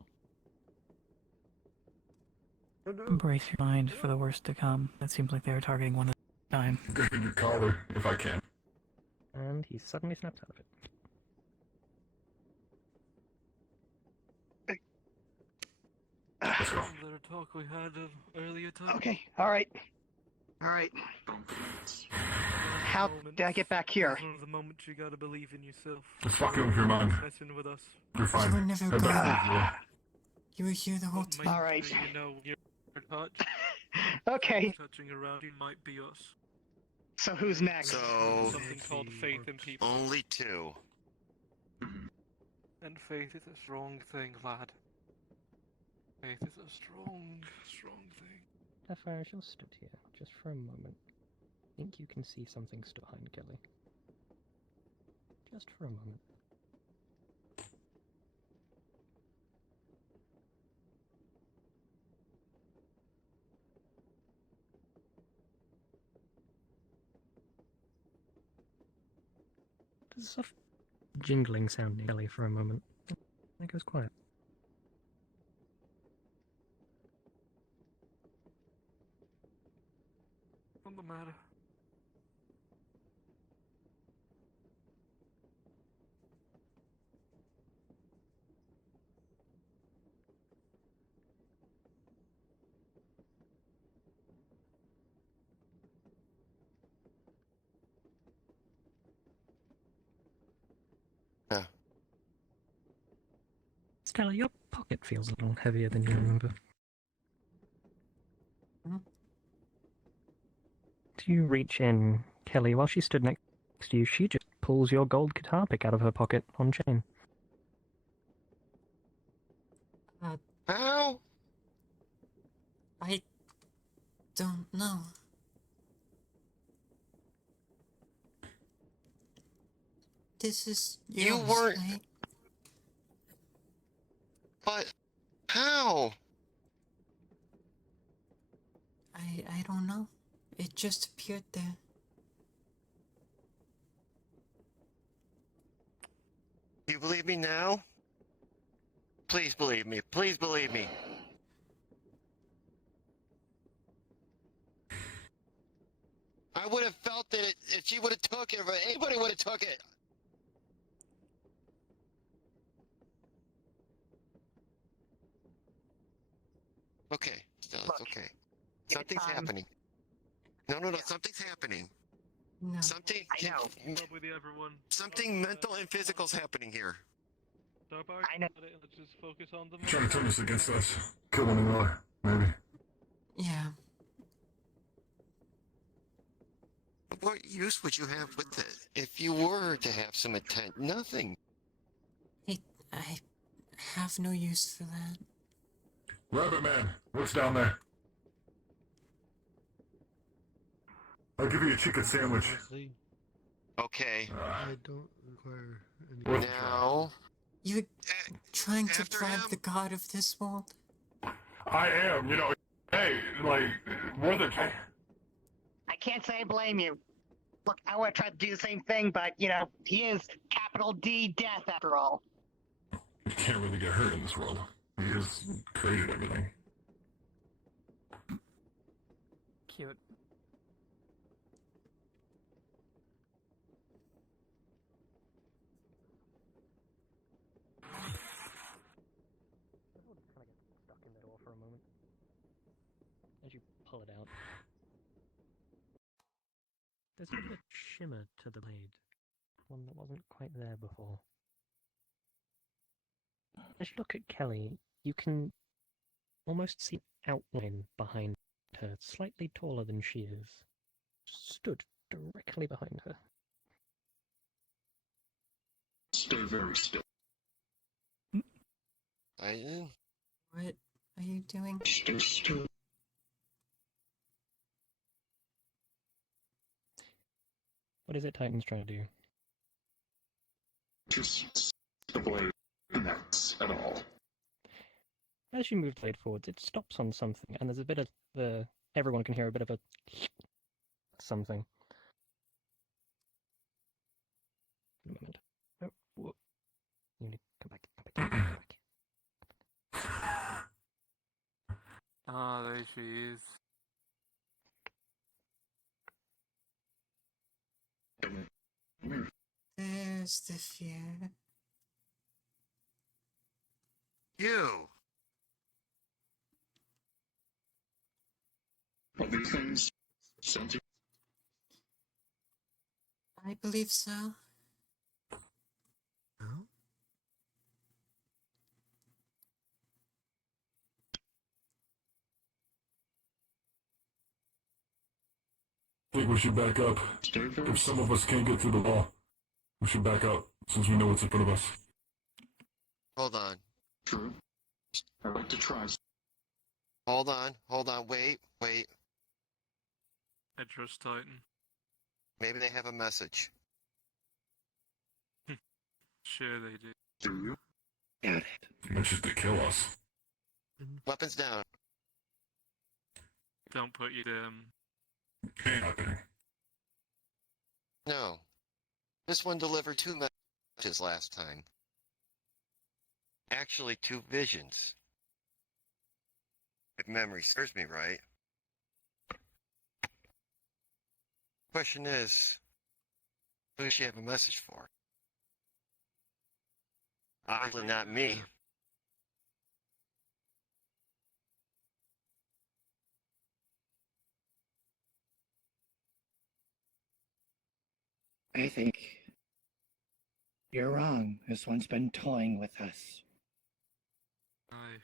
Brace your mind for the worst to come. It seems like they're targeting one at a time. Grab your collar, if I can. And he suddenly snaps out of it. Let's go. There talk we had earlier today. Okay, alright. Alright. How did I get back here? These are the moments you gotta believe in yourself. Just fucking with your mind. Messing with us. You're You fine. were never Head back to the floor. You were here the whole But time. make Alright. sure you know your touch. Okay, Touching around you might be us. so who's next? So, Something called faith in people. only two. And faith is a strong thing, lad. Faith is a strong, strong thing. Sapphire, as you're stood here, just for a moment, think you can see something stood behind Kelly. Just for a moment. There's a soft jingling sound near Kelly for a moment. Then it goes quiet. What's the matter? Stella, your pocket feels a little heavier than you remember. Hmm? Do you reach in, Kelly, while she stood next to you, she just pulls your gold guitar pick out of her pocket on chain. How? I don't know. This is You yours, weren't- right? But how? I don't know. It just appeared there. You believe me now? Please believe me. Please believe me. I would have felt that if she would have took it, if anybody would have took it. Okay, Stella, it's okay. Something's time. happening. No, something's happening. No. Something. I know. Stop with everyone. Something mental and physical's happening here. Stop I know. arguing. Let's just focus on the Trying to turn this against us. Kill one another, maybe. Yeah. What use would you have with it if you were to have some intent? Nothing. I have no use for that. Rabbit man, what's down there? I'll give you a chicken sandwich. Okay. I don't require any. Worth a Now, You're trying to after bribe him. the god of this world? I am, you know. Hey, like, we're the I can't say I blame you. Look, I would have tried to do the same thing, but, he is capital D death after all. You can't really get hurt in this world. He just created everything. Cute. Everyone kind of gets stuck in the door for a moment. As you pull it out, there's a bit of a shimmer to the blade, one that wasn't quite there before. As you look at Kelly, you can almost see outline behind her, slightly taller than she is, stood directly behind her. Stay very still. What are you doing? Stay still. What is it Titan's trying to do? Just the blade connects at all. As you move the blade forwards, it stops on something, and there's a bit of the... Everyone can hear a bit of a... something. A moment. Oh, whoa. You need to come back, come back. Ah, there she is. There's the fear. You! Are these things sentient? I believe so. No? I think we should back up. If some of us can't get through the wall, we should back up, since we know what's in front of us. Hold on. True. I like to try. Hold on, wait. I trust Titan. Maybe they have a message. Sure they do. Do you? Got it. It's just to kill us. Weapons down. Don't put you down. Ain't happening. No. This one delivered 2 messages last time. Actually, 2 visions. If memory serves me right. Question is, who does she have a message for? Obviously not me. I think you're wrong. This one's been toying with us. Aye.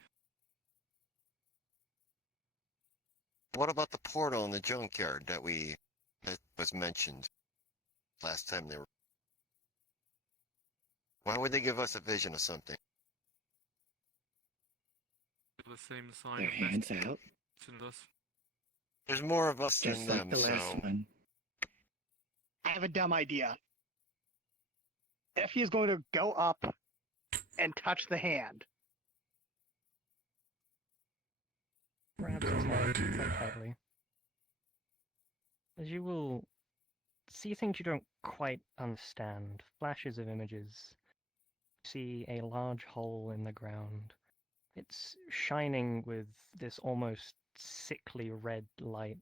What about the portal in the junkyard that was mentioned last time they were? Why would they give us a vision of something? The same sign Their of hands out, messing us. There's more of us just than like them, the last so... one. I have a dumb idea. Effie is going to go up and touch the hand. Grabs his head quite tightly. As you will see things you don't quite understand, flashes of images. See a large hole in the ground. It's shining with this almost sickly red light.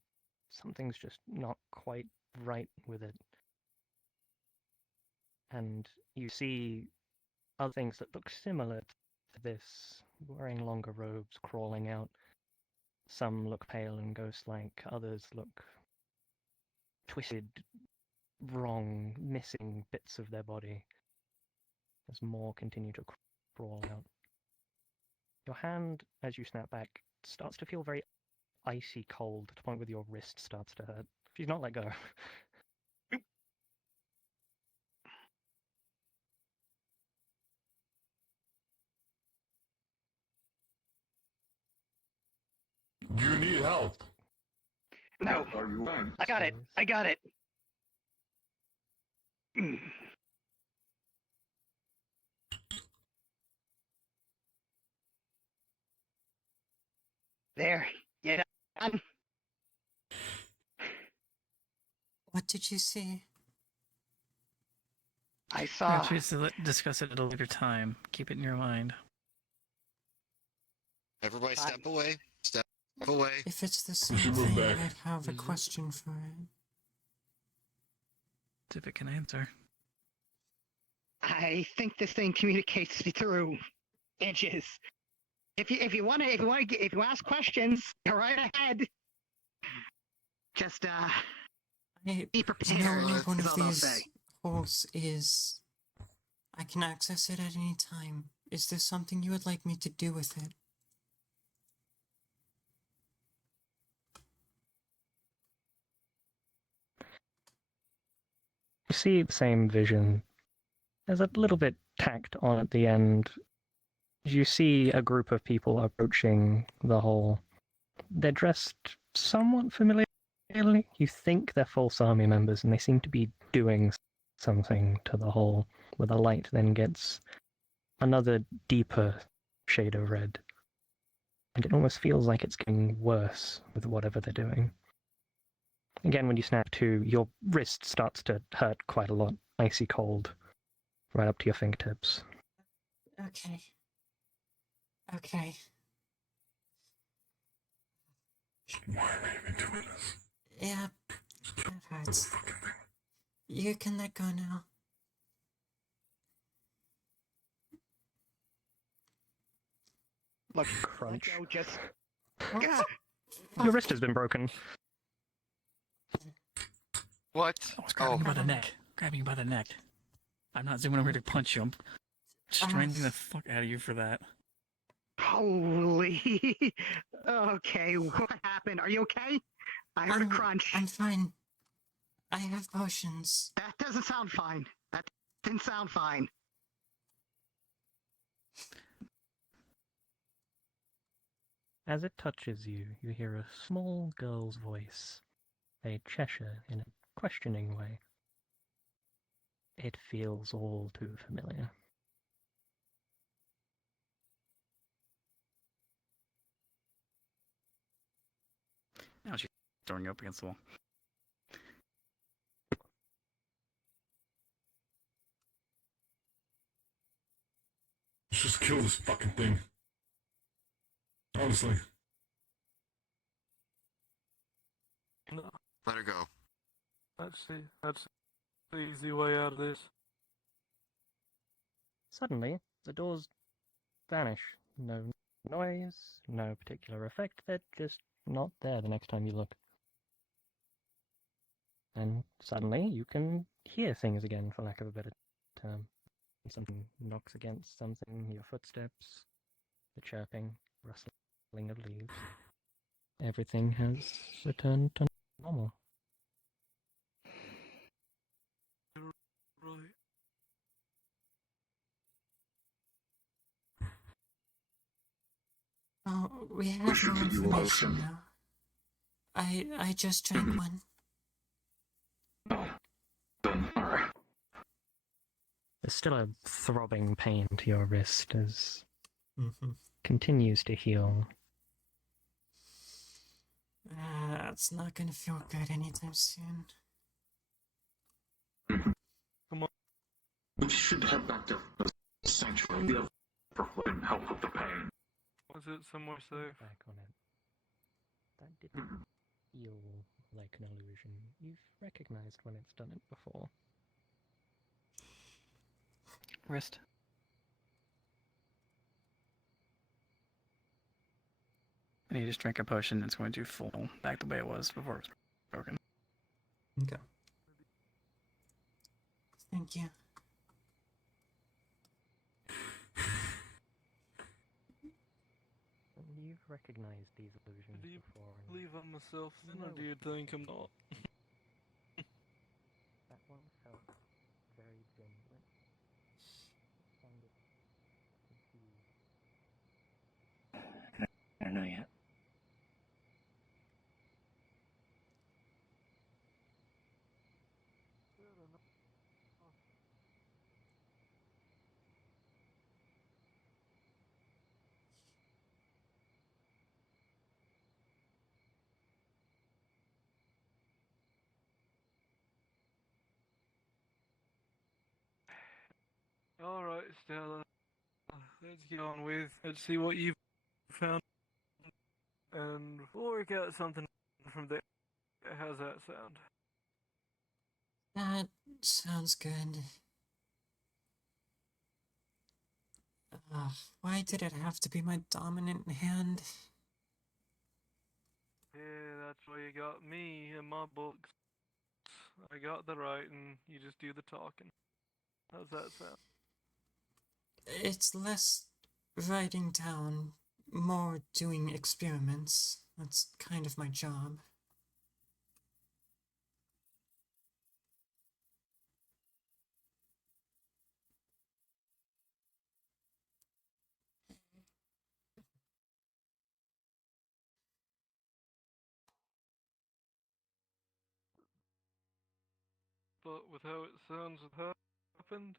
Something's just not quite right with it. And you see other things that look similar to this, wearing longer robes, crawling out. Some look pale and ghost-like, others look twisted, wrong, missing bits of their body, as more continue to crawl out. Your hand, as you snap back, starts to feel very icy cold, to the point where your wrist starts to hurt. She's not let go. You need help. No, Are you right? I got it. I got it. Mm. There. Yeah. What did you see? I saw. Perhaps we should discuss it at a later time. Keep it in your mind. Everybody step away. Step away. If it's the same should move thing, back. I'd have a question for it. If it can answer. I think this thing communicates through inches. If you want to ask questions, go right ahead. Just be prepared. You know where is one of all I'll these say. holes is? I can access it at any time. Is there something you would like me to do with it? You see the same vision. There's a little bit tacked on at the end. You see a group of people approaching the hole. They're dressed somewhat familiarly. You think they're false army members, and they seem to be doing something to the hole, where the light then gets another deeper shade of red. And it almost feels like it's getting worse with whatever they're doing. Again, when you snap to, your wrist starts to hurt quite a lot, icy cold, right up to your fingertips. Okay. Okay. Why are we even doing this? Yeah, that hurts. You can let go now. Look, crunch. Let go, just. Your wrist has been broken. What? I was grabbing you by the neck. Grabbing you by the neck. I'm not zooming over to punch you. I'm straining the fuck out of you for that. Holy. Okay, what happened? Are you okay? I heard a crunch. I'm fine. I have potions. That doesn't sound fine. That didn't sound fine. As it touches you, you hear a small girl's voice, a Cheshire in a questioning way. It feels all too familiar. Now she's throwing you up against the wall. Let's just kill this fucking thing. Honestly. Let her go. That's the easy way out of this. Suddenly, the doors vanish. No noise, no particular effect. They're just not there the next time you look. And suddenly, you can hear things again, for lack of a better term. Something knocks against something, your footsteps, the chirping, rustling of leaves. Everything has returned to normal. Right. Oh, we have more information now. I just drank one. There's still a throbbing pain to your wrist as Mm-hmm. continues to heal. It's not gonna feel good anytime soon. Come on. We should head back to the sanctuary. The other and help with the pain. Was it somewhere safe? Back on it. That didn't feel like an illusion. You've recognized when it's done it before. Wrist. And you just drink a potion, it's going to fall back the way it was before it was broken. Okay. Thank you. You've recognized these illusions before. I believe I'm myself, then or do you think I'm not? That one felt very genuine. Found it confused. I don't know yet. Alright, Stella. Let's get on with. Let's see what you've found. And we'll work out something from there. How's that sound? That sounds good. Why did it have to be my dominant hand? Yeah, that's why you got me in my books. I got the writing, you just do the talking. How's that sound? It's less writing down, more doing experiments. That's kind of my job. But with how it sounds with happened,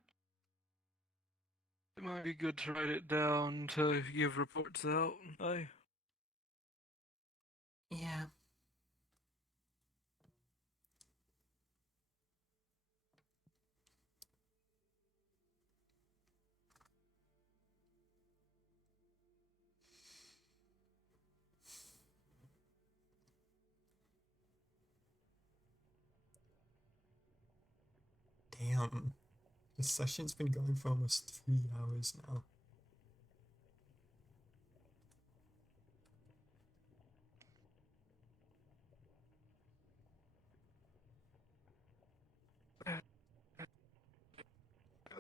it might be good to write it down to give reports out. Aye. Yeah. Damn. The session's been going for almost 3 hours now.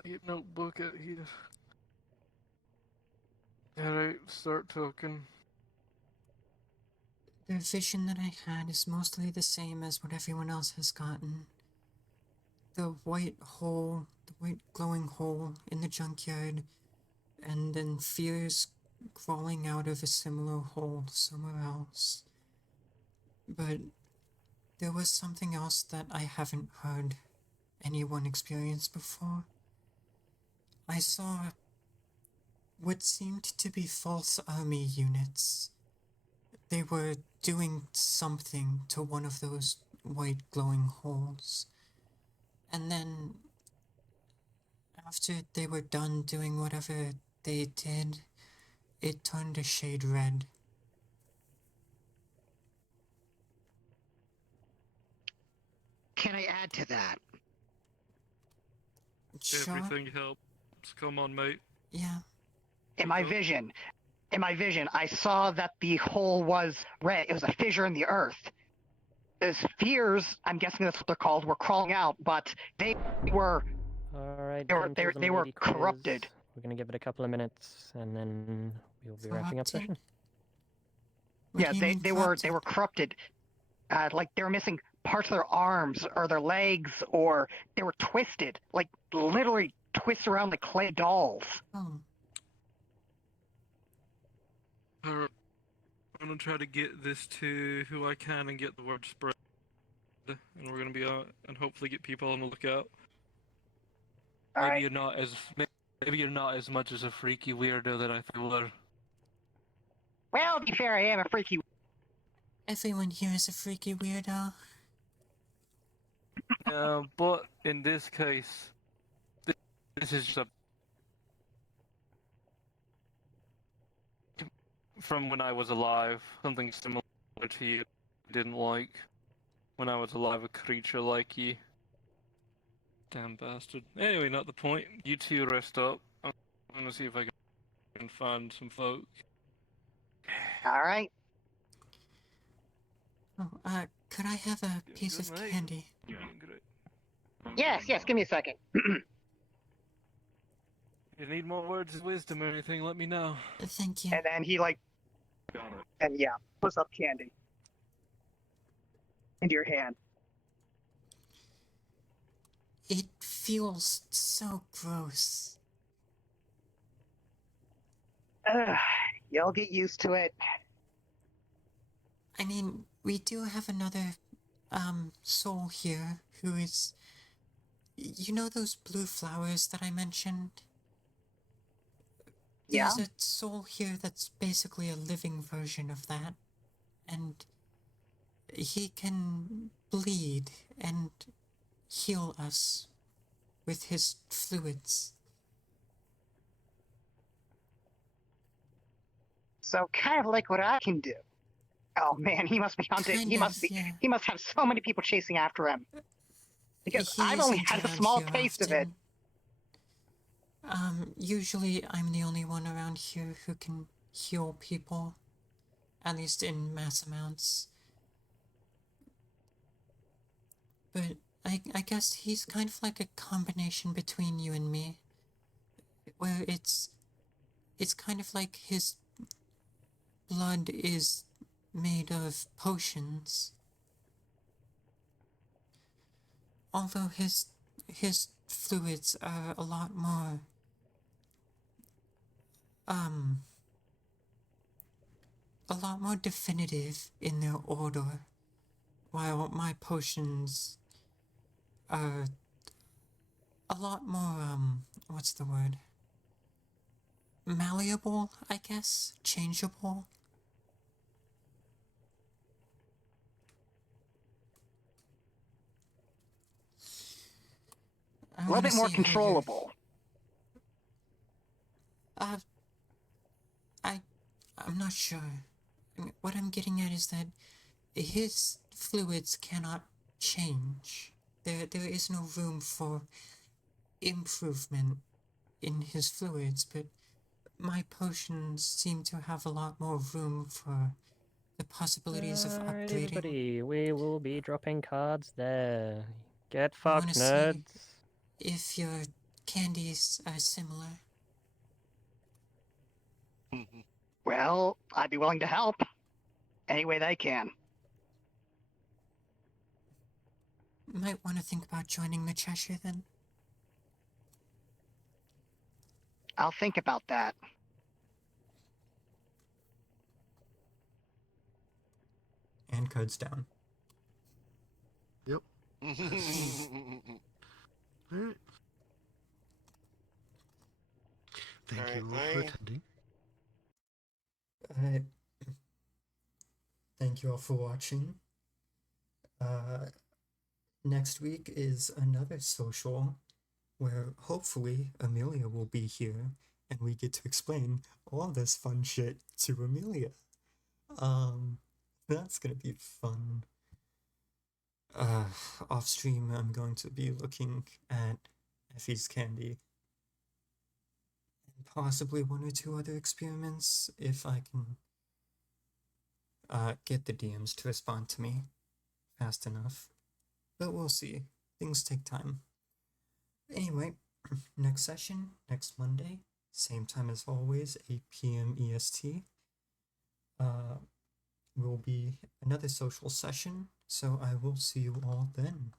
Get notebook out here. Alright, start talking. The vision that I had is mostly the same as what everyone else has gotten. The white hole, the white glowing hole in the junkyard, and then fears crawling out of a similar hole somewhere else. But there was something else that I haven't heard anyone experience before. I saw what seemed to be false army units. They were doing something to one of those white glowing holes. And then, after they were done doing whatever they did, it turned a shade red. Can I add to that? Sure. Everything helps. Come on, mate. Yeah. In my vision, I saw that the hole was red. It was a fissure in the earth. The spheres, I'm guessing that's what they're called, were crawling out, but they were Alright, they were corrupted. We're gonna give it a couple of minutes, and then we'll be wrapping up Corrupted? session. What do you mean they corrupted? were corrupted. Like they were missing parts of their arms or their legs, or they were twisted, like literally twisted around like clay dolls. Oh. Alright, I'm gonna try to get this to who I can and get the word spread. And we're gonna be out and hopefully get people on the lookout. Maybe you're not as much as a freaky weirdo that I thought you were. Well, to be fair, I am a freaky. Everyone here is a freaky weirdo. But in this case, this is just from when I was alive, something similar to you. Didn't like when I was alive, a creature like you. Damn bastard. Anyway, not the point. You two rest up. I'm gonna see if I can find some folk. All right. Oh, could I have a piece of mate. candy? Yes, give me a second. If you need more words of wisdom or anything, let me know. Thank you. And then he puts up candy into your hand. It feels so gross. You'll get used to it. I mean, we do have another, soul here who is... You know those blue flowers that I mentioned? Yeah. There's a soul here that's basically a living version of that. And he can bleed and heal us with his fluids. So kind of like what I can do. Oh man, he must be hunted. Kind He of, must be. yeah. He must have so many people chasing after him. Because He I've only isn't had a around small here taste of it. often. Usually I'm the only one around here who can heal people, at least in mass amounts. But I guess he's kind of like a combination between you and me, where it's kind of like his blood is made of potions. Although his fluids are a lot more definitive in their order, while my potions are a lot more what's the word? Malleable, I guess, changeable. A little bit more controllable. I'm not sure. I mean, what I'm getting at is that his fluids cannot change. There is no room for improvement in his fluids, but my potions seem to have a lot more room for the possibilities of Alright, upgrading. everybody, we will be dropping cards there. Get I wanna fucked, see nerds. if your candies are similar. Well, I'd be willing to help any way that I can. Might want to think about joining the Cheshire then. I'll think about that. And cards down. Yep. Alright. Thank you all for attending. Thank you all for watching. Next week is another social where hopefully Amelia will be here and we get to explain all this fun shit to Amelia. That's gonna be fun. Off stream, I'm going to be looking at Effie's candy and possibly one or two other experiments if I can get the DMs to respond to me fast enough. But we'll see. Things take time. Anyway, next session, next Monday, same time as always, 8 p.m. EST. Will be another social session, so I will see you all then.